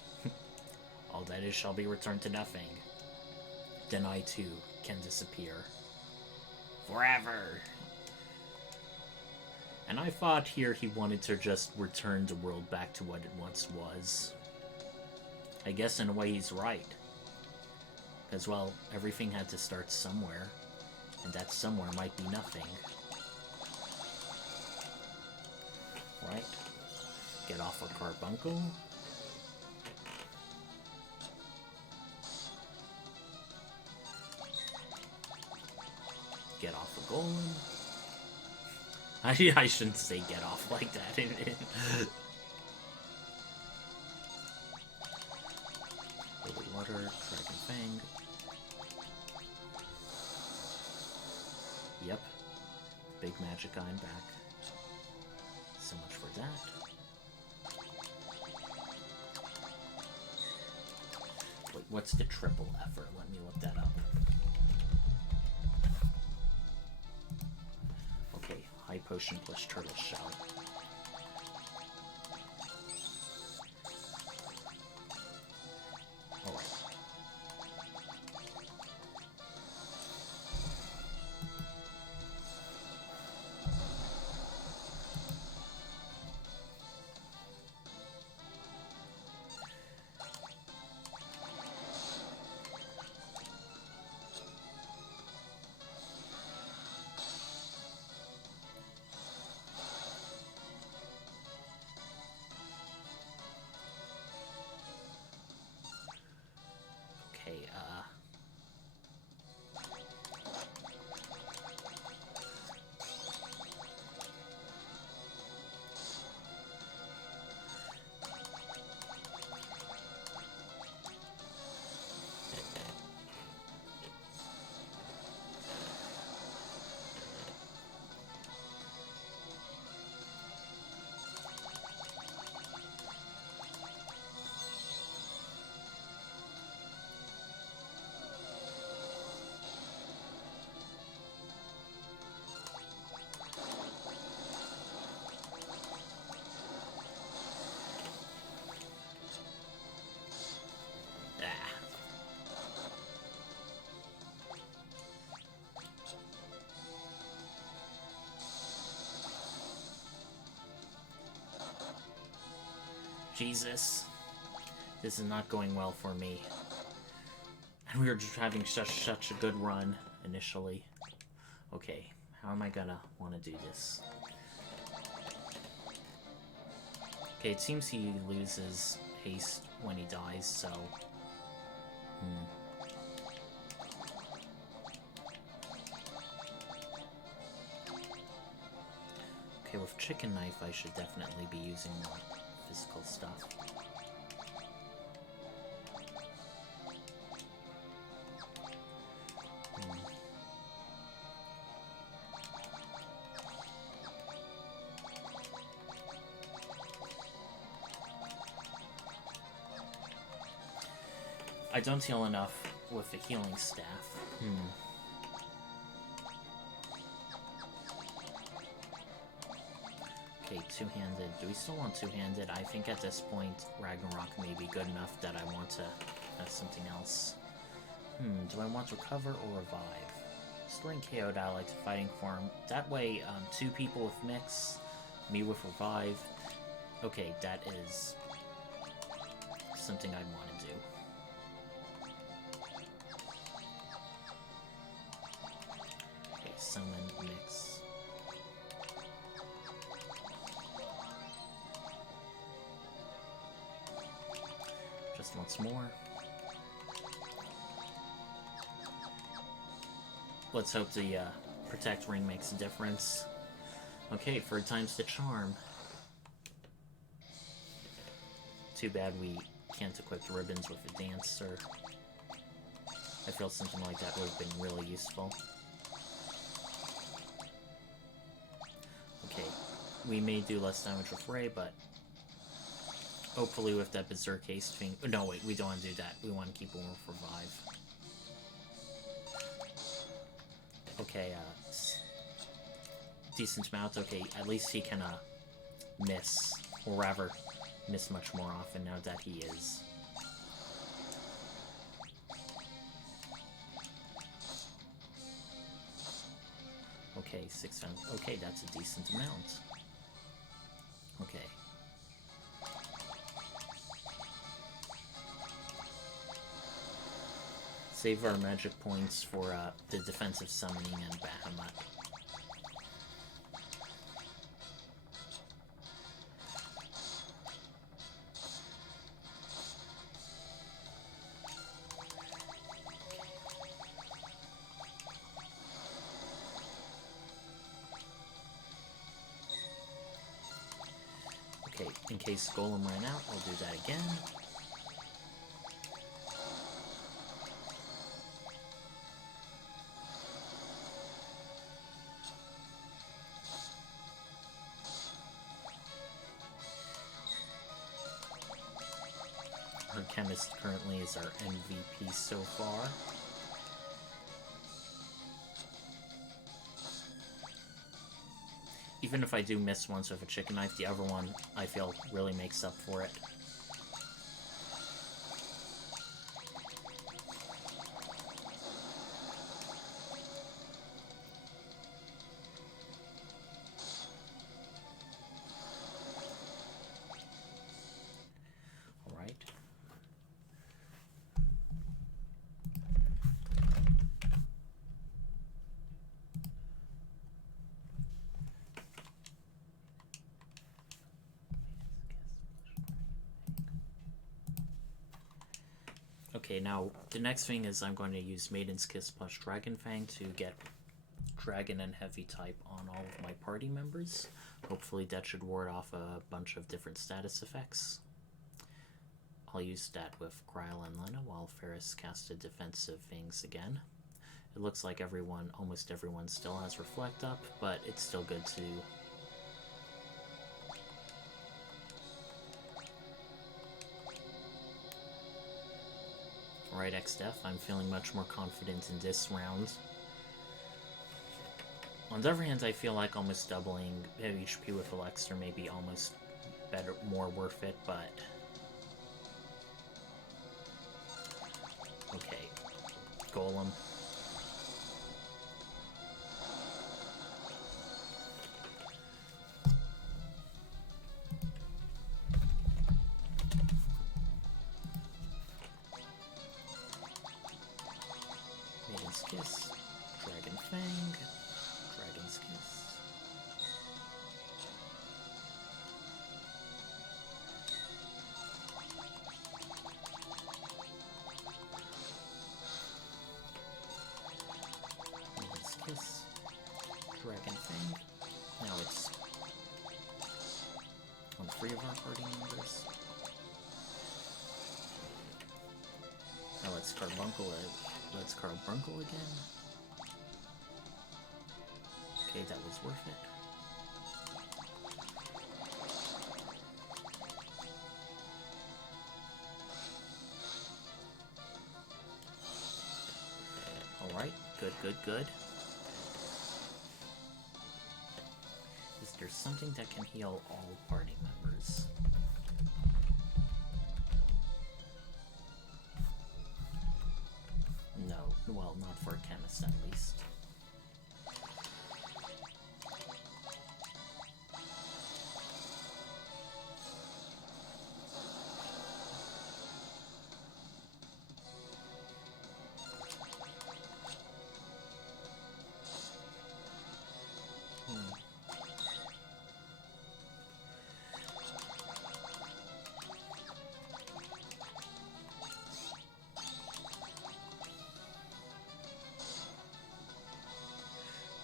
All that is shall be returned to nothing. Then I too can disappear. Forever! And I thought here he wanted to just return the world back to what it once was. I guess in a way he's right. Because, well, everything had to start somewhere. And that somewhere might be nothing. Right? Get off a carbuncle. Get off a golem. I shouldn't say get off like that. Holy Water, Dragon Fang. Yep. Big magic guy in back. So much for that. Wait, what's the triple effort? Let me look that up. Okay, high potion plus turtle shell. Alright. Jesus. This is not going well for me. And we were just having such a good run. initially. Okay, how am I gonna want to do this? Okay, it seems he loses haste when he dies, so... Okay, with Chicken Knife, I should definitely be using more physical stuff. I don't heal enough with the healing staff. Okay, two-handed. Do we still want two-handed? I think at this point, Ragnarok may be good enough that I want to have something else. Do I want Recover or Revive? Restoring KO'd ally to fighting form. That way, two people with Mix, me with Revive. Okay, that is something I'd want to do. Summon, Mix. Just once more. Let's hope the Protect ring makes a difference. Okay, third time's the charm. Too bad we can't equip the ribbons with the Dancer. I feel something like that would have been really useful. Okay, we may do less damage with Ray, but hopefully with that Berserk Haste thing... No, wait, we don't want to do that. We want to keep one with Revive. Okay, decent amount. Okay, at least he can, miss. Or rather, miss much more often now that he is. Okay, 6 times. Okay, that's a decent amount. Okay. Save our magic points for the defensive summoning and Bahamut. Okay, in case Golem ran out, I'll do that again. Our Chemist currently is our MVP so far. Even if I do miss once with a Chicken Knife, the other one, I feel, really makes up for it. Alright. Okay, now the next thing is I'm going to use Maiden's Kiss plus Dragon Fang to get Dragon and Heavy type on all of my party members. Hopefully that should ward off a bunch of different status effects. I'll use that with Cryle and Lena while Ferris casted defensive things again. It looks like almost everyone still has Reflect up, but it's still good to... Alright, Exdeath, I'm feeling much more confident in this round. On the other hand, I feel like almost doubling HP with Elixir may be almost better, more worth it, but... Okay. Golem. Maiden's Kiss. Kiss, Dragon Fang. Now it's on 3 of our party members. Now let's Carbuncle again. Okay, that was worth it. Alright, good. Is there something that can heal all party members? No, well, not for a chemist at least.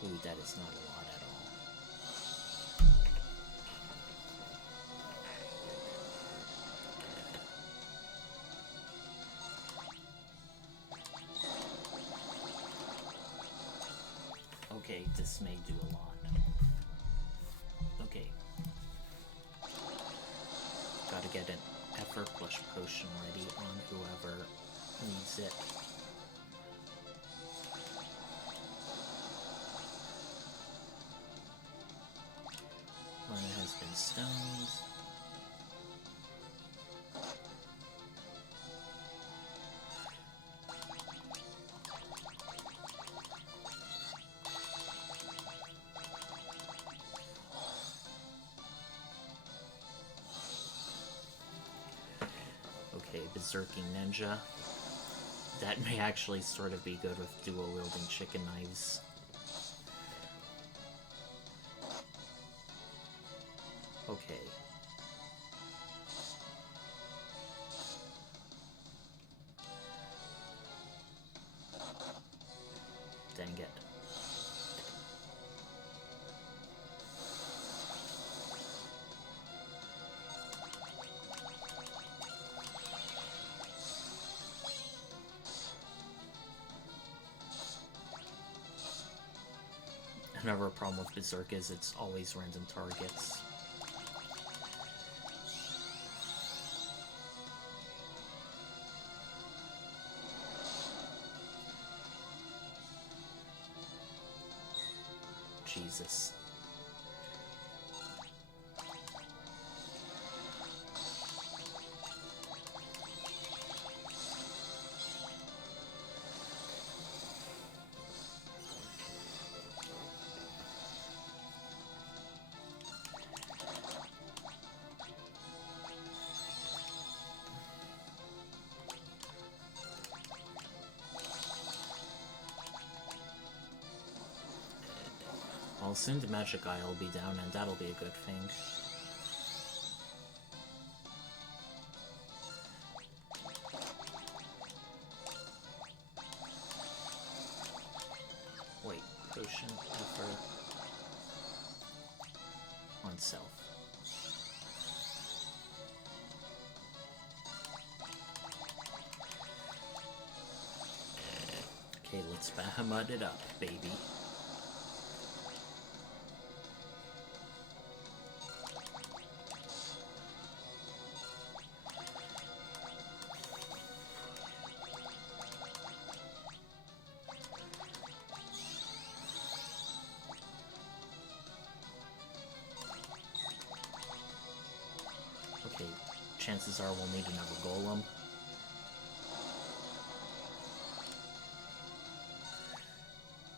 Ooh, that is not a lot at all. Okay, this may do a lot. Okay. Gotta get an effort plus potion ready on whoever needs it. One has been stoned. Okay, Berserking Ninja. That may actually sort of be good with dual-wielding chicken knives. Okay. Dang it. Another problem with Berserk is it's always random targets. Jesus. Well, soon the Magic Eye will be down, and that'll be a good thing. Wait, potion, effort, on self. Okay, let's Bahamut it up, baby. Okay, chances are we'll need another golem.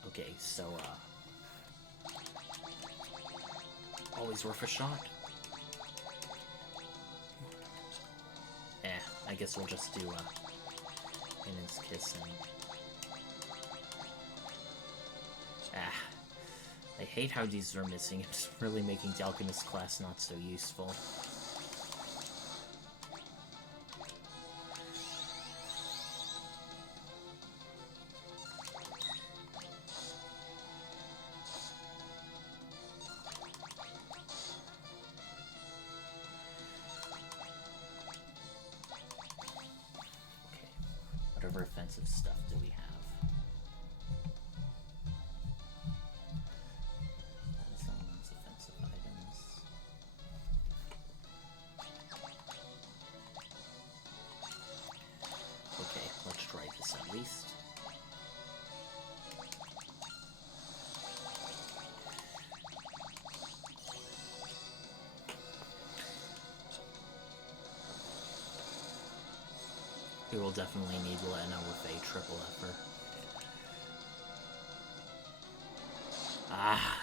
Okay, so, always worth a shot. I guess we'll just do, Minions Kiss and... I hate how these are missing. It's really making the Alchemist class not so useful. more offensive stuff do we have? Someone's offensive items. Okay, let's try this at least. We will definitely need Lena with a triple effort. Ah!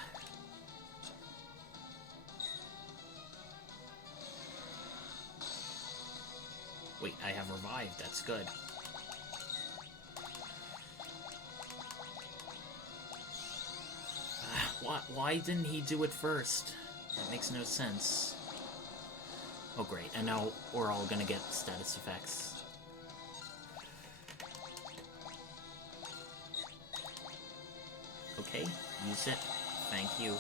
Wait, I have revived, that's good. Why didn't he do it first? That makes no sense. Oh great, and now we're all gonna get status effects. Okay, use it. Thank you.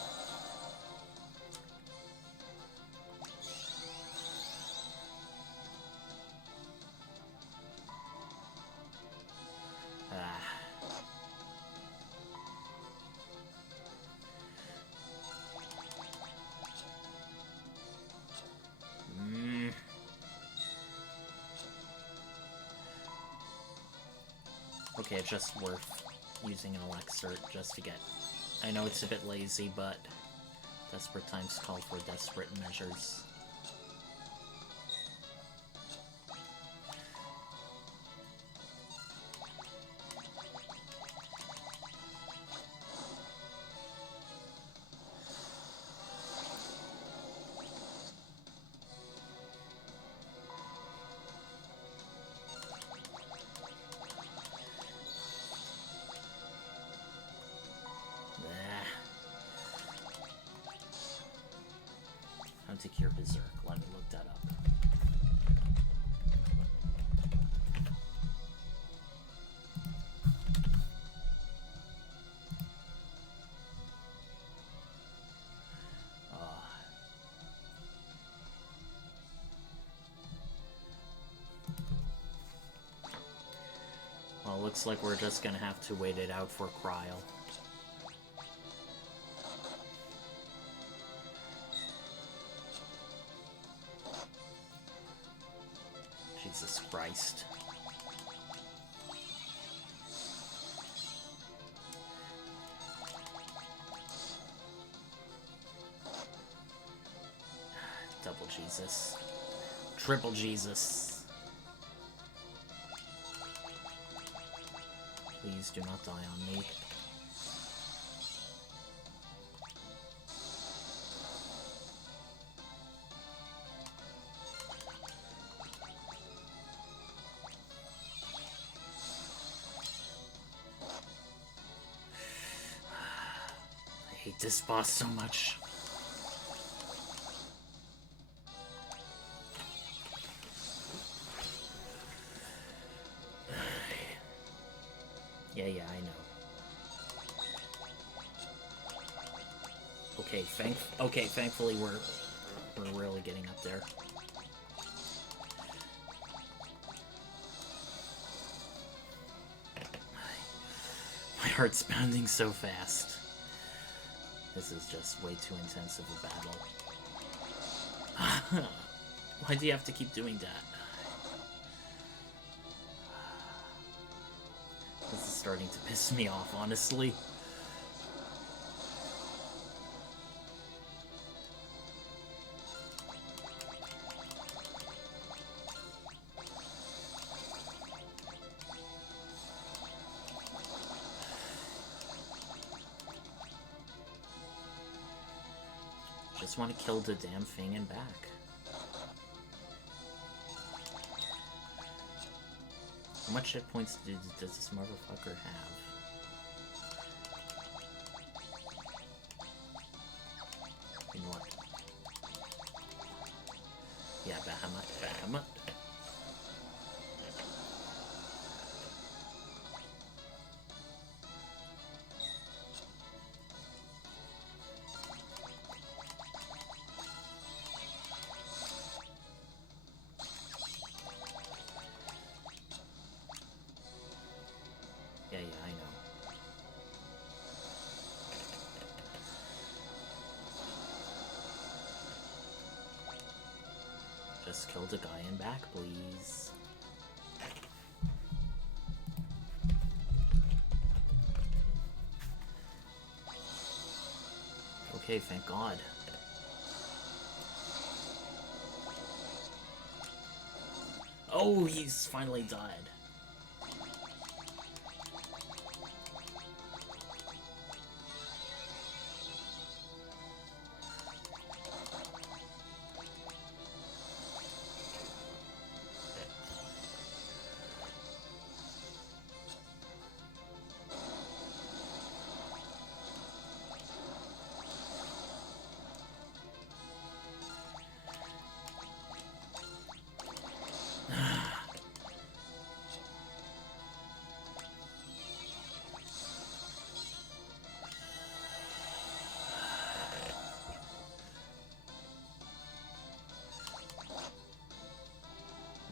Okay, it's just worth using an elixir just to get... I know it's a bit lazy, but desperate times call for desperate measures. How to cure Berserk. Let me look that up. Well, looks like we're just gonna have to wait it out for Cryle. Jesus Christ. Double Jesus. Triple Jesus. Please do not die on me. I hate this boss so much. Yeah, I know. Okay, thankfully we're really getting up there. My heart's pounding so fast. This is just way too intense of a battle. Why do you have to keep doing that? This is starting to piss me off, honestly. Just want to kill the damn thing and back. How much hit points does this motherfucker have? In what? Yeah, Bahamut. Just killed a guy in back, please. Okay, thank God. Oh, he's finally died.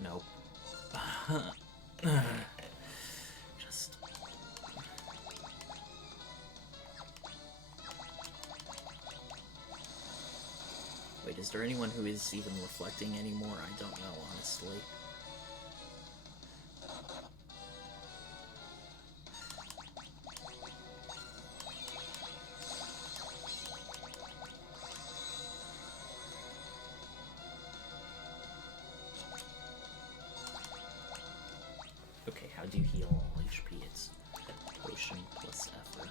Nope. Just... Wait, is there anyone who is even reflecting anymore? I don't know, honestly. Okay, how do you heal all HP? It's potion plus effort.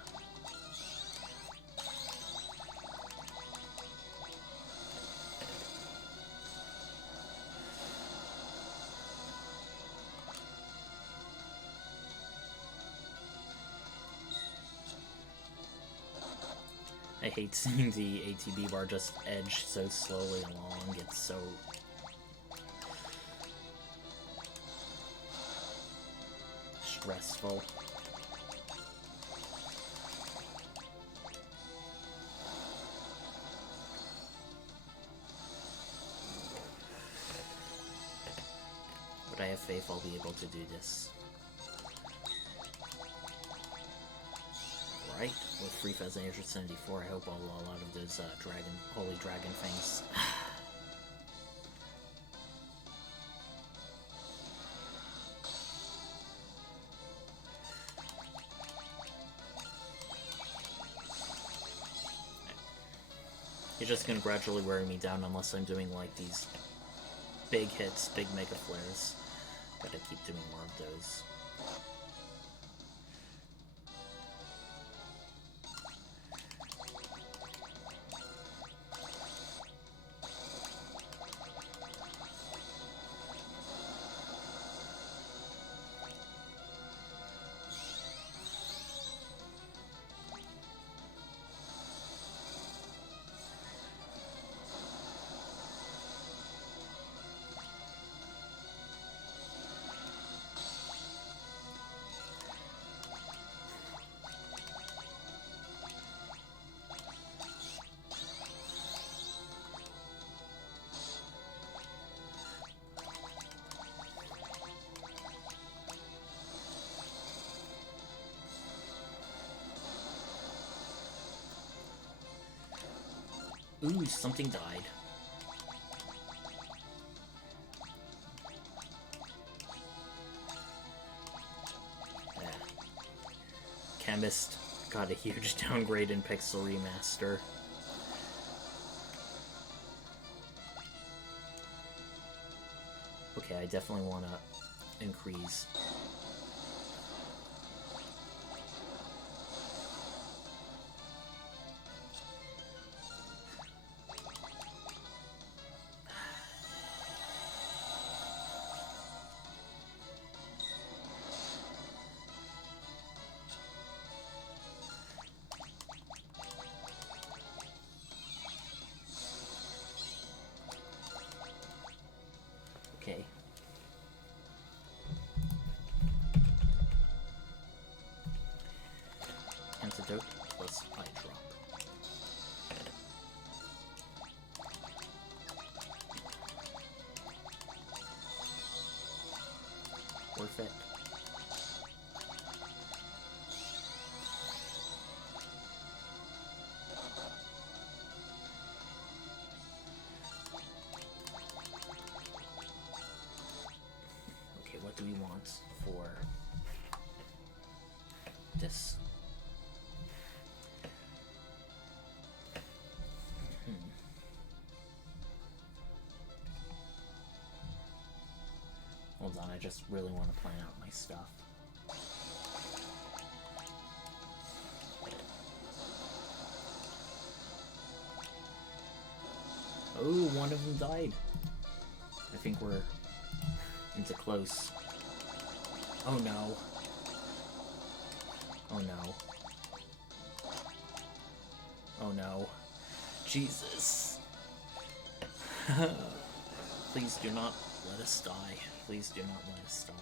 I hate seeing the ATB bar just edge so slowly along. It's so... stressful. But I have faith I'll be able to do this. Right, with Free Fez 874, I hope I'll roll out of those holy dragon things. You're just gonna gradually wear me down unless I'm doing like these big hits, big mega flares. Gotta keep doing more of those. Ooh, something died. Yeah. Chemist got a huge downgrade in Pixel Remaster. Okay, I definitely want to increase. Okay. Antidote plus eye drop. Worth it. we want for this? Hold on, I just really want to plan out my stuff. Oh, one of them died. I think we're into close. Oh no. Oh no. Oh no. Jesus. Please do not let us die. Please do not let us die.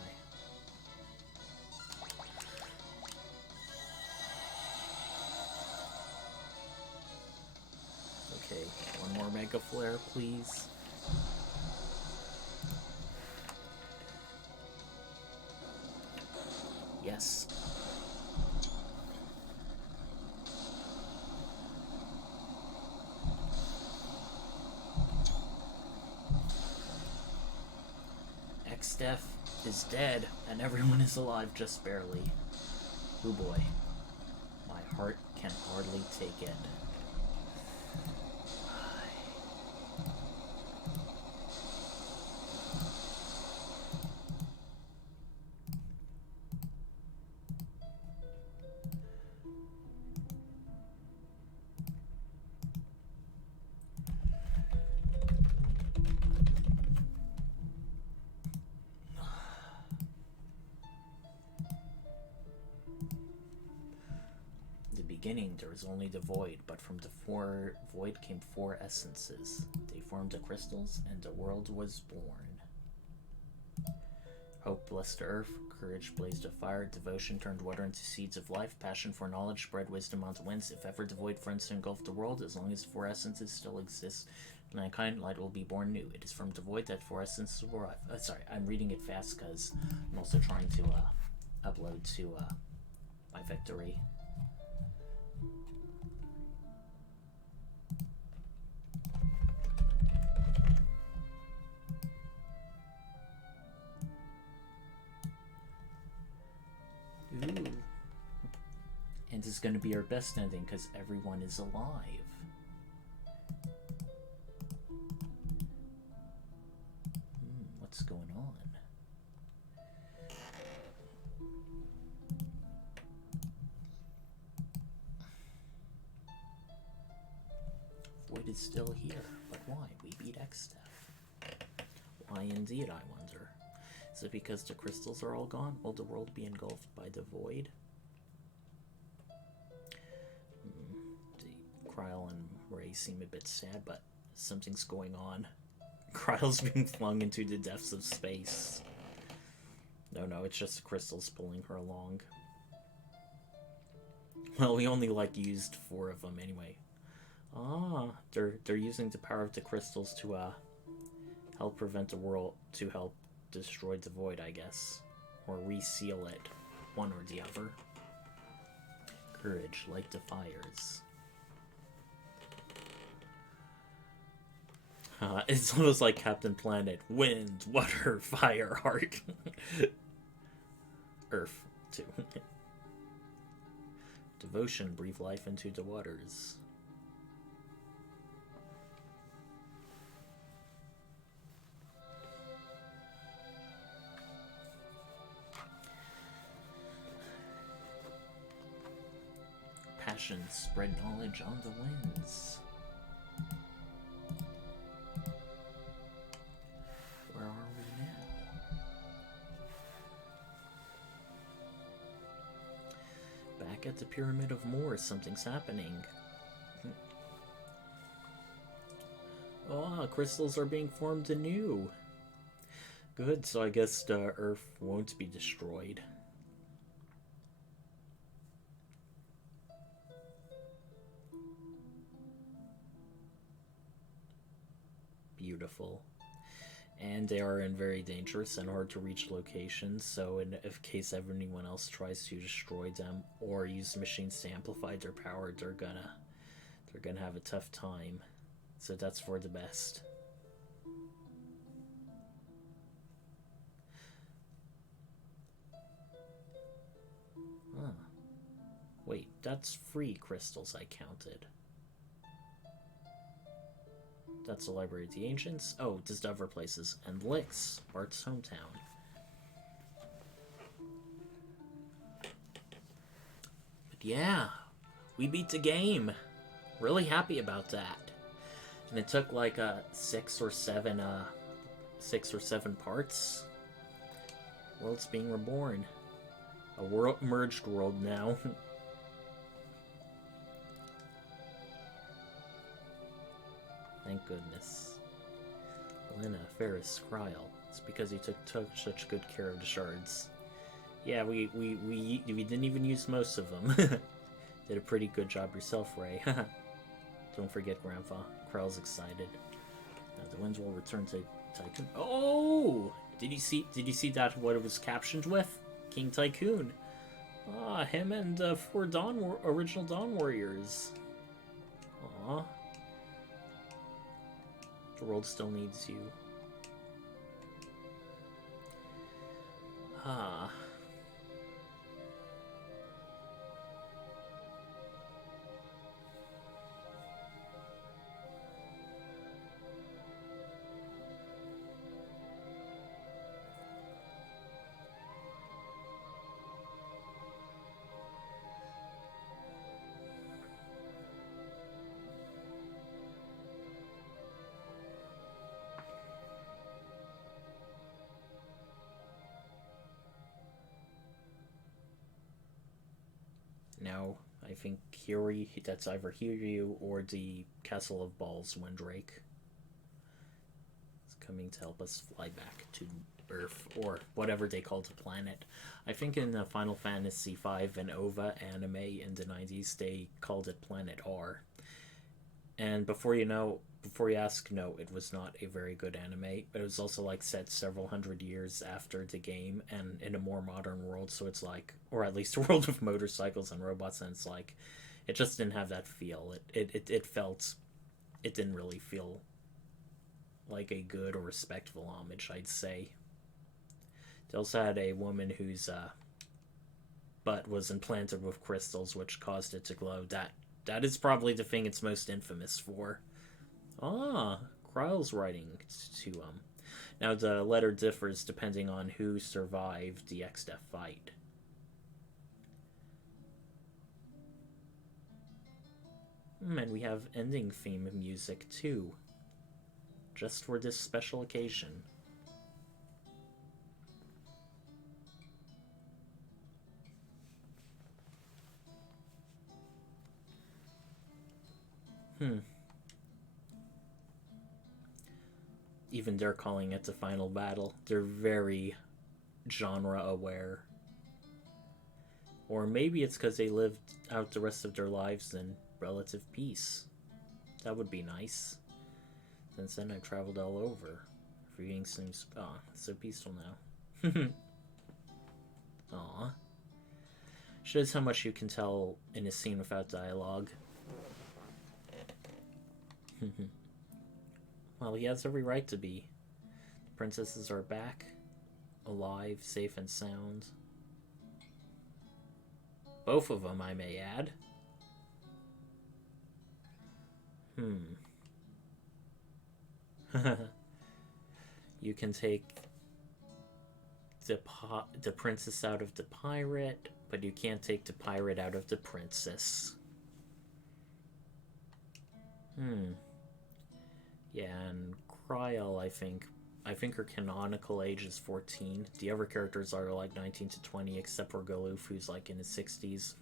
Okay, one more Mega Flare, please. Yes. Exdeath is dead, and everyone is alive just barely. Oh boy. My heart can hardly take it. There was only the void, but from the void came 4 essences. They formed the crystals, and the world was born. Hope blessed the earth, courage blazed a fire, devotion turned water into seeds of life, passion for knowledge spread wisdom on the winds. If ever the void friends to engulf the world, as long as 4 essences still exist, mankind light will be born new. It is from the void that 4 essences will arrive. Sorry, I'm reading it fast because I'm also trying to upload to my victory. Ooh. And it's going to be our best ending because everyone is alive. What's going on? Void is still here, but why? We beat Exdeath. Why indeed, I wonder. Is it because the crystals are all gone? Will the world be engulfed by the void? Kryle and Ray seem a bit sad, but something's going on. Kryle's being flung into the depths of space. No, it's just the crystals pulling her along. Well, we only, used 4 of them anyway. Ah, they're using the power of the crystals to, help prevent the world, to help destroy the void, I guess. Or reseal it. One or the other. Courage, light the fires. It's almost like Captain Planet. Wind, water, fire, heart. Earth, too. Devotion, breathe life into the waters. Passion, spread knowledge on the winds. Where are we now? Back at the Pyramid of Moor, something's happening. Oh, crystals are being formed anew. Good, so I guess the Earth won't be destroyed. Beautiful. And they are in very dangerous and hard to reach locations, so in case anyone else tries to destroy them or use machines to amplify their power, they're gonna have a tough time. So that's for the best. that's 3 crystals I counted. That's the Library of the Ancients. Oh, just other places. And Lix, Bart's hometown. But yeah, we beat the game. Really happy about that. And it took like 6 or 7 parts. World's being reborn. A world merged world now. Thank goodness. Lena, Ferris, Kryl. It's because you took such good care of the shards. Yeah, we didn't even use most of them. Did a pretty good job yourself, Ray. Don't forget, Grandpa. Kryl's excited. The winds will return to Tycoon. Oh! Did you see that? What it was captioned with? King Tycoon. Ah, him and 4 original Dawn Warriors. Aw. The world still needs you. Ah. Now, I think Hiri, that's either Hiryu or the Castle of Balls Windrake. It's coming to help us fly back to Earth, or whatever they called the planet. I think in the Final Fantasy V and OVA anime in the 90s, they called it Planet R. And before you ask, no, it was not a very good anime, but it was also like set several hundred years after the game and in a more modern world, so it's like, or at least a world of motorcycles and robots, and it's like, it just didn't have that feel. It didn't really feel like a good or respectful homage, I'd say. They also had a woman whose butt was implanted with crystals, which caused it to glow. That is probably the thing it's most infamous for. Ah, Kryl's writing to Now the letter differs depending on who survived the Exdeath fight. And we have ending theme music too. Just for this special occasion. Even they're calling it the final battle. They're very genre aware. Or maybe it's because they lived out the rest of their lives in relative peace. That would be nice. Since then I've traveled all over. Freeing seems so peaceful now. Aw. Shows how much you can tell in a scene without dialogue. Well, he has every right to be. The princesses are back, alive, safe and sound. Both of them, I may add. You can take the princess out of the pirate, but you can't take the pirate out of the princess. Yeah, and Kryl, I think her canonical age is 14. The other characters are like 19 to 20, except for Galoof, who's like in his 60s.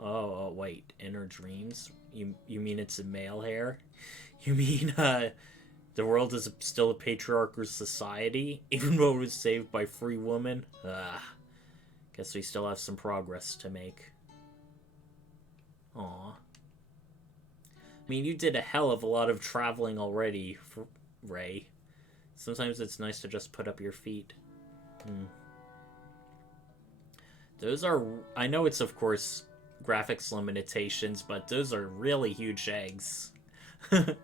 Oh, wait, in her dreams? You mean it's a male hair? You mean, the world is still a patriarchal society, even though it was saved by free women? Guess we still have some progress to make. Aw. I mean, you did a hell of a lot of traveling already, Ray. Sometimes it's nice to just put up your feet. Those are... I know it's, of course, graphics limitations, but those are really huge eggs. And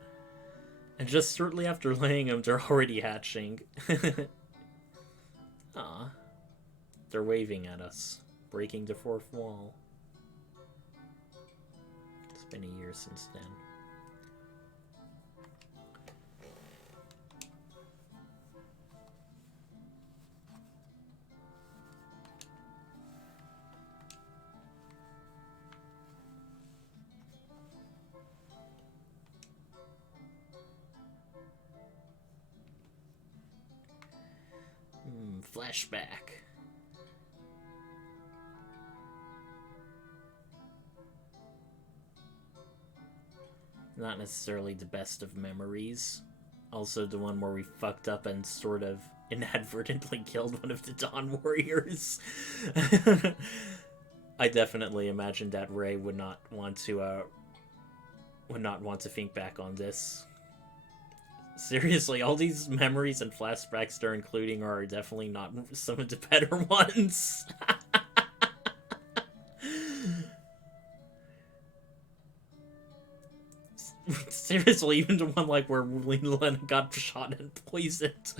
just shortly after laying them, they're already hatching. Aw. They're waving at us, breaking the fourth wall. been a year since then. Flashback. Not necessarily the best of memories. Also the one where we fucked up and sort of inadvertently killed one of the Dawn Warriors. I definitely imagined that Ray would not want to think back on this. Seriously, all these memories and flashbacks they're including are definitely not some of the better ones. Seriously, even the one like where Lena got shot and poisoned.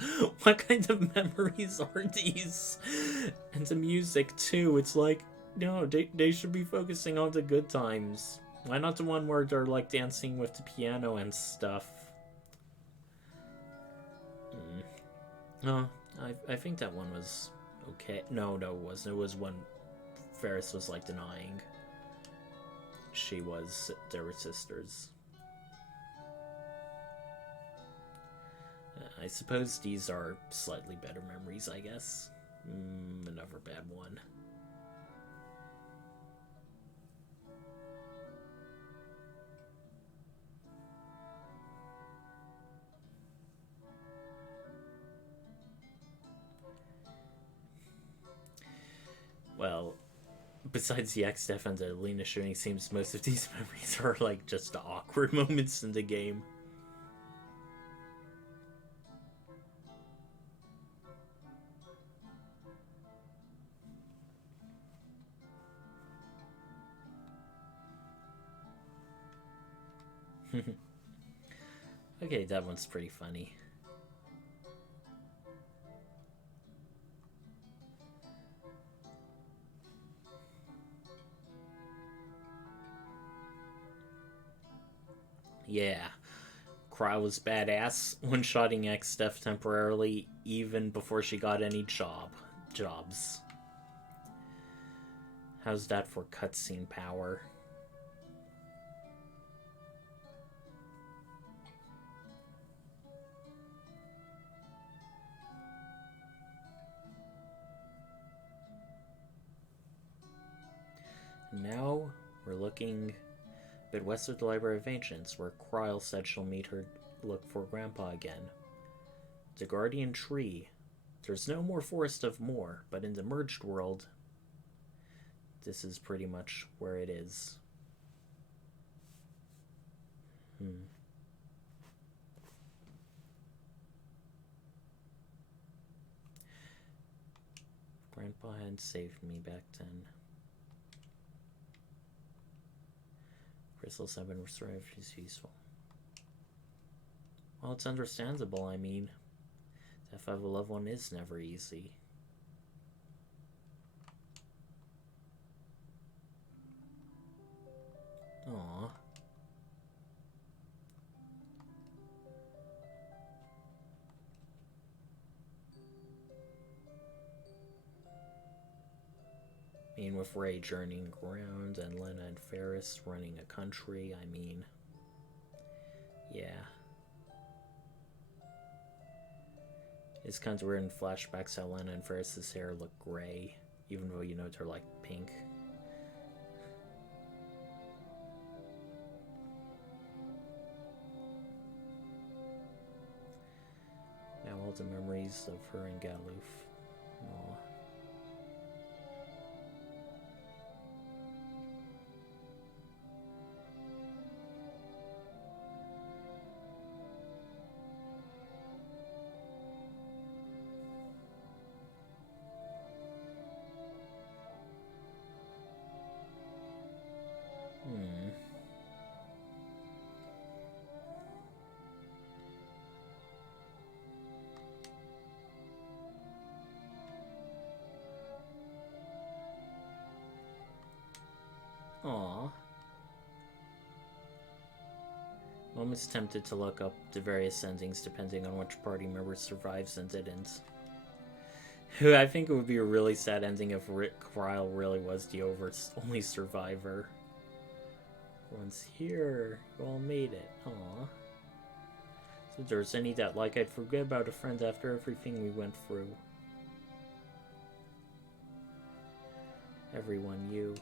What kind of memories are these? And the music too. It's like, no, they should be focusing on the good times. Why not the one where they're like dancing with the piano and stuff? No, I think that one was okay. No, it wasn't. It was when Ferris was like denying they were sisters. I suppose these are slightly better memories, I guess. Another bad one. Well, besides the Exdeath and the Lena shooting, seems most of these memories are like just the awkward moments in the game. Okay, that one's pretty funny. Yeah. Cry was badass, one-shotting Exdeath temporarily, even before she got any jobs. How's that for cutscene power? Now we're looking a bit west of the Library of Ancients, where Kryl said she'll meet her look for Grandpa again. The Guardian Tree. There's no more Forest of More, but in the merged world, this is pretty much where it is. Grandpa hadn't saved me back then. Crystals have been restored is useful. Well, it's understandable, I mean. Death of a loved one is never easy. Aww. I mean, with Ray journeying around and Lena and Ferris running a country, I mean, yeah. It's kind of weird in flashbacks how Lena and Ferris's hair look gray, even though you know they're like pink. Now all the memories of her and Galuf. Aww. I'm almost tempted to look up the various endings depending on which party member survives and didn't. I think it would be a really sad ending if Ryle really was the only survivor. Everyone's here. You all made it. Aww. So if there's any doubt, like I'd forget about a friend after everything we went through. Everyone, you.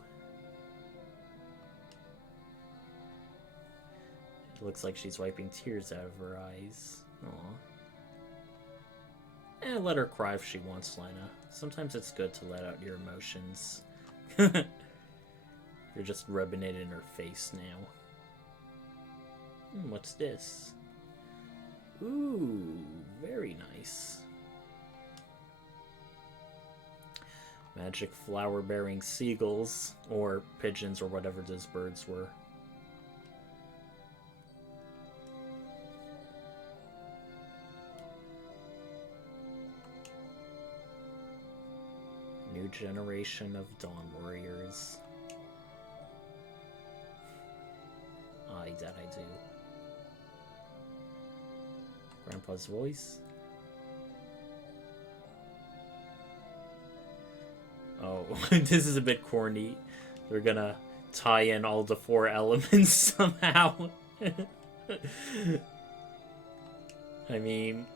It looks like she's wiping tears out of her eyes. Aww. Let her cry if she wants, Lena. Sometimes it's good to let out your emotions. You're just rubbing it in her face now. What's this? Ooh, very nice. Magic flower-bearing seagulls, or pigeons, or whatever those birds were. New generation of Dawn Warriors. Aye, that I do. Grandpa's voice. Oh, this is a bit corny. They're gonna tie in all the 4 elements somehow. I mean,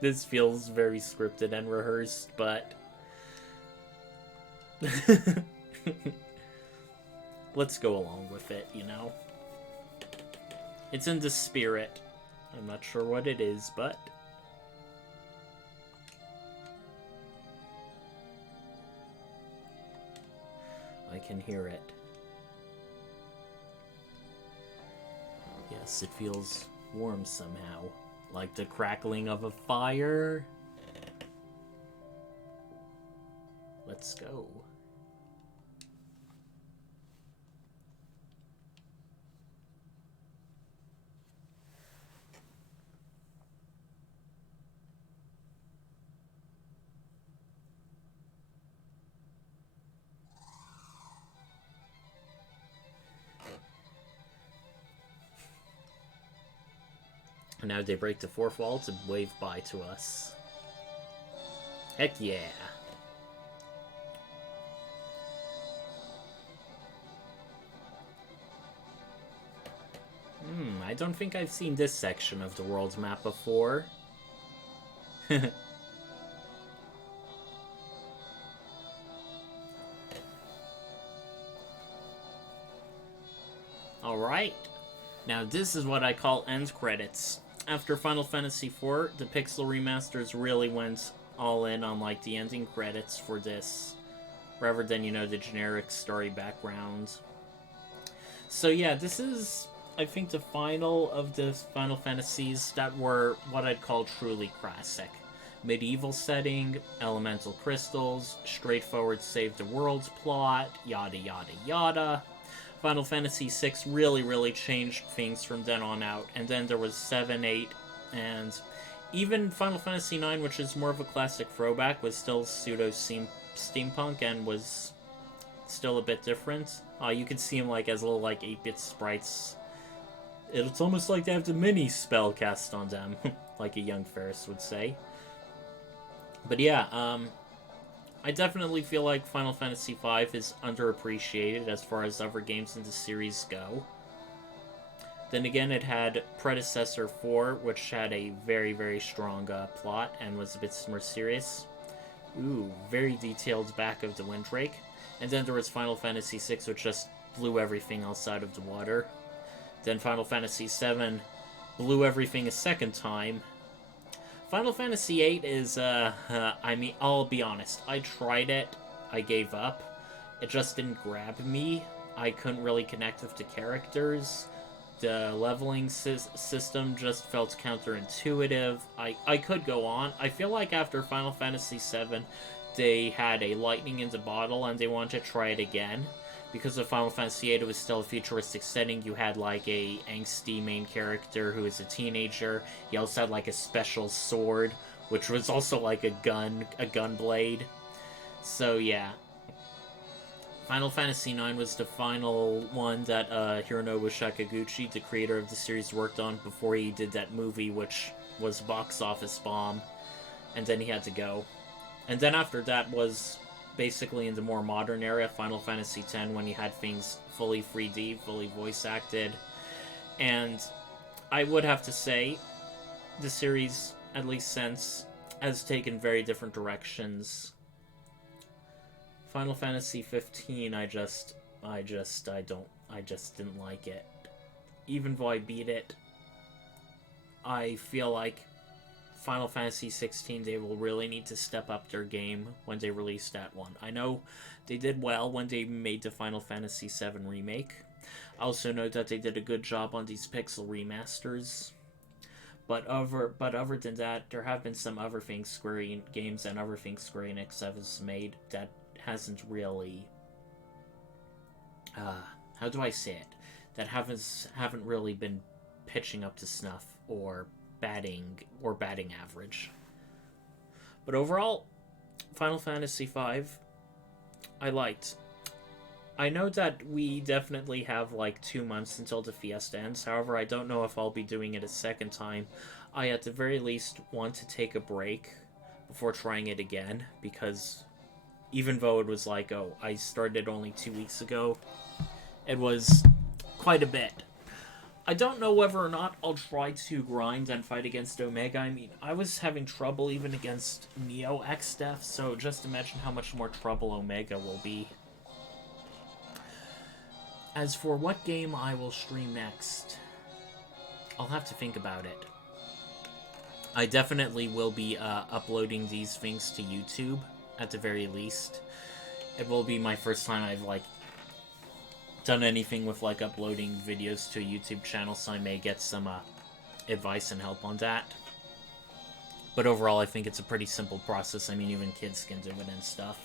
this feels very scripted and rehearsed, but... let's go along with it, you know? It's in the spirit. I'm not sure what it is, but... I can hear it. Yes, it feels warm somehow. Like the crackling of a fire. Let's go. And now they break the 4th wall to wave bye to us. Heck yeah. I don't think I've seen this section of the world's map before. Alright. Now this is what I call end credits. After Final Fantasy IV, the Pixel remasters really went all in on like the ending credits for this, rather than, you know, the generic story background. So yeah, this is, I think, the final of the Final Fantasies that were what I'd call truly classic. Medieval setting, elemental crystals, straightforward save the world's plot, yada yada yada. Final Fantasy VI really changed things from then on out, and then there was 7, 8, and even Final Fantasy IX, which is more of a classic throwback, was still pseudo-steampunk and was still a bit different. You could see him like as little like 8-bit sprites. It's almost like they have the mini spell cast on them, like a young Ferris would say. But yeah, I definitely feel like Final Fantasy V is underappreciated as far as other games in the series go. Then again, it had predecessor 4, which had a very strong plot and was a bit more serious. Ooh, very detailed back of the Windrake. And then there was Final Fantasy VI, which just blew everything else out of the water. Then Final Fantasy VII blew everything a second time. Final Fantasy VIII is, I mean, I'll be honest. I tried it. I gave up. It just didn't grab me. I couldn't really connect with the characters. The leveling system just felt counterintuitive. I could go on. I feel like after Final Fantasy VII, they had a lightning in the bottle and they wanted to try it again. Because of Final Fantasy VIII, it was still a futuristic setting. You had like a angsty main character who is a teenager. He also had like a special sword, which was also like a gun blade. So yeah, Final Fantasy IX was the final one that Hironobu Sakaguchi, the creator of the series, worked on before he did that movie, which was a box office bomb, and then he had to go. And then after that was basically in the more modern era, Final Fantasy X, when you had things fully 3D, fully voice acted. And I would have to say, the series, at least since, has taken very different directions. Final Fantasy 15, I just didn't like it. Even though I beat it, I feel like Final Fantasy 16, they will really need to step up their game when they release that one. I know they did well when they made the Final Fantasy 7 remake. I also know that they did a good job on these pixel remasters. But other than that, there have been some other things games and other things Square Enix has made that hasn't really, how do I say it? That haven't really been pitching up to snuff or batting average. But overall, Final Fantasy V, I liked. I know that we definitely have like 2 months until the Fiesta ends. However, I don't know if I'll be doing it a second time. I at the very least want to take a break before trying it again, because even though it was like, oh, I started only 2 weeks ago, it was quite a bit. I don't know whether or not I'll try to grind and fight against Omega. I mean, I was having trouble even against Neo Exdeath, so just imagine how much more trouble Omega will be. As for what game I will stream next, I'll have to think about it. I definitely will be uploading these things to YouTube, at the very least. It will be my first time I've, like, done anything with, like, uploading videos to a YouTube channel, so I may get some advice and help on that. But overall, I think it's a pretty simple process. I mean, even kids can do it and stuff.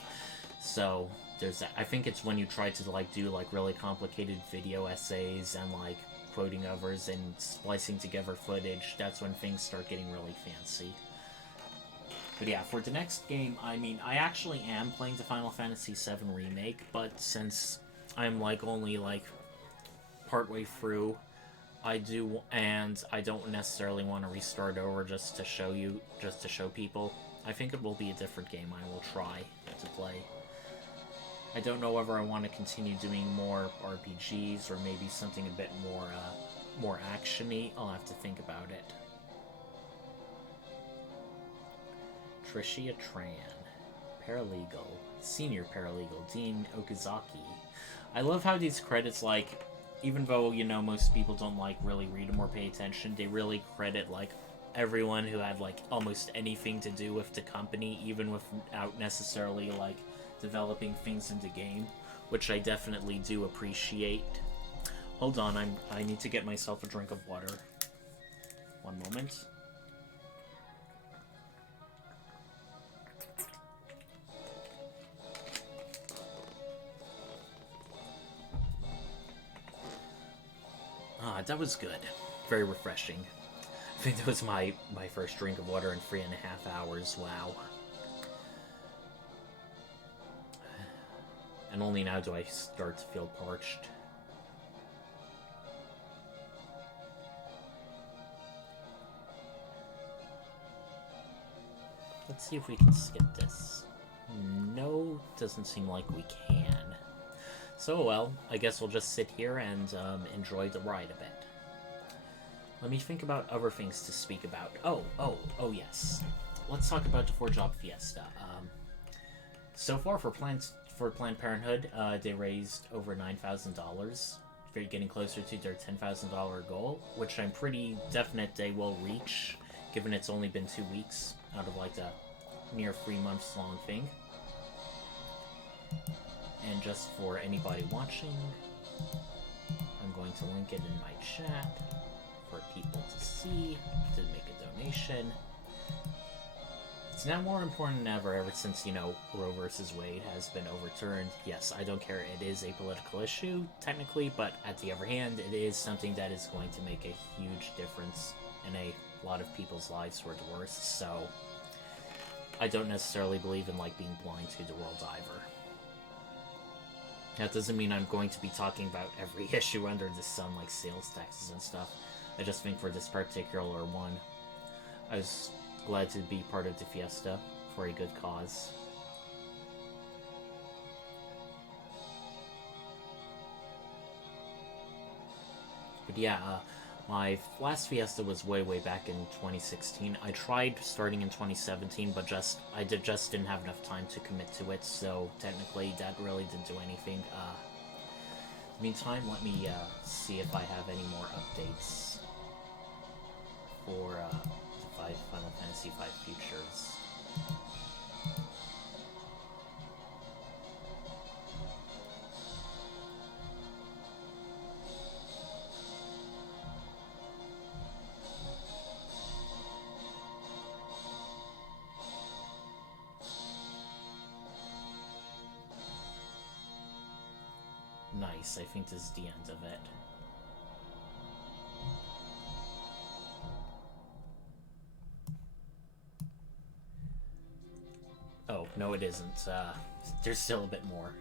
So there's that. I think it's when you try to, like, do, like, really complicated video essays and, like, quoting others and splicing together footage, that's when things start getting really fancy. But yeah, for the next game, I mean, I actually am playing the Final Fantasy VII Remake, but since I'm, like, only, like, partway through, I don't necessarily want to restart over just to show people. I think it will be a different game I will try to play. I don't know whether I want to continue doing more RPGs or maybe something a bit more action-y. I'll have to think about it. Tricia Tran, Paralegal, Senior Paralegal, Dean Okazaki. I love how these credits, like, even though, you know, most people don't, like, really read them or pay attention, they really credit, like, everyone who had, like, almost anything to do with the company, even without necessarily, like, developing things in the game, which I definitely do appreciate. Hold on, I need to get myself a drink of water. One moment. Ah, that was good. Very refreshing. I think that was my first drink of water in 3.5 hours. Wow. And only now do I start to feel parched. Let's see if we can skip this. No, doesn't seem like we can. So, well, I guess we'll just sit here and enjoy the ride a bit. Let me think about other things to speak about. Oh, yes. Let's talk about the 4-Job Fiesta. So far, for Planned Parenthood, they raised over $9,000. They're getting closer to their $10,000 goal, which I'm pretty definite they will reach, given it's only been 2 weeks out of, like, a near 3 months long thing. And just for anybody watching, I'm going to link it in my chat for people to see, to make a donation. It's now more important than ever since, you know, Roe versus Wade has been overturned. Yes, I don't care, it is a political issue, technically, but at the other hand, it is something that is going to make a huge difference in a lot of people's lives for the worse, so I don't necessarily believe in, like, being blind to the world either. That doesn't mean I'm going to be talking about every issue under the sun, like sales taxes and stuff. I just think for this particular one, I was glad to be part of the Fiesta for a good cause. But yeah, my last Fiesta was way back in 2016. I tried starting in 2017, but I just didn't have enough time to commit to it, so technically that really didn't do anything. Meantime, let me see if I have any more updates for Final Fantasy V Futures. Nice, I think this is the end of it. Oh, no it isn't. There's still a bit more.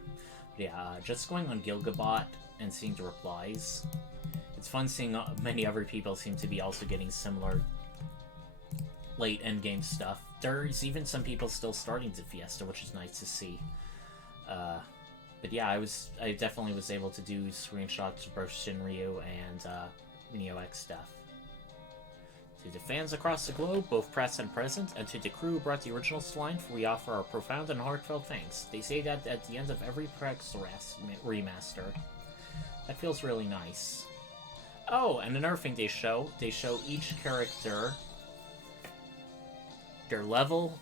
But yeah, just going on Gilgamesh and seeing the replies. It's fun seeing many other people seem to be also getting similar late endgame stuff. There's even some people still starting the Fiesta, which is nice to see. But yeah, I definitely was able to do screenshots of both Shinryu and Neo Exdeath. To the fans across the globe, both press and present, and to the crew who brought the originals to life, we offer our profound and heartfelt thanks. They say that at the end of every Prex remaster. That feels really nice. Oh, and another thing they show each character, their level,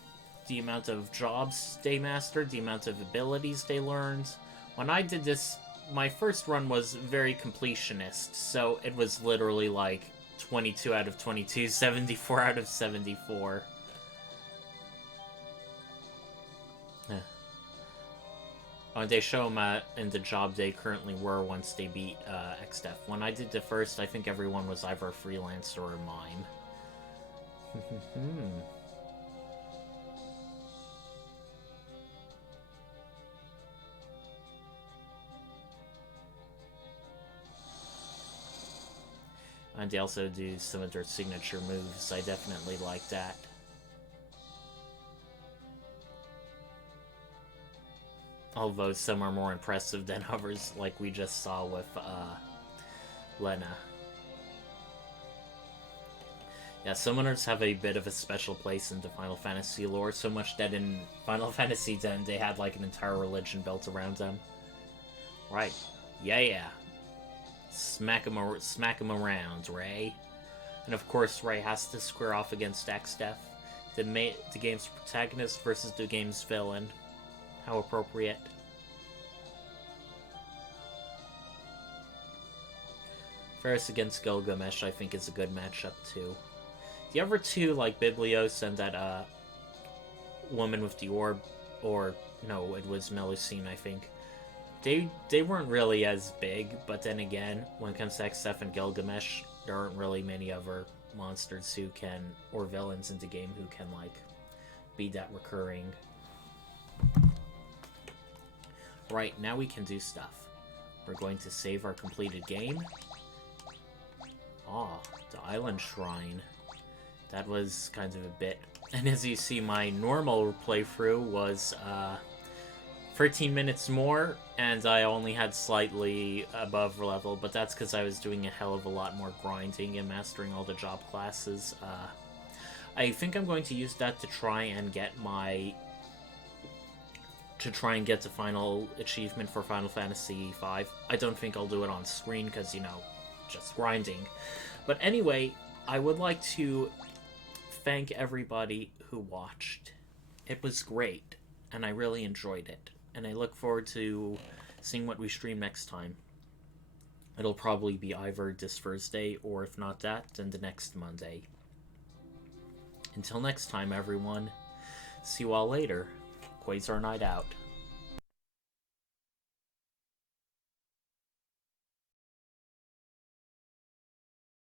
the amount of jobs they mastered, the amount of abilities they learned. When I did this, my first run was very completionist, so it was literally like 22 out of 22, 74 out of 74. They show them in the job they currently were once they beat Exdeath. When I did the first, I think everyone was either a freelancer or mime. And they also do some of their signature moves. I definitely like that. Although some are more impressive than others, like we just saw with Lena. Yeah, summoners have a bit of a special place in the Final Fantasy lore, so much that in Final Fantasy X they had like an entire religion built around them. Right. Yeah. Smack him around, Ray. And of course, Ray has to square off against Exdeath, the game's protagonist versus the game's villain. How appropriate. Ferris against Gilgamesh, I think, is a good matchup too. The other two, like Biblios and that woman with the orb, or no, it was Melusine, I think. They weren't really as big, but then again, when it comes to Exdeath and Gilgamesh, there aren't really many other monsters who can, or villains in the game who can, like, be that recurring. Right, now we can do stuff. We're going to save our completed game. The Island Shrine. That was kind of a bit... And as you see, my normal playthrough was, 13 minutes more, and I only had slightly above level, but that's because I was doing a hell of a lot more grinding and mastering all the job classes. I think I'm going to use that to try and get the final achievement for Final Fantasy V. I don't think I'll do it on screen, because, just grinding. But anyway, I would like to thank everybody who watched. It was great, and I really enjoyed it. And I look forward to seeing what we stream next time. It'll probably be either this Thursday, or if not that, then the next Monday. Until next time, everyone. See you all later. Quasar Night out.